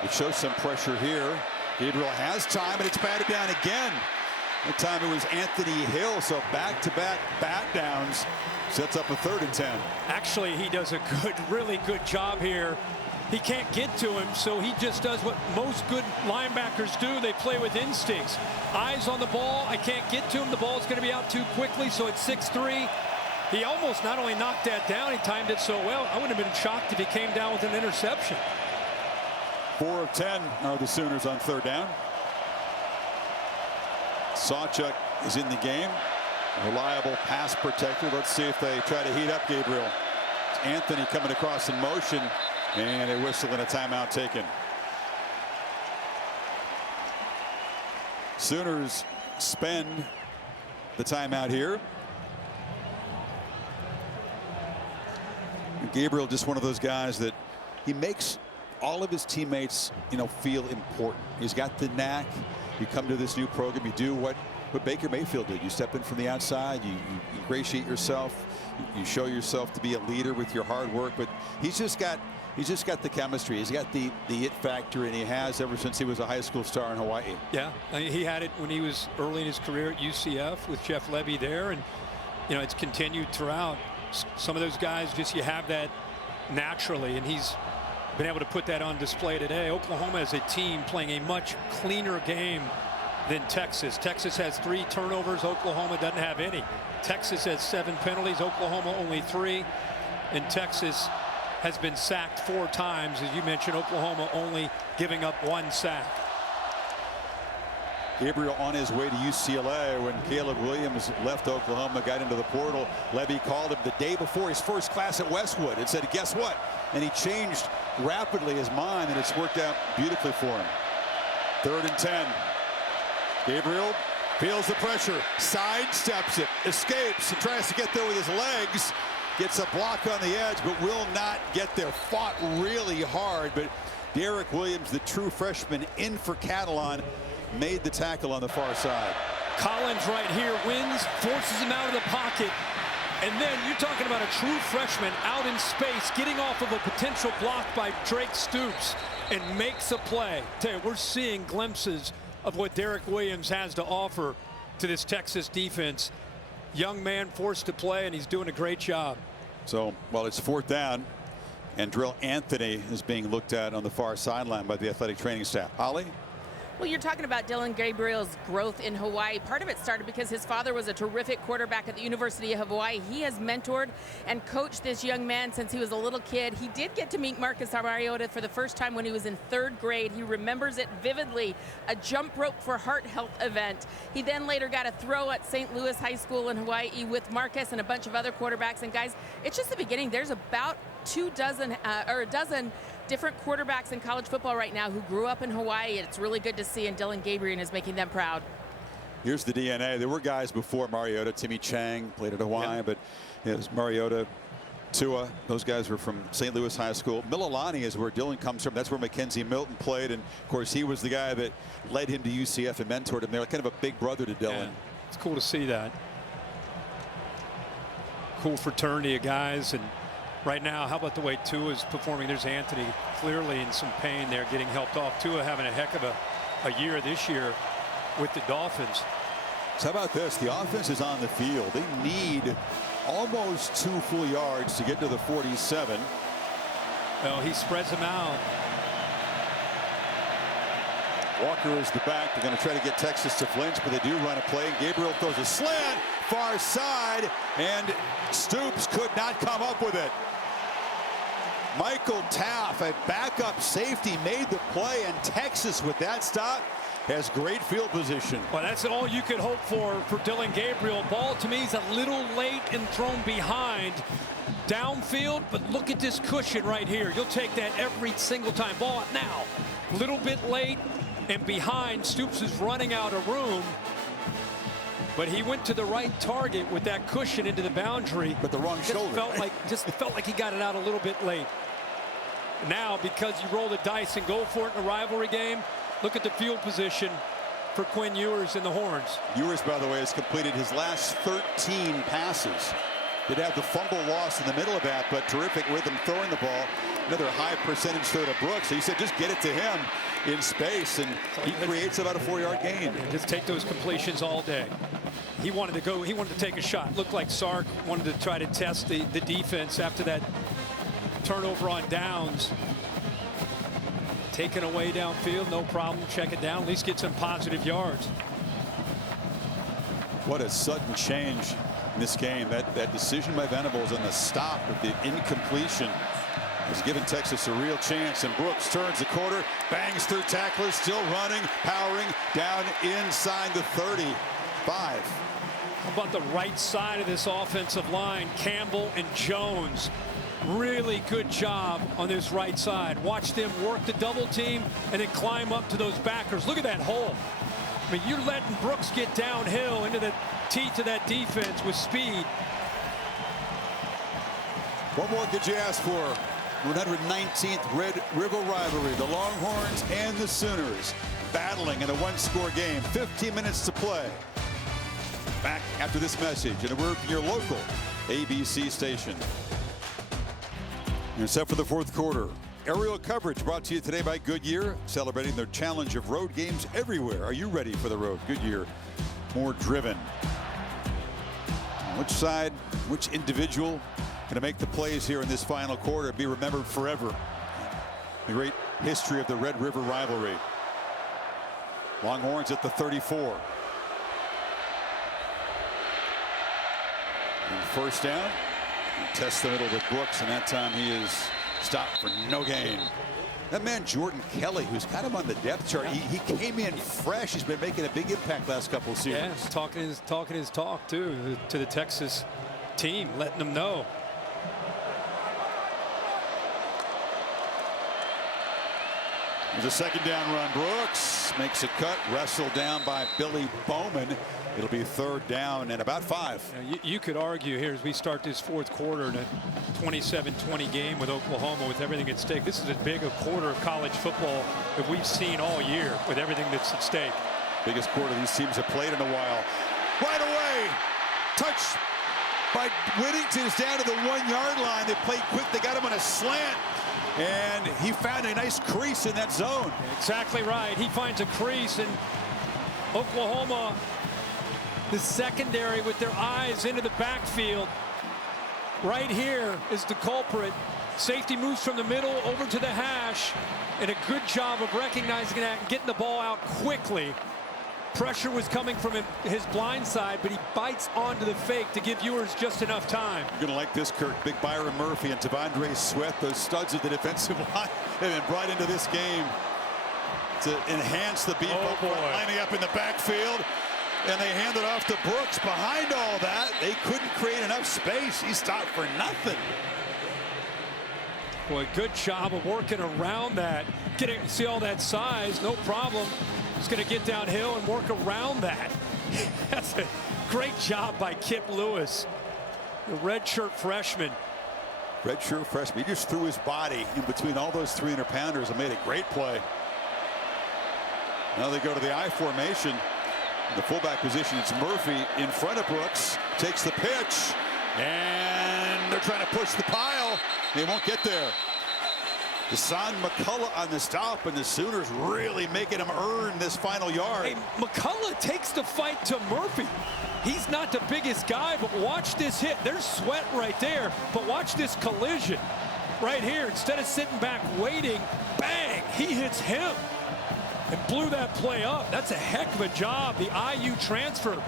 It shows some pressure here. Gabriel has time, and it's batted down again. That time it was Anthony Hill, so back-to-back bat downs. Sets up a 3rd and 10. Actually, he does a really good job here. He can't get to him, so he just does what most good linebackers do. They play with instincts. Eyes on the ball. I can't get to him. The ball's going to be out too quickly, so it's 6-3. He almost not only knocked that down, he timed it so well. I wouldn't have been shocked if he came down with an interception. 4 of 10 are the Sooners on 3rd down. Sawchuk is in the game. Reliable pass protector. Let's see if they try to heat up Gabriel. It's Anthony coming across in motion, and a whistle and a timeout taken. Sooners spend the timeout here. Gabriel, just one of those guys that he makes all of his teammates, feel important. He's got the knack. You come to this new program, you do what Baker Mayfield did. You step in from the outside, you ingratiate yourself, you show yourself to be a leader with your hard work. But he's just got the chemistry. He's got the it factor, and he has ever since he was a high school star in Hawaii. Yeah, he had it when he was early in his career at UCF with Jeff Levy there, and it's continued throughout. Some of those guys you have that naturally, and he's been able to put that on display today. Oklahoma as a team playing a much cleaner game than Texas. Texas has 3 turnovers. Oklahoma doesn't have any. Texas has 7 penalties. Oklahoma only 3. And Texas has been sacked 4 times. As you mentioned, Oklahoma only giving up 1 sack. Gabriel on his way to UCLA when Caleb Williams left Oklahoma, got into the portal. Levy called him the day before his first class at Westwood and said, guess what? And he changed rapidly his mind, and it's worked out beautifully for him. 3rd and 10. Gabriel feels the pressure, sidesteps it, escapes, and tries to get there with his legs. Gets a block on the edge, but will not get there. Fought really hard, but Derek Williams, the true freshman in for Catalan, made the tackle on the far side. Collins right here wins, forces him out of the pocket. And then you're talking about a true freshman out in space, getting off of a potential block by Drake Stoops, and makes a play. Tell you, we're seeing glimpses of what Derek Williams has to offer to this Texas defense. Young man forced to play, and he's doing a great job. So, well, it's 4th down, and Drill Anthony is being looked at on the far sideline by the athletic training staff. Holly? Well, you're talking about Dillon Gabriel's growth in Hawaii. Part of it started because his father was a terrific quarterback at the University of Hawaii. He has mentored and coached this young man since he was a little kid. He did get to meet Marcus Mariota for the first time when he was in 3rd grade. He remembers it vividly, a jump rope for heart health event. He then later got a throw at St. Louis High School in Hawaii with Marcus and a bunch of other quarterbacks. And guys, it's just the beginning. There's about a dozen different quarterbacks in college football right now who grew up in Hawaii. It's really good to see, and Dillon Gabriel is making them proud. Here's the DNA. There were guys before Mariota. Timmy Chang played at Hawaii, but it was Mariota, Tua. Those guys were from St. Louis High School. Mililani is where Dillon comes from. That's where Mackenzie Milton played, and of course he was the guy that led him to UCF and mentored him there, kind of a big brother to Dillon. Yeah, it's cool to see that. Cool fraternity of guys. And right now, how about the way Tua is performing? There's Anthony clearly in some pain there, getting helped off. Tua having a heck of a year this year with the Dolphins. So how about this? The offense is on the field. They need almost 2 full yards to get to the 47. Well, he spreads them out. Walker is the back. They're going to try to get Texas to flinch, but they do run a play. Gabriel throws a slant, far side, and Stoops could not come up with it. Michael Taff, a backup safety, made the play, and Texas, with that stop, has great field position. Well, that's all you could hope for Dillon Gabriel. Ball, to me, is a little late and thrown behind downfield, but look at this cushion right here. You'll take that every single time. Ball up now. A little bit late and behind. Stoops is running out of room, but he went to the right target with that cushion into the boundary. But the wrong shoulder. Just felt like he got it out a little bit late. Now, because you roll the dice and go for it in a rivalry game, look at the field position for Quinn Ewers and the Horns. Ewers, by the way, has completed his last 13 passes. Did have the fumble loss in the middle of that, but terrific rhythm throwing the ball. another high percentage throw to Brooks. So he said just get it to him in space, and he creates about a 4-yard gain. Just take those completions all day. He wanted to go. He wanted to take a shot. Looked like Sark wanted to try to test the defense after that turnover on downs. Taken away downfield, no problem. Check it down. At least get some positive yards. What a sudden change in this game. That decision by Venables on the stop with the incompletion has given Texas a real chance. And Brooks turns the corner, bangs through tacklers, still running, powering down inside the 35. How about the right side of this offensive line? Campbell and Jones. Really good job on this right side. Watch them work the double team and then climb up to those backers. Look at that hole. I mean, you're letting Brooks get downhill into the teeth of that defense with speed. What more could you ask for? 119th Red River rivalry. The Longhorns and the Sooners battling in a one-score game. 15 minutes to play. Back after this message and a word from your local ABC station. You're set for the fourth quarter. Aerial coverage brought to you today by Goodyear, celebrating their challenge of road games everywhere. Are you ready for the road? Goodyear, more driven. Which side, which individual going to make the plays here in this final quarter and be remembered forever? The great history of the Red River rivalry. Longhorns at the 34. And first down. Test the middle with Brooks, and that time he is stopped for no gain. That man Jordan Kelly, who's got him on the depth chart, he came in fresh. He's been making a big impact last couple of seasons. Yeah, talking his talk too to the Texas team, letting them know. There's a second down run. Brooks makes a cut, wrestled down by Billy Bowman. It'll be third down and about 5. You could argue here as we start this fourth quarter in a 27-20 game with Oklahoma with everything at stake. This is as big a quarter of college football that we've seen all year with everything that's at stake. Biggest quarter these teams have played in a while. Right away, touch by Whittington is down to the 1-yard line. They played quick. They got him on a slant. And he found a nice crease in that zone. Exactly right. He finds a crease, and Oklahoma, the secondary with their eyes into the backfield. Right here is the culprit. Safety moves from the middle over to the hash, and a good job of recognizing that and getting the ball out quickly. Pressure was coming from his blind side, but he bites onto the fake to give Ewers just enough time. You're going to like this, Kirk. Big Byron Murphy and Tavondre Sweat, those studs of the defensive line, have been brought into this game to enhance the beef lining up in the backfield. And they hand it off to Brooks. Behind all that, they couldn't create enough space. He stopped for nothing. Boy, good job of working around that. See all that size, no problem. He's going to get downhill and work around that. That's a great job by Kip Lewis, the redshirt freshman. Redshirt freshman. He just threw his body in between all those 300-pounders and made a great play. Now they go to the I formation. In the fullback position, it's Murphy in front of Brooks. Takes the pitch. And they're trying to push the pile. They won't get there. Deshaun McCullough on the stop, and the Sooners really making him earn this final yard. Hey, McCullough takes the fight to Murphy. He's not the biggest guy, but watch this hit. There's Sweat right there, but watch this collision right here. Instead of sitting back waiting, bang, he hits him and blew that play up. That's a heck of a job. The IU transfer.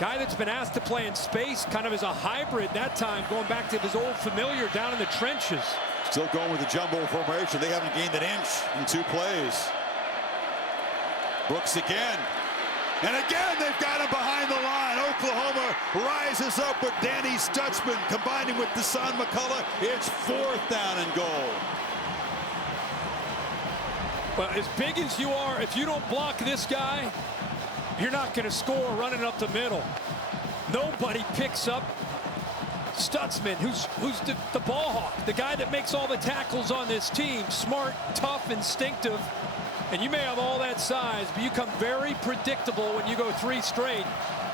Guy that's been asked to play in space, kind of as a hybrid that time, going back to his old familiar down in the trenches. Still going with the jumbo formation. They haven't gained an inch in 2 plays. Brooks again. And again, they've got him behind the line. Oklahoma rises up with Danny Stutzman combining with Deshaun McCullough. It's 4th down and goal. Well, as big as you are, if you don't block this guy, you're not going to score running up the middle. Nobody picks up Stutzman, who's the ball hawk, the guy that makes all the tackles on this team. Smart, tough, instinctive. And you may have all that size, but you come very predictable when you go 3 straight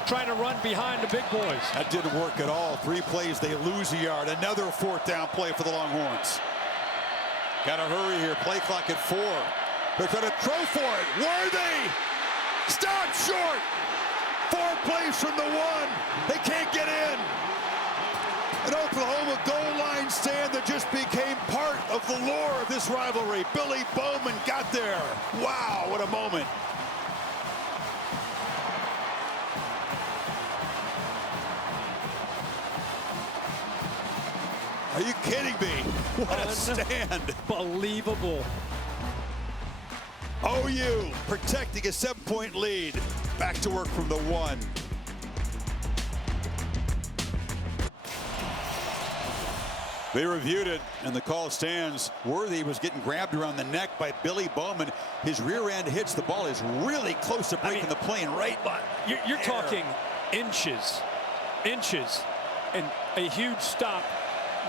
trying to run behind the big boys. That didn't work at all. 3 plays, they lose a yard. Another 4th down play for the Longhorns. Got to hurry here. Play clock at 4. They're going to throw for it. Worthy! Stop short! 4 plays from the 1. They can't get in. An Oklahoma goal line stand that just became part of the lore of this rivalry. Billy Bowman got there. Wow, what a moment. Are you kidding me? What a stand. Unbelievable. OU protecting a 7-point lead. Back to work from the 1. They reviewed it, and the call stands. Worthy was getting grabbed around the neck by Billy Bowman. His rear end hits the ball. Is really close to breaking the plane right by. You're talking inches, and a huge stop.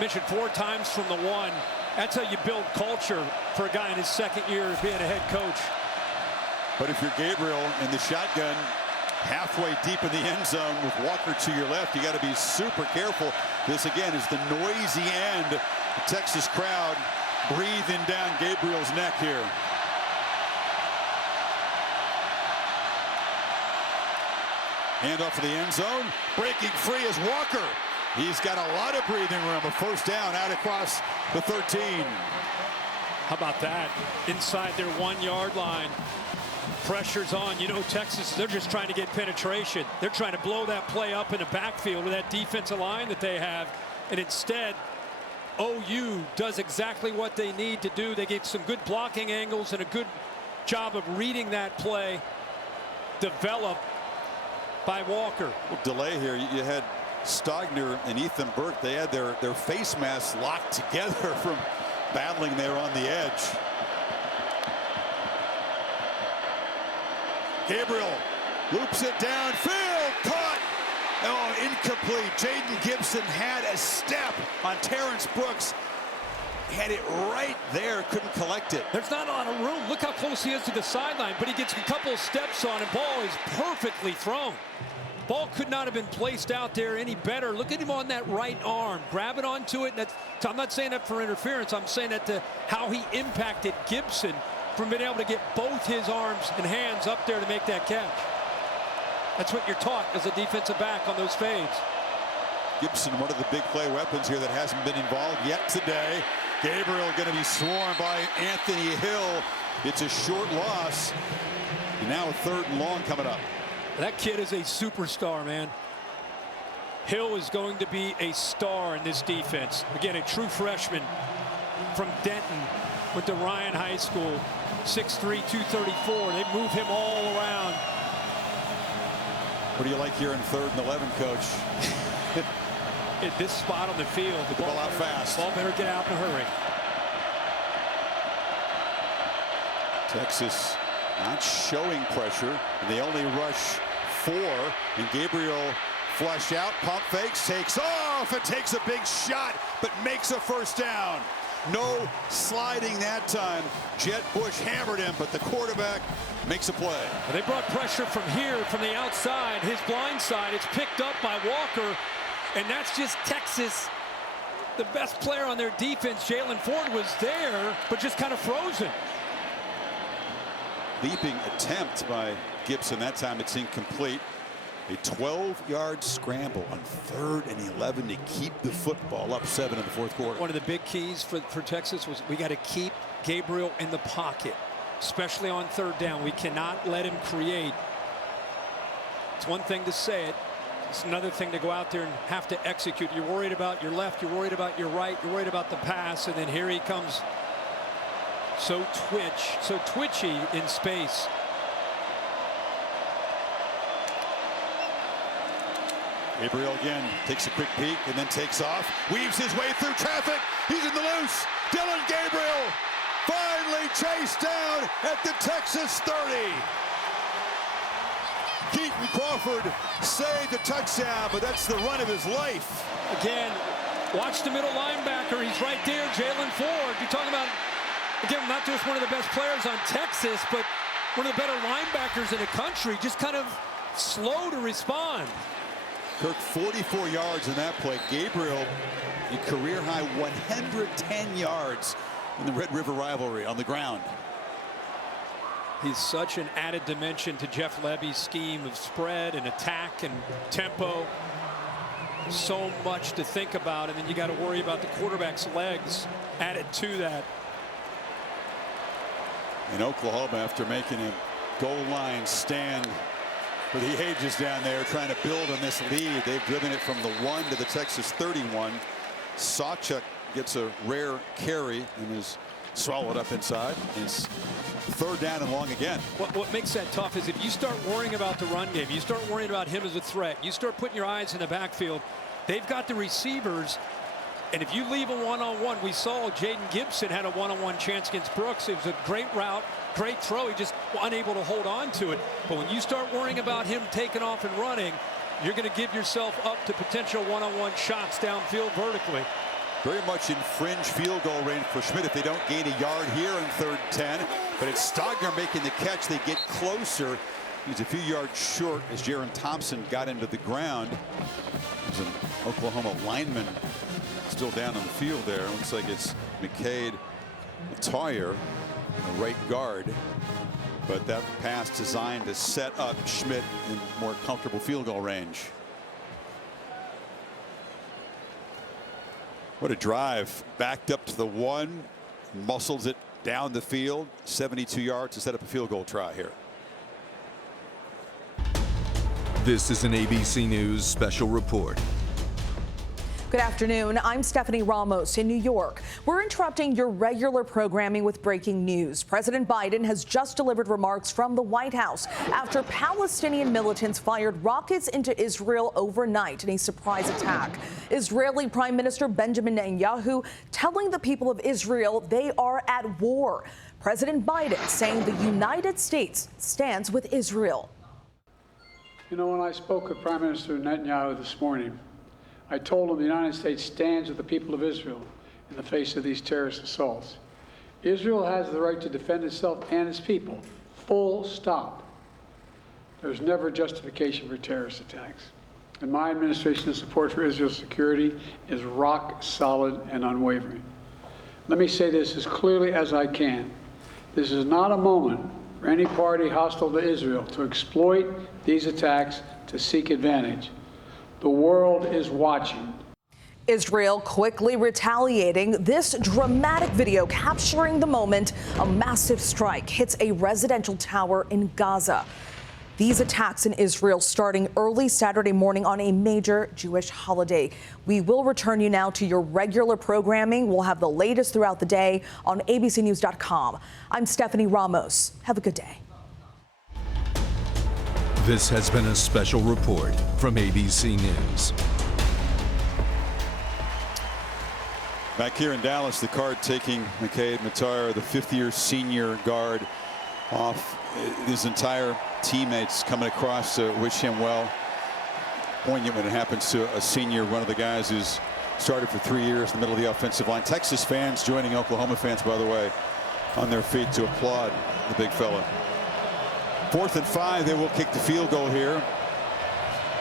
Mentioned 4 times from the 1. That's how you build culture for a guy in his 2nd year of being a head coach. But if you're Gabriel in the shotgun, halfway deep in the end zone with Walker to your left, you got to be super careful. This again is the noisy end. The Texas crowd breathing down Gabriel's neck here. Hand off to the end zone. Breaking free is Walker. He's got a lot of breathing room. A first down out across the 13. How about that? Inside their 1-yard line. Pressure's on. You know, Texas, they're just trying to get penetration. They're trying to blow that play up in the backfield with that defensive line that they have. And instead, OU does exactly what they need to do. They get some good blocking angles and a good job of reading that play. Developed by Walker. Well, delay here. You had Stogner and Ethan Burke. They had their face masks locked together from battling there on the edge. Gabriel loops it downfield, caught. Oh, incomplete. Jaden Gibson had a step on Terrence Brooks. Had it right there, couldn't collect it. There's not a lot of room. Look how close he is to the sideline, but he gets a couple of steps on it. Ball is perfectly thrown. Ball could not have been placed out there any better. Look at him on that right arm. Grab it onto it. So I'm not saying that for interference. I'm saying that to how he impacted Gibson from being able to get both his arms and hands up there to make that catch. That's what you're taught as a defensive back on those fades. Gibson, one of the big play weapons here that hasn't been involved yet today. Gabriel going to be swarmed by Anthony Hill. It's a short loss. And now a 3rd and long coming up. That kid is a superstar, man. Hill is going to be a star in this defense. Again, a true freshman from Denton, went to Ryan High School, 6'3", 234. They move him all around. What do you like here in 3rd and 11, Coach? At this spot on the field, the ball out fast. Ball better get out in a hurry. Texas not showing pressure. And they only rush 4. And Gabriel flush out, pump fakes, takes off, and takes a big shot, but makes a first down. No sliding that time. Jett Bush hammered him, but the quarterback makes a play. They brought pressure from here, from the outside. His blind side, it's picked up by Walker, and that's just Texas. The best player on their defense, Jaylan Ford, was there, but just kind of frozen. Leaping attempt by Gibson. That time it's incomplete. A 12-yard scramble on 3rd and 11 to keep the football up 7 in the 4th quarter. One of the big keys for Texas was we got to keep Gabriel in the pocket, especially on 3rd down. We cannot let him create. It's one thing to say it. It's another thing to go out there and have to execute. You're worried about your left. You're worried about your right. You're worried about the pass. And then here he comes. So twitchy in space. Gabriel again takes a quick peek and then takes off. Weaves his way through traffic. He's in the loose. Dillon Gabriel finally chased down at the Texas 30. Keaton Crawford saved a touchdown, but that's the run of his life. Again, watch the middle linebacker. He's right there, Jaylan Ford. You're talking about, again, not just one of the best players on Texas, but one of the better linebackers in the country, just kind of slow to respond. Kirk, 44 yards in that play. Gabriel, a career high 110 yards in the Red River rivalry on the ground. He's such an added dimension to Jeff Lebby's scheme of spread and attack and tempo. So much to think about, and then you got to worry about the quarterback's legs added to that. In Oklahoma, after making a goal line stand for the ages down there, trying to build on this lead, they've driven it from the 1 to the Texas 31. Sawchuk gets a rare carry and is swallowed up inside. It's 3rd down and long again. What makes that tough is if you start worrying about the run game, you start worrying about him as a threat, you start putting your eyes in the backfield, they've got the receivers. And if you leave a one-on-one, we saw Jaden Gibson had a one-on-one chance against Brooks. It was a great route, great throw. He just unable to hold on to it. But when you start worrying about him taking off and running, you're going to give yourself up to potential one-on-one shots downfield vertically. Very much in fringe field goal range for Schmidt if they don't gain a yard here in 3rd and 10. But it's Stogner making the catch. They get closer. He's a few yards short as Jaron Thompson got into the ground. There's an Oklahoma lineman still down on the field there. Looks like it's McCade Toyer, a right guard. But that pass designed to set up Schmidt in more comfortable field goal range. What a drive. Backed up to the 1, muscles it down the field, 72 yards to set up a field goal try here. This is an ABC News special report. Good afternoon. I'm Stephanie Ramos in New York. We're interrupting your regular programming with breaking news. President Biden has just delivered remarks from the White House after Palestinian militants fired rockets into Israel overnight in a surprise attack. Israeli Prime Minister Benjamin Netanyahu telling the people of Israel they are at war. President Biden saying the United States stands with Israel. You know, when I spoke with Prime Minister Netanyahu this morning, I told him the United States stands with the people of Israel in the face of these terrorist assaults. Israel has the right to defend itself and its people, full stop. There's never justification for terrorist attacks. And my administration's support for Israel's security is rock solid and unwavering. Let me say this as clearly as I can. This is not a moment for any party hostile to Israel to exploit these attacks to seek advantage. The world is watching. Israel quickly retaliating. This dramatic video capturing the moment a massive strike hits a residential tower in Gaza. These attacks in Israel starting early Saturday morning on a major Jewish holiday. We will return you now to your regular programming. We'll have the latest throughout the day on abcnews.com. I'm Stephanie Ramos. Have a good day. This has been a special report from ABC News. Back here in Dallas, the Card taking McCade Matar, the 5th-year senior guard, off. His entire teammates coming across to wish him well. Poignant when it happens to a senior, one of the guys who's started for 3 years in the middle of the offensive line. Texas fans joining Oklahoma fans, by the way, on their feet to applaud the big fella. 4th and 5, they will kick the field goal here.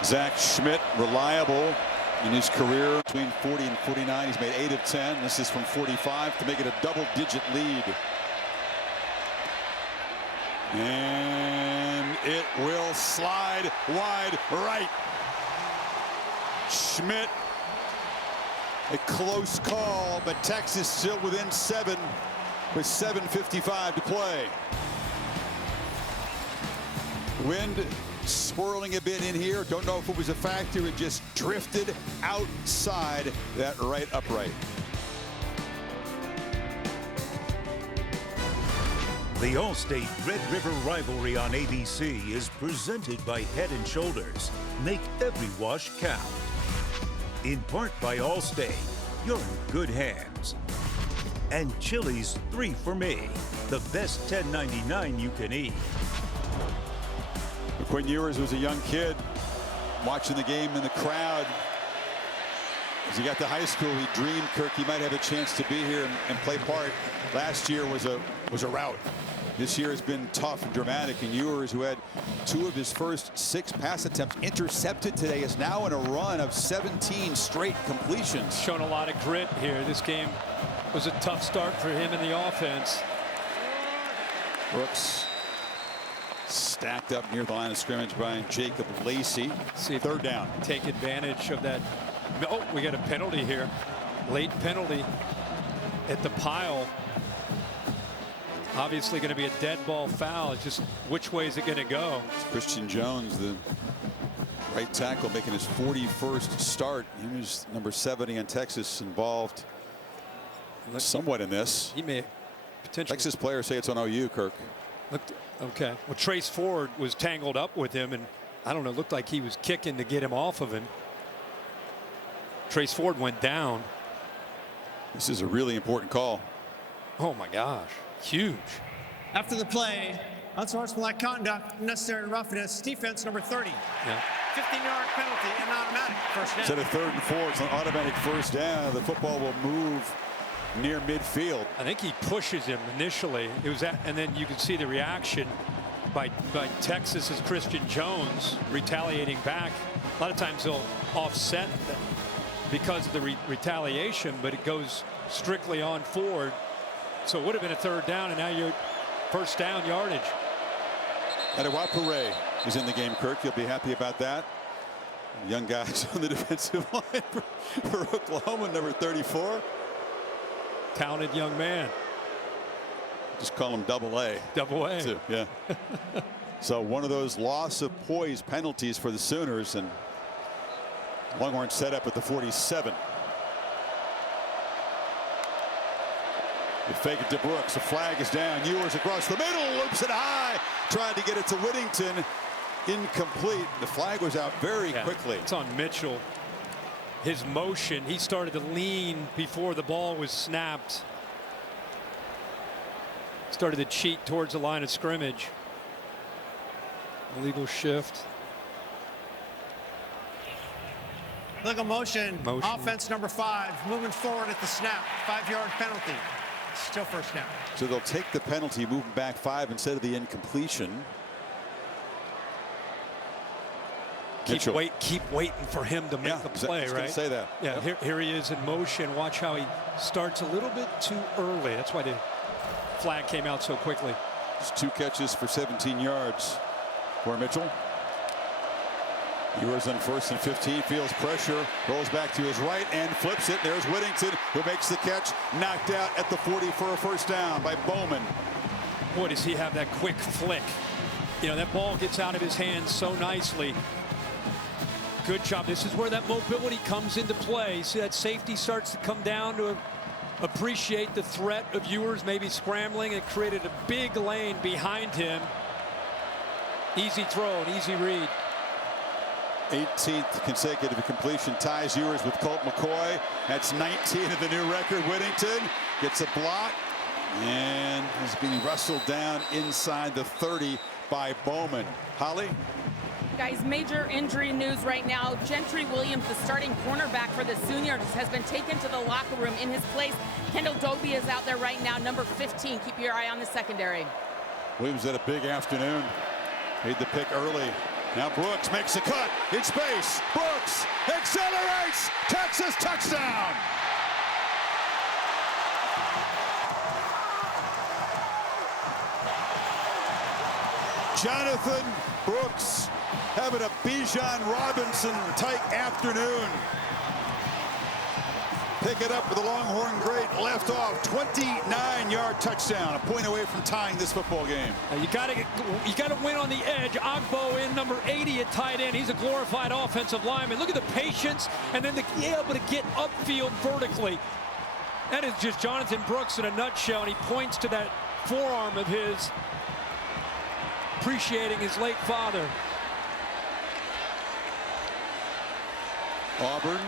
Zach Schmidt, reliable in his career between 40 and 49. He's made 8 of 10. This is from 45 to make it a double-digit lead. And it will slide wide right. Schmidt, a close call, but Texas still within 7 with 7:55 to play. Wind swirling a bit in here. Don't know if it was a factor. It just drifted outside that right upright. The Allstate Red River rivalry on ABC is presented by Head & Shoulders. Make every wash count. In part by Allstate, you're in good hands. And Chili's 3 for Me, the best $10.99 you can eat. Quinn Ewers was a young kid watching the game in the crowd. As he got to high school, he dreamed, Kirk, he might have a chance to be here and play part. Last year was a rout. This year has been tough and dramatic, and Ewers, who had 2 of his first 6 pass attempts intercepted today, is now in a run of 17 straight completions. Shown a lot of grit here. This game It was a tough start for him in the offense. Brooks stacked up near the line of scrimmage by Jacob Lacey. See if third down. Take advantage of that. Oh, we got a penalty here. Late penalty at the pile. Obviously going to be a dead ball foul. It's just which way is it going to go? It's Christian Jones, the right tackle, making his 41st start. He was number 70 in Texas, involved somewhat in this. He may potentially. Texas players say it's on OU, Kirk. Okay. Well, Trace Ford was tangled up with him, and I don't know, looked like he was kicking to get him off of him. Trace Ford went down. This is a really important call. Oh my gosh, huge. After the play, unsportsmanlike conduct, necessary roughness, defense number 30. Yeah. 15-yard penalty and automatic first down. Instead of 3rd and 4, it's an automatic first down. The football will move near midfield. I think he pushes him initially. It was that, and then you can see the reaction by Texas's Christian Jones retaliating back. A lot of times they'll offset because of the retaliation, but it goes strictly on Ford. So it would have been a 3rd down, and now you're first down yardage. Adewapure is in the game, Kirk. You'll be happy about that. Young guys on the defensive line for Oklahoma, number 34. Talented young man. Just call him Double A. Double A. Too, yeah. So one of those loss of poise penalties for the Sooners, and Longhorns set up at the 47. They fake it to Brooks. A flag is down. Ewers across the middle, loops it high. Tried to get it to Whittington. Incomplete. The flag was out very quickly. It's on Mitchell. His motion, he started to lean before the ball was snapped. Started to cheat towards the line of scrimmage. Illegal shift. Legal motion. Offense number 5, moving forward at the snap. 5-yard penalty. Still first down. So they'll take the penalty, moving back 5 instead of the incompletion. Keep waiting for him to make the play, I was right? gonna say that. Yeah, here he is in motion. Watch how he starts a little bit too early. That's why the flag came out so quickly. Just 2 catches for 17 yards for Mitchell. Ewers on 1st and 15, feels pressure, rolls back to his right and flips it. There's Whittington, who makes the catch, knocked out at the 40 for a first down by Bowman. Boy, does he have that quick flick. You know, that ball gets out of his hands so nicely. Good job. This is where that mobility comes into play. See, that safety starts to come down to appreciate the threat of Ewers maybe scrambling. It created a big lane behind him. Easy throw, an easy read. 18th consecutive completion ties Ewers with Colt McCoy. That's 19 of the new record. Whittington gets a block and is being wrestled down inside the 30 by Bowman. Holly? Guys, major injury news right now. Gentry Williams, the starting cornerback for the Sooners, has been taken to the locker room. In his place, Kendall Doby is out there right now, number 15. Keep your eye on the secondary. Williams had a big afternoon. Made the pick early. Now Brooks makes a cut in space. Brooks accelerates. Texas touchdown. Jonathan Brooks having a Bijan Robinson type afternoon. Pick it up with the Longhorn great left off. 29-yard touchdown, a point away from tying this football game. You got to win on the edge. Ogbo in number 80 at tight end. He's a glorified offensive lineman. Look at the patience and then be able to get upfield vertically. That is just Jonathan Brooks in a nutshell, and he points to that forearm of his, appreciating his late father. Auburn,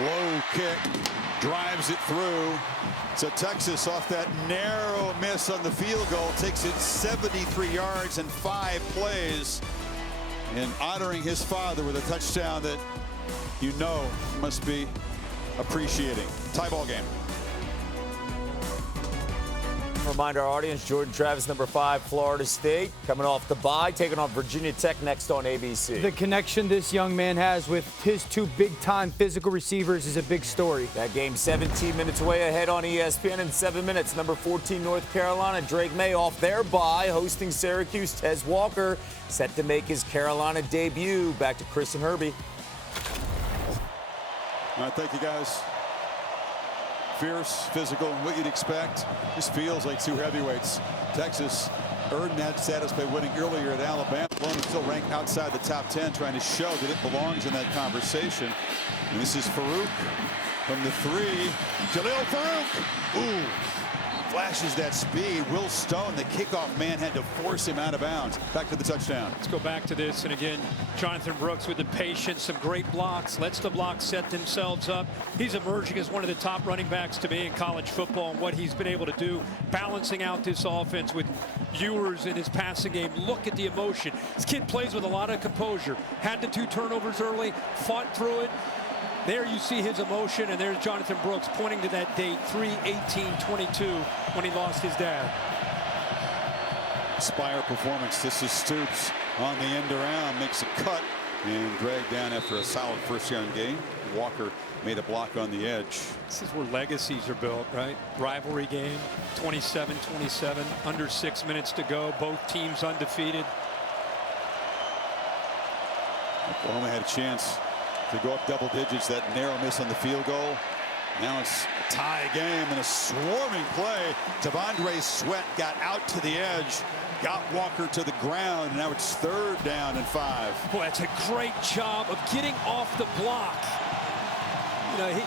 low kick, drives it through. So Texas, off that narrow miss on the field goal, takes it 73 yards and 5 plays, and honoring his father with a touchdown that you know must be appreciating. Tie ball game. Remind our audience, Jordan Travis, number 5, Florida State, coming off the bye, taking on Virginia Tech next on ABC. The connection this young man has with his 2 big-time physical receivers is a big story. That game 17 minutes away ahead on ESPN in 7 minutes. Number 14, North Carolina, Drake May off their bye, hosting Syracuse. Tez Walker set to make his Carolina debut. Back to Chris and Herbie. All right, thank you, guys. Fierce, physical, what you'd expect. This feels like 2 heavyweights. Texas earned that status by winning earlier at Alabama. One still ranked outside the top 10, trying to show that it belongs in that conversation. And this is Farouk from the 3. Jalil Farouk. Ooh. Flashes that speed. Will Stone, the kickoff man, had to force him out of bounds. Back to the touchdown. Let's go back to this. And again, Jonathan Brooks with the patience, some great blocks, lets the blocks set themselves up. He's emerging as one of the top running backs to me in college football, and what he's been able to do, balancing out this offense with Ewers in his passing game. Look at the emotion. This kid plays with a lot of composure. Had the 2 turnovers early, fought through it. There you see his emotion, and there's Jonathan Brooks pointing to that date, 3/18/22, when he lost his dad. Spire performance. This is Stoops on the end around, makes a cut, and dragged down after a solid first down game. Walker made a block on the edge. This is where legacies are built, right? Rivalry game, 27-27, under 6 minutes to go. Both teams undefeated. Oklahoma had a chance to go up double digits. That narrow miss on the field goal. Now it's a tie game and a swarming play. T'Vondre Sweat got out to the edge, got Walker to the ground, and now it's 3rd down and 5. Boy, that's a great job of getting off the block. You know,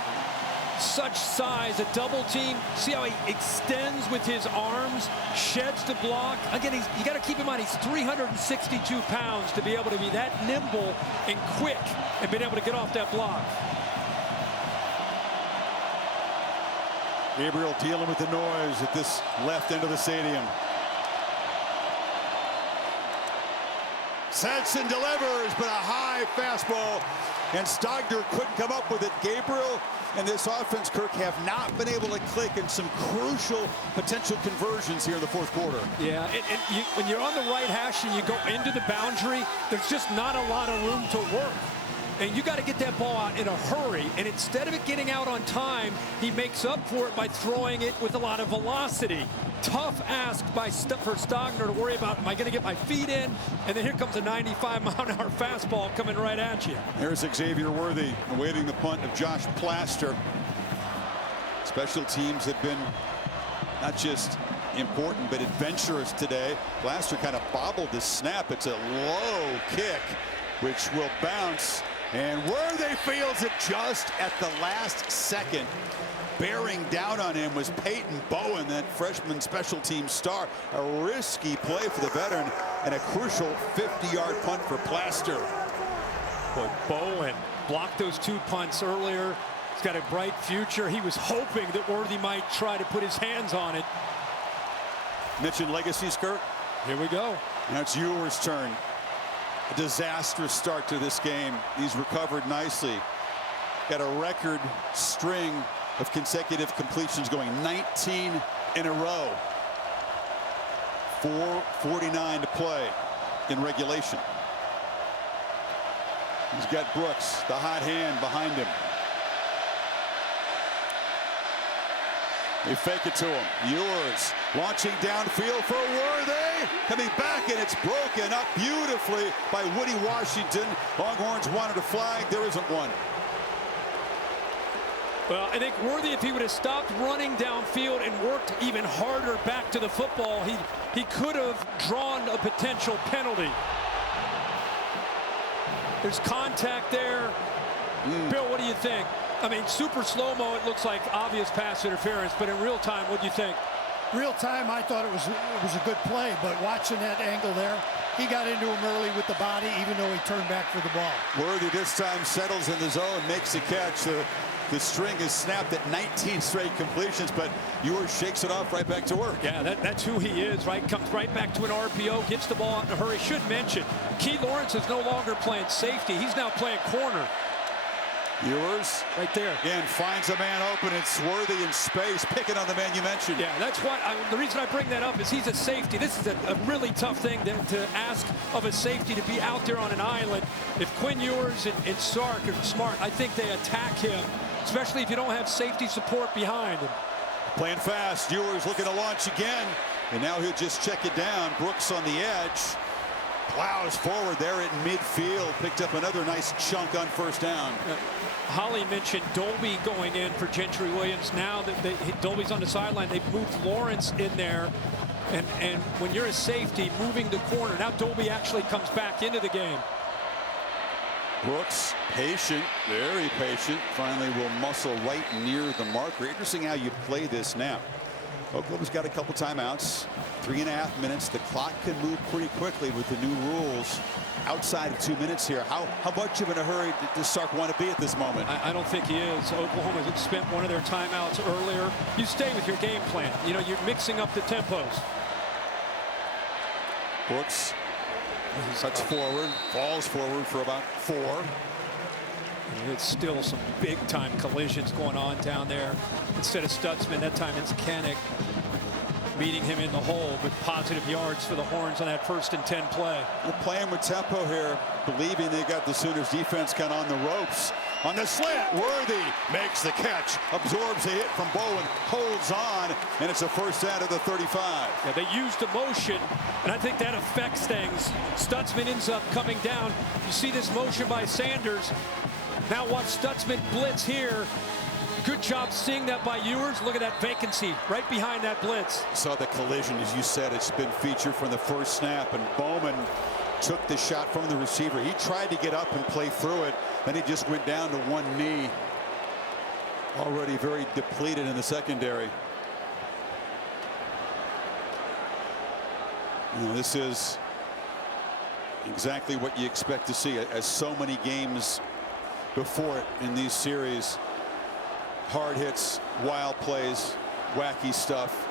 such size, a double team. See how he extends with his arms, sheds the block. Again, you got to keep in mind, he's 362 pounds to be able to be that nimble and quick and being able to get off that block. Gabriel dealing with the noise at this left end of the stadium. Sanson delivers, but a high fastball, and Stogner couldn't come up with it. Gabriel and this offense, Kirk, have not been able to click in some crucial potential conversions here in the 4th quarter. Yeah, when you're on the right hash and you go into the boundary, there's just not a lot of room to work. And you got to get that ball out in a hurry. And instead of it getting out on time, he makes up for it by throwing it with a lot of velocity. Tough ask for Stogner to worry about, am I going to get my feet in? And then here comes a 95-mile-an-hour fastball coming right at you. There's Xavier Worthy awaiting the punt of Josh Plaster. Special teams have been not just important, but adventurous today. Plaster kind of bobbled the snap. It's a low kick, which will bounce. And Worthy fields it just at the last second. Bearing down on him was Peyton Bowen, that freshman special team star. A risky play for the veteran and a crucial 50-yard punt for Plaster. Boy, Bowen blocked those 2 punts earlier. He's got a bright future. He was hoping that Worthy might try to put his hands on it. Mentioned legacy, Skirt. Here we go. Now it's Ewers' turn. A disastrous start to this game. He's recovered nicely. Got a record string of consecutive completions, going 19 in a row. 4:49 to play in regulation. He's got Brooks, the hot hand behind him. They fake it to him. Ewers launching downfield for Worthy. Coming back, and it's broken up beautifully by Woody Washington. Longhorns wanted a flag. There isn't one. Well, I think Worthy, if he would have stopped running downfield and worked even harder back to the football, he could have drawn a potential penalty. There's contact there. Bill, what do you think? I mean, super slow-mo, it looks like obvious pass interference, but in real time, what do you think? Real time, I thought it was a good play, but watching that angle there, he got into him early with the body, even though he turned back for the ball. Worthy this time settles in the zone, makes the catch. The string is snapped at 19 straight completions, but Ewers shakes it off right back to work. Yeah, that's who he is, right? Comes right back to an RPO, gets the ball out in a hurry. Should mention, Key Lawrence is no longer playing safety. He's now playing corner. Ewers right there. Again, finds a man open. It's Worthy in space, picking on the man you mentioned. Yeah, that's what the reason I bring that up is he's a safety. This is a really tough thing to ask of a safety, to be out there on an island. If Quinn Ewers and Sark are smart, I think they attack him, especially if you don't have safety support behind him. Playing fast. Ewers looking to launch again, and now he'll just check it down. Brooks on the edge. Plows forward there at midfield. Picked up another nice chunk on first down. Holly mentioned Dolby going in for Gentry Williams. Now that Dolby's on the sideline, they've moved Lawrence in there. And when you're a safety, moving the corner, now Dolby actually comes back into the game. Brooks, patient, very patient. Finally will muscle right near the marker. Interesting how you play this snap. Oklahoma's got a couple timeouts. 3.5 minutes. The clock can move pretty quickly with the new rules. Outside of 2 minutes here. How much of in a hurry does Sark want to be at this moment? I don't think he is. Oklahoma spent one of their timeouts earlier. You stay with your game plan. You know, you're mixing up the tempos. Brooks cuts forward, falls forward for about 4. It's still some big-time collisions going on down there. Instead of Stutzman, that time it's Kanik meeting him in the hole, but positive yards for the Horns on that 1st and 10 play. They're playing with tempo here, believing they got the Sooners defense kind of on the ropes. On the slant, Worthy makes the catch, absorbs a hit from Bowen, holds on, and it's a first down to the 35. Yeah, they used emotion, and I think that affects things. Stutzman ends up coming down. You see this motion by Sanders. Now watch Stutzman blitz here. Good job seeing that by Ewers. Look at that vacancy right behind that blitz. Saw the collision, as you said. It's been featured from the first snap, and Bowman took the shot from the receiver. He tried to get up and play through it. Then he just went down to one knee. Already very depleted in the secondary. You know, this is exactly what you expect to see, as so many games before it in these series. Hard hits, wild plays, wacky stuff.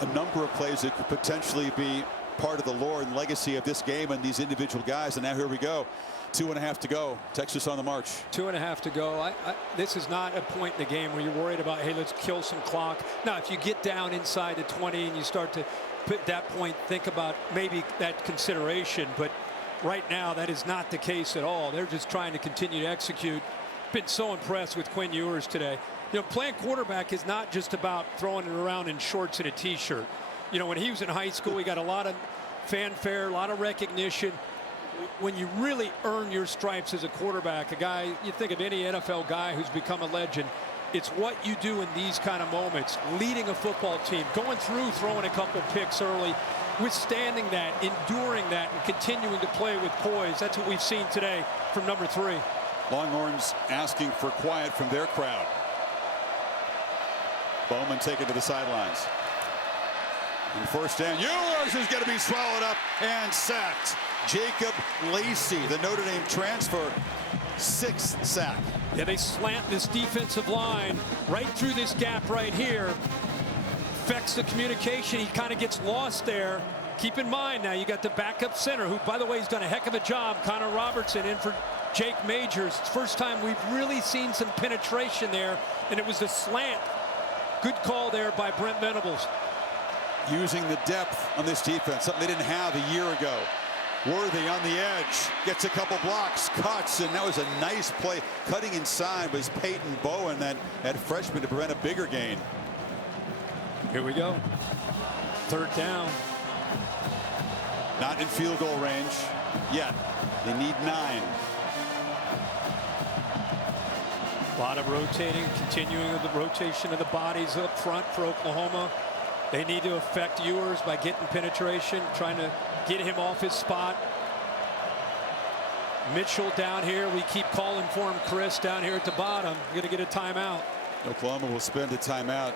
A number of plays that could potentially be part of the lore and legacy of this game and these individual guys. And now here we go. 2.5 to go. Texas on the march. 2.5 to go. This is not a point in the game where you're worried about, hey, let's kill some clock. Now, if you get down inside the 20 and you start to put that point, think about maybe that consideration. But right now, that is not the case at all. They're just trying to continue to execute. Been so impressed with Quinn Ewers today. You know, playing quarterback is not just about throwing it around in shorts and a t-shirt. You know, when he was in high school, he got a lot of fanfare, a lot of recognition. When you really earn your stripes as a quarterback, a guy, you think of any NFL guy who's become a legend, it's what you do in these kind of moments, leading a football team, going through, throwing a couple picks early, withstanding that, enduring that, and continuing to play with poise. That's what we've seen today from number 3. Longhorns asking for quiet from their crowd. Bowman taken to the sidelines. And first down, Ewers is going to be swallowed up and sacked. Jacob Lacey, the Notre Dame transfer, 6th sack. Yeah, they slant this defensive line right through this gap right here. Affects the communication. He kind of gets lost there. Keep in mind now you got the backup center, who, by the way, has done a heck of a job. Connor Robertson in for Jake Majors. It's the first time we've really seen some penetration there, and it was the slant. Good call there by Brent Venables. Using the depth on this defense, something they didn't have a year ago. Worthy on the edge, gets a couple blocks, cuts, and that was a nice play. Cutting inside was Peyton Bowen, that freshman, to prevent a bigger gain. Here we go. 3rd down. Not in field goal range yet. They need 9. A lot of rotating, continuing with the rotation of the bodies up front for Oklahoma. They need to affect Ewers by getting penetration, trying to get him off his spot. Mitchell down here. We keep calling for him, Chris, down here at the bottom. Going to get a timeout. Oklahoma will spend a timeout.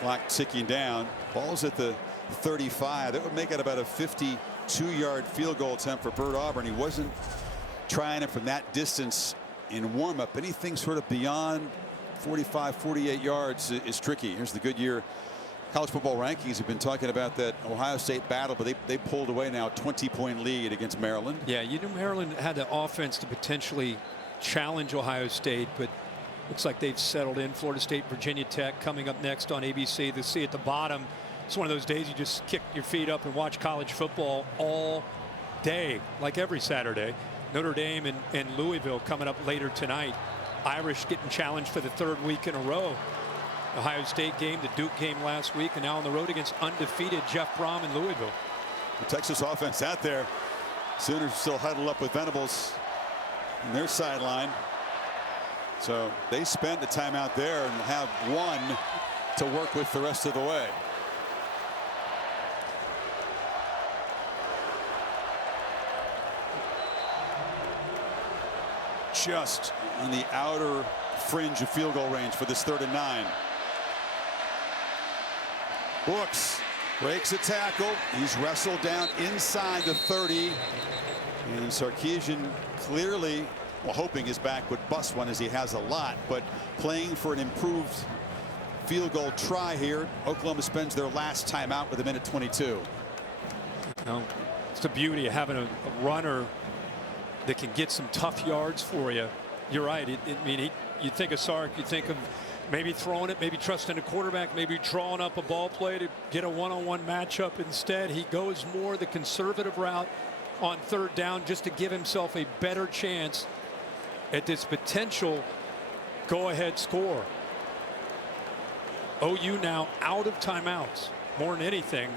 Clock ticking down. Ball's at the 35. That would make it about a 52-yard field goal attempt for Bert Auburn. He wasn't trying it from that distance in warm-up. Anything sort of beyond 45, 48 yards is tricky. Here's the Goodyear college football rankings have been talking about that Ohio State battle, but they pulled away now a 20-point lead against Maryland. Yeah, you knew Maryland had the offense to potentially challenge Ohio State, but looks like they've settled in. Florida State, Virginia Tech coming up next on ABC. The see at the bottom. It's one of those days you just kick your feet up and watch college football all day, like every Saturday. Notre Dame and Louisville coming up later tonight. Irish getting challenged for the 3rd week in a row. Ohio State game, the Duke game last week, and now on the road against undefeated Jeff Brom in Louisville. The Texas offense out there. Sooners still huddled up with Venables on their sideline. So they spent the timeout there and have one to work with the rest of the way. Just on the outer fringe of field goal range for this 3rd and 9. Brooks breaks a tackle. He's wrestled down inside the 30. And Sarkisian clearly, well, hoping his back would bust one, as he has a lot, but playing for an improved field goal try here. Oklahoma spends their last timeout with 1:22. No, it's the beauty of having a runner that can get some tough yards for you. You're right. I mean, you think of Sark, you think of maybe throwing it, maybe trusting the quarterback, maybe drawing up a ball play to get a one-on-one matchup. Instead, he goes more the conservative route on 3rd down just to give himself a better chance at this potential go-ahead score. OU now out of timeouts more than anything.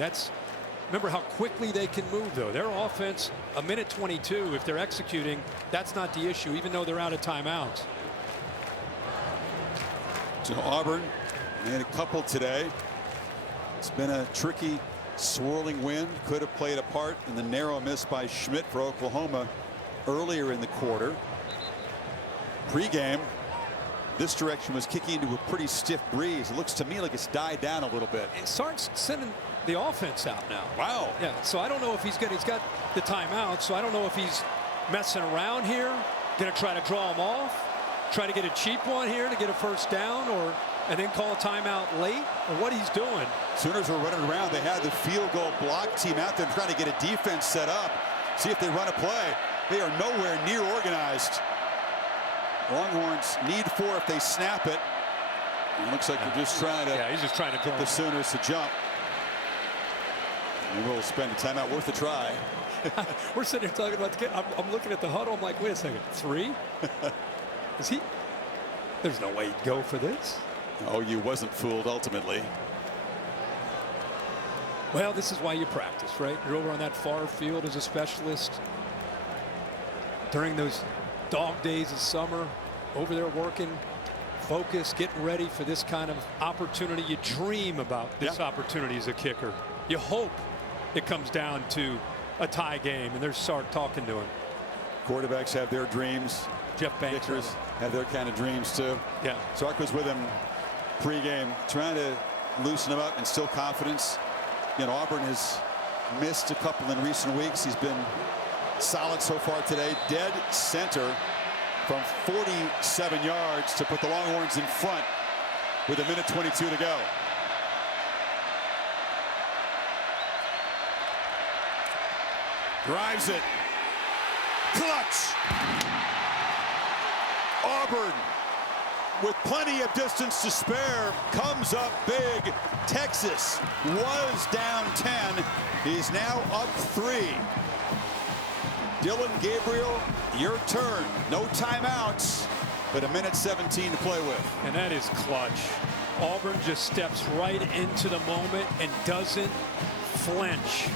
Remember how quickly they can move, though. Their offense, 1:22, if they're executing, that's not the issue, even though they're out of timeouts. So Auburn made a couple today. It's been a tricky, swirling wind. Could have played a part in the narrow miss by Schmidt for Oklahoma earlier in the quarter. Pre-game, this direction was kicking into a pretty stiff breeze. It looks to me like it's died down a little bit. Sark's sending the offense out now. Wow. Yeah, so I don't know if he's got the timeout, so I don't know if he's messing around here, going to try to draw him off, try to get a cheap one here to get a 1st down, and then call a timeout late, or what he's doing. Sooners were running around. They had the field goal block team out there trying to get a defense set up, see if they run a play. They are nowhere near organized. Longhorns need 4 if they snap it. It looks like they're just trying to. Yeah, he's just trying to get the Sooners to jump. And we'll spend a timeout worth a try. We're sitting here talking about the game. I'm looking at the huddle. I'm like, wait a second, 3? Is he? There's no way he'd go for this. OU wasn't fooled ultimately. Well, this is why you practice, right? You're over on that far field as a specialist during those dog days of summer, over there working, focused, getting ready for this kind of opportunity. You dream about this opportunity as a kicker. You hope it comes down to a tie game, and there's Sark talking to him. Quarterbacks have their dreams. Jeff Banks kickers have their kind of dreams too. Yeah. Sark was with him pre-game, trying to loosen him up, instill confidence. You know, Auburn has missed a couple in recent weeks. He's been solid so far today. Dead center from 47 yards to put the Longhorns in front with 1:22 to go. Drives it. Clutch. Auburn, with plenty of distance to spare, comes up big. Texas was down 10. He's now up 3. Dylan Gabriel, your turn. No timeouts, but 1:17 to play with. And that is clutch. Auburn just steps right into the moment and doesn't flinch.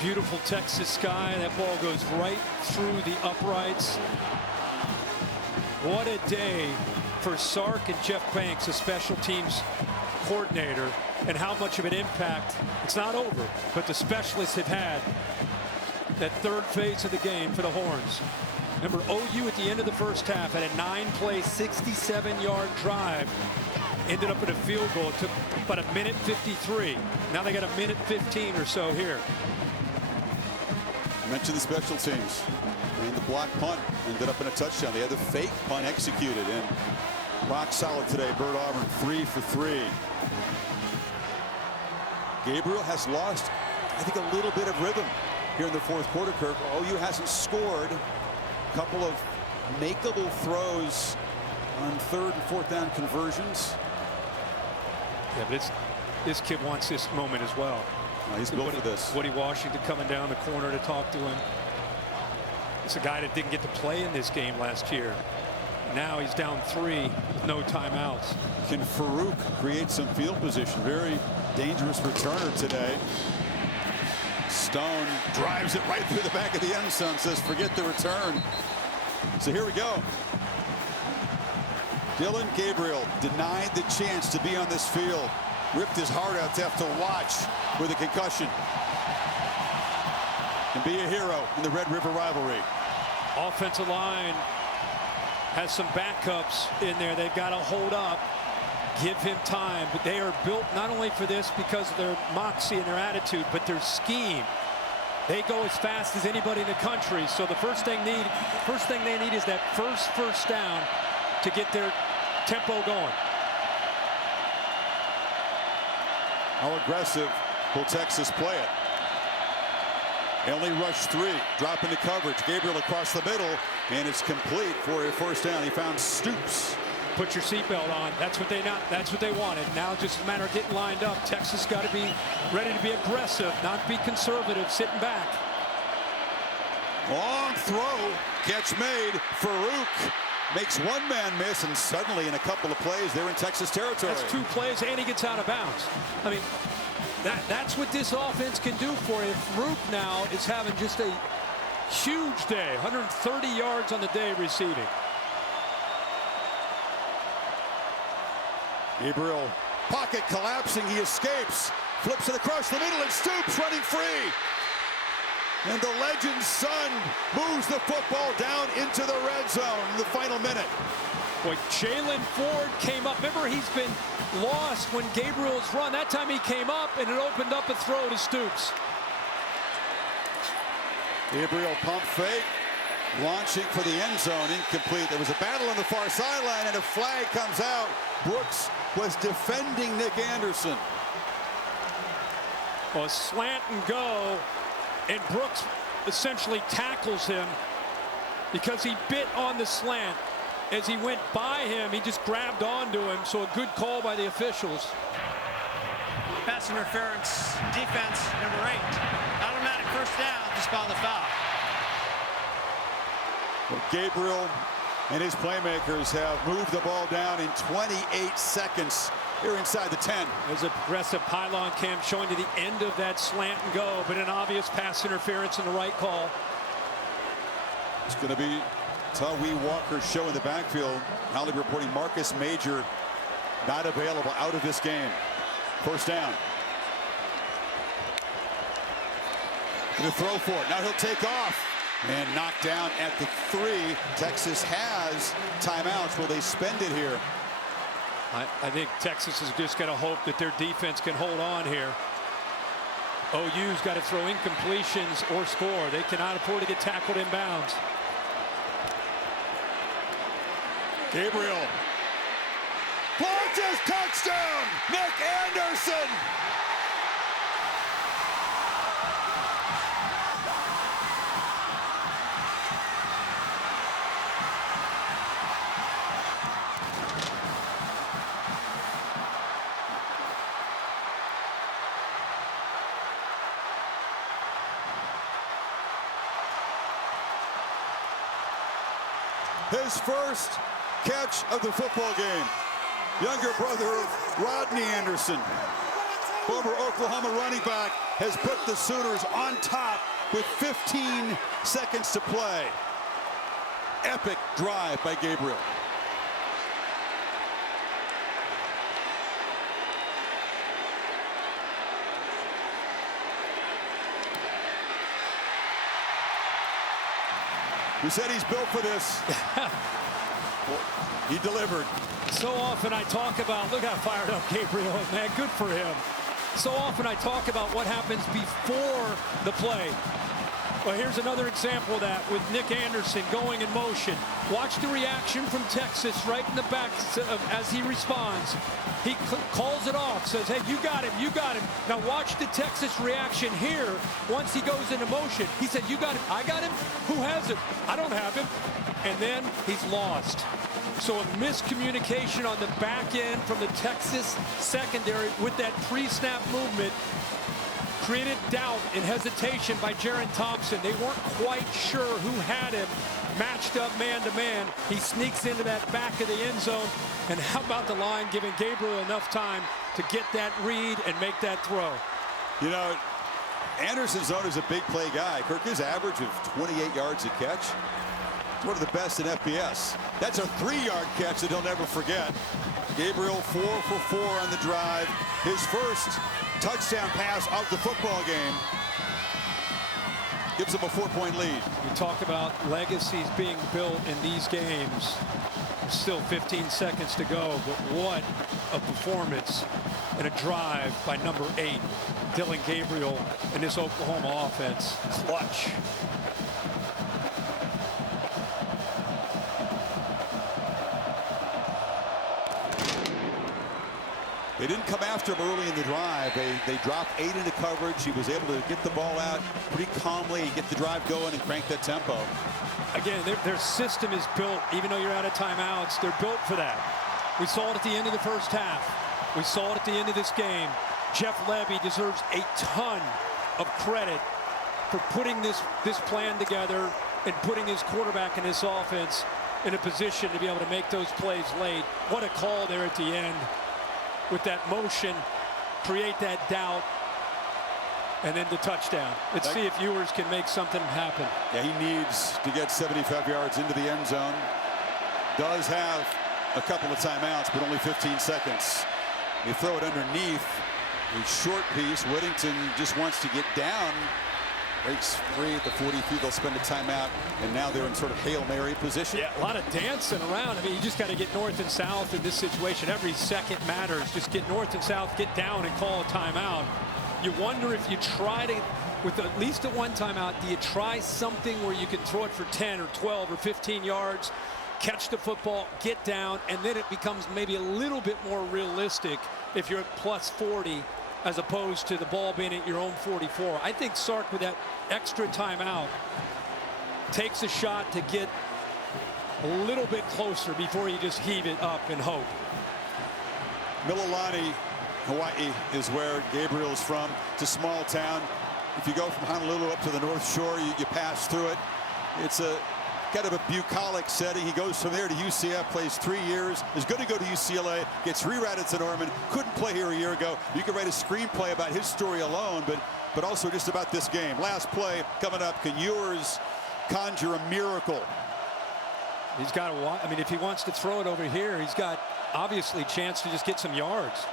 Beautiful Texas sky. That ball goes right through the uprights. What a day for Sark and Jeff Banks, a special teams coordinator, and how much of an impact. It's not over, but the specialists have had that 3rd phase of the game for the Horns. Remember, OU at the end of the first half had a 9-play, 67-yard drive. Ended up at a field goal. It took about 1:53. Now they got 1:15 or so here. Mentioned the special teams. And the block punt ended up in a touchdown. They had the fake punt executed, and rock solid today. Bert Auburn 3 for 3. Gabriel has lost, I think, a little bit of rhythm here in the fourth quarter, Kirk. OU hasn't scored. A couple of makeable throws on third and fourth down conversions. Yeah, but this kid wants this moment as well. He's built for this. Woody Washington coming down the corner to talk to him. It's a guy that didn't get to play in this game last year. Now he's down 3 with no timeouts. Can Farouk create some field position? Very dangerous returner today. Stone drives it right through the back of the end zone, says forget the return. So here we go. Dillon Gabriel denied the chance to be on this field. Ripped his heart out to have to watch with a concussion. Can be a hero in the Red River rivalry. Offensive line has some backups in there. They've got to hold up, give him time. But they are built not only for this because of their moxie and their attitude, but their scheme. They go as fast as anybody in the country. So the first thing they need is that first down to get their tempo going. How aggressive will Texas play it? They only rush 3, drop into coverage. Gabriel across the middle, and it's complete for a first down. He found Stoops. Put your seatbelt on. That's what they wanted. Now just a matter of getting lined up. Texas got to be ready to be aggressive, not be conservative, sitting back. Long throw, catch made. Farouk makes one man miss, and suddenly in a couple of plays they're in Texas territory. That's 2 plays, and he gets out of bounds. I mean, that's what this offense can do for you. Farouk now is having just a huge day, 130 yards on the day receiving. Gabriel, pocket collapsing, he escapes, flips it across the middle, and Stoops running free. And the legend's son moves the football down into the red zone in the final minute. Boy, Jalen Ford came up. Remember, he's been lost when Gabriel's run. That time he came up, and it opened up a throw to Stoops. Gabriel pump fake, launching for the end zone, incomplete. There was a battle on the far sideline, and a flag comes out. Brooks was defending Nick Anderson. Well, slant and go, and Brooks essentially tackles him because he bit on the slant. As he went by him, he just grabbed onto him, so a good call by the officials. Pass interference, defense, number 8. Automatic first down, just on the foul. Well, Gabriel and his playmakers have moved the ball down in 28 seconds here inside the 10. There's a progressive pylon cam showing to the end of that slant and go, but an obvious pass interference in the right call. It's going to be Tawee Walker's show in the backfield. Holly reporting Marcus Major not available, out of this game. First down. Gonna throw for it. Now he'll take off and knocked down at the 3. Texas has timeouts. Will they spend it here? I think Texas is just going to hope that their defense can hold on here. OU's got to throw incompletions or score. They cannot afford to get tackled in bounds. Gabriel. Launches, touchdown! Nick Anderson! His first catch of the football game. Younger brother of Rodney Anderson, former Oklahoma running back, has put the Sooners on top with 15 seconds to play. Epic drive by Gabriel. We said he's built for this. He delivered. So often I talk about, look how fired up Gabriel is, man. Good for him. So often I talk about what happens before the play. Well, here's another example of that with Nick Anderson going in motion. Watch the reaction from Texas right in the back as he responds. He calls it off, says, hey, you got him, you got him. Now watch the Texas reaction here once he goes into motion. He said, you got him, I got him? Who has him? I don't have him. And then he's lost. So a miscommunication on the back end from the Texas secondary with that pre-snap movement created doubt and hesitation by Jaron Thompson. They weren't quite sure who had him matched up man-to-man. He sneaks into that back of the end zone. And how about the line giving Gabriel enough time to get that read and make that throw? You know, Anderson's known as a big play guy. Kirk, his average of 28 yards a catch. It's one of the best in FBS. That's a 3-yard catch that he'll never forget. Gabriel 4 for 4 on the drive. His first touchdown pass of the football game. Gives him a 4-point lead. You talk about legacies being built in these games. There's still 15 seconds to go, but what a performance and a drive by number 8, Dillon Gabriel, in this Oklahoma offense. Clutch. They didn't come after him early in the drive. They dropped 8 into coverage. He was able to get the ball out pretty calmly and get the drive going and crank that tempo. Again, their system is built, even though you're out of timeouts, they're built for that. We saw it at the end of the first half. We saw it at the end of this game. Jeff Levy deserves a ton of credit for putting this plan together and putting his quarterback in this offense in a position to be able to make those plays late. What a call there at the end. With that motion, create that doubt, and then the touchdown. Let's see if Ewers can make something happen. Yeah, he needs to get 75 yards into the end zone. Does have a couple of timeouts, but only 15 seconds. They throw it underneath. A short piece. Whittington just wants to get down. Breaks free at the 43. They'll spend a timeout, and now they're in sort of Hail Mary position. Yeah, a lot of dancing around. I mean, you just got to get north and south in this situation. Every second matters. Just get north and south, get down, and call a timeout. You wonder if you try to, with at least a one timeout, do you try something where you can throw it for 10 or 12 or 15 yards, catch the football, get down, and then it becomes maybe a little bit more realistic if you're at plus 40. As opposed to the ball being at your own 44. I think Sark, with that extra timeout, takes a shot to get a little bit closer before you just heave it up and hope. Mililani, Hawaii is where Gabriel's from. It's a small town. If you go from Honolulu up to the North Shore, you pass through it. It's a kind of a bucolic setting. He goes from there to UCF, plays 3 years, is going to go to UCLA, gets rerouted to Norman, couldn't play here a year ago. You could write a screenplay about his story alone, but also just about this game. Last play coming up. Can Ewers conjure a miracle? He's got to, I mean, if he wants to throw it over here, he's got obviously a chance to just get some yards.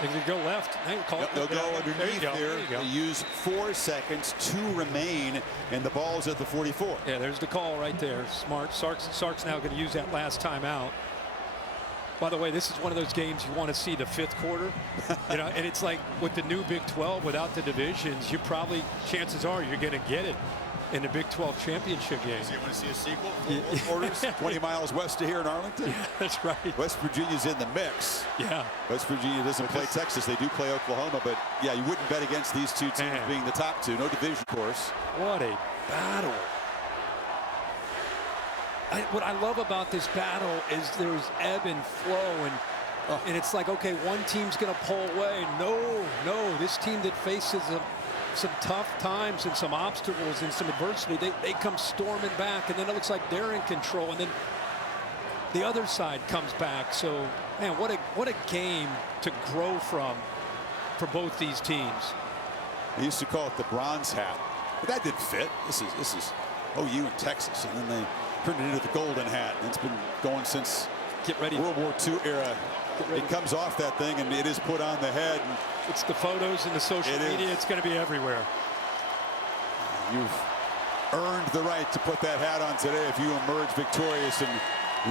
They could go left. They'll go underneath there. They use 4 seconds, 2 remain, and the ball's at the 44. Yeah, there's the call right there. Smart. Sark's now going to use that last timeout. By the way, this is one of those games you want to see the 5th quarter. You know, and it's like with the new Big 12 without the divisions, you probably, chances are you're going to get it in the Big 12 championship game. So you want to see a sequel? 4 quarters, 20 miles west of here in Arlington? Yeah, that's right. West Virginia's in the mix. Yeah. West Virginia doesn't play Texas. They do play Oklahoma, but yeah, you wouldn't bet against these two teams being the top 2. No division course. What a battle. What I love about this battle is there's ebb and flow, and it's like, okay, one team's going to pull away. No, this team that faces some tough times and some obstacles and some adversity, they come storming back, and then it looks like they're in control, and then the other side comes back. So, man, what a game to grow from for both these teams. They used to call it the bronze hat, but that didn't fit. This is OU in Texas, and then they turned it into the golden hat. And it's been going since World War II era. It comes off that thing, and it is put on the head. And it's the photos and the social media. It's going to be everywhere. You've earned the right to put that hat on today if you emerge victorious in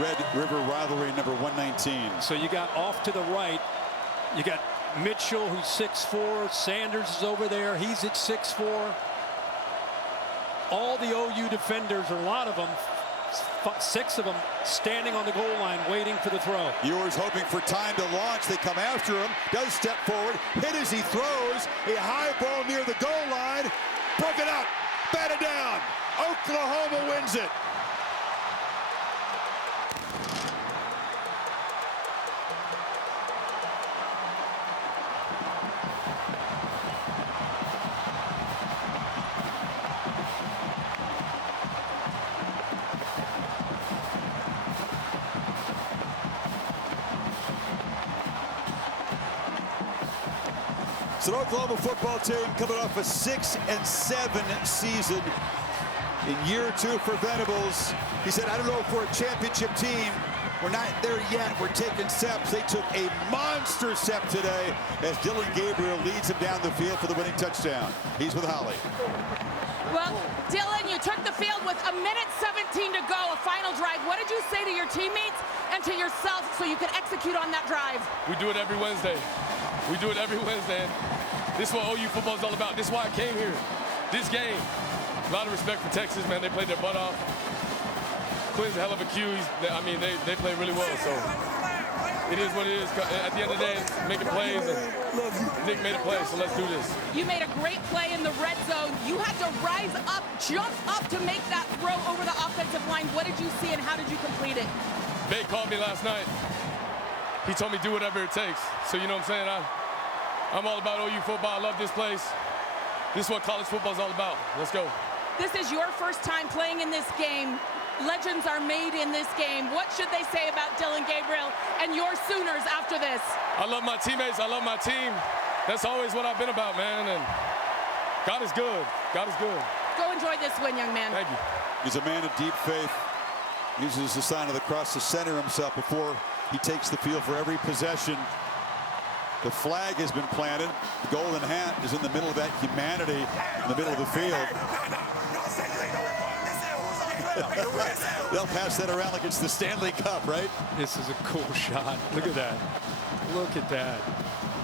Red River Rivalry number 119. So you got off to the right. You got Mitchell, who's 6'4". Sanders is over there. He's at 6'4". all the OU defenders, or a lot of them, 6 of them, standing on the goal line waiting for the throw. Ewers hoping for time to launch. They come after him. Does step forward. Hit as he throws. A high ball near the goal line. Broken up. Batted down. Oklahoma wins it. It's an Oklahoma football team coming off a 6-7 season in year 2 for Venables. He said, I don't know if we're a championship team. We're not there yet. We're taking steps. They took a monster step today as Dillon Gabriel leads him down the field for the winning touchdown. He's with Holly. Well, Dillon, you took the field with 1:17 to go, a final drive. What did you say to your teammates and to yourself so you could execute on that drive? We do it every Wednesday. We do it every Wednesday. This is what OU football is all about. This is why I came here. This game. A lot of respect for Texas, man. They played their butt off. Quinn's a hell of a Q. They play really well. So it is what it is. At the end of the day, it's making plays. And Nick made a play, so let's do this. You made a great play in the red zone. You had to rise up, jump up to make that throw over the offensive line. What did you see and how did you complete it? Bay called me last night. He told me do whatever it takes. So you know what I'm saying? I'm all about OU football. I love this place. This is what college football is all about. Let's go. This is your first time playing in this game. Legends are made in this game. What should they say about Dillon Gabriel and your Sooners after this? I love my teammates. I love my team. That's always what I've been about, man. And God is good. God is good. Go enjoy this win, young man. Thank you. He's a man of deep faith. Uses the sign of the cross to center himself before he takes the field for every possession. The flag has been planted. The golden hat is in the middle of that humanity in the middle of the field. They'll pass that around like it's the Stanley Cup, right? This is a cool shot. Look at that. Look at that.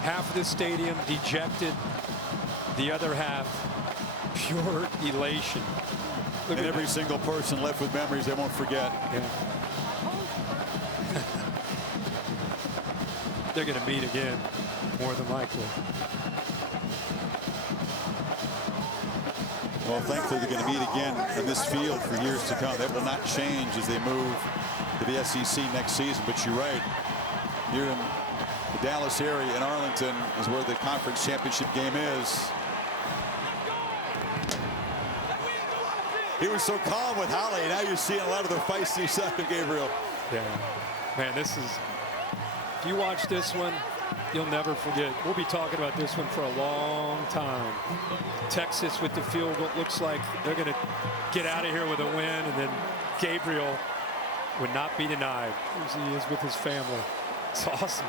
Half of the stadium dejected. The other half, pure elation. Look at every single person left with memories they won't forget. Yeah. They're going to meet again, more than likely. Well, thankfully, they're going to meet again in this field for years to come. That will not change as they move to the SEC next season. But you're right. Here in the Dallas area in Arlington is where the conference championship game is. He was so calm with Holly. Now you're seeing a lot of the feisty side of Gabriel. Yeah. Man, this is... If you watch this one, you'll never forget. We'll be talking about this one for a long time. Texas with the field goal. Looks like they're going to get out of here with a win, and then Gabriel would not be denied as he is with his family. It's awesome.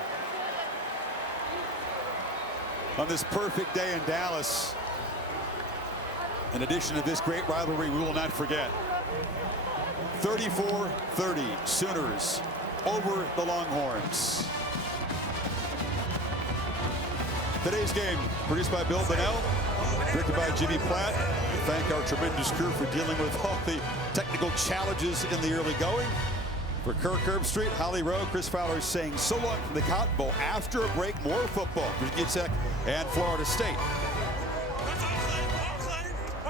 On this perfect day in Dallas, in addition to this great rivalry, we will not forget. 34-30, Sooners over the Longhorns. Today's game produced by Bill Bonnell, directed by Jimmy Platt. We thank our tremendous crew for dealing with all the technical challenges in the early going. For Kirk Herbstreit, Holly Rowe, Chris Fowler saying so long from the Cotton Bowl. After a break, more football. Virginia Tech and Florida State.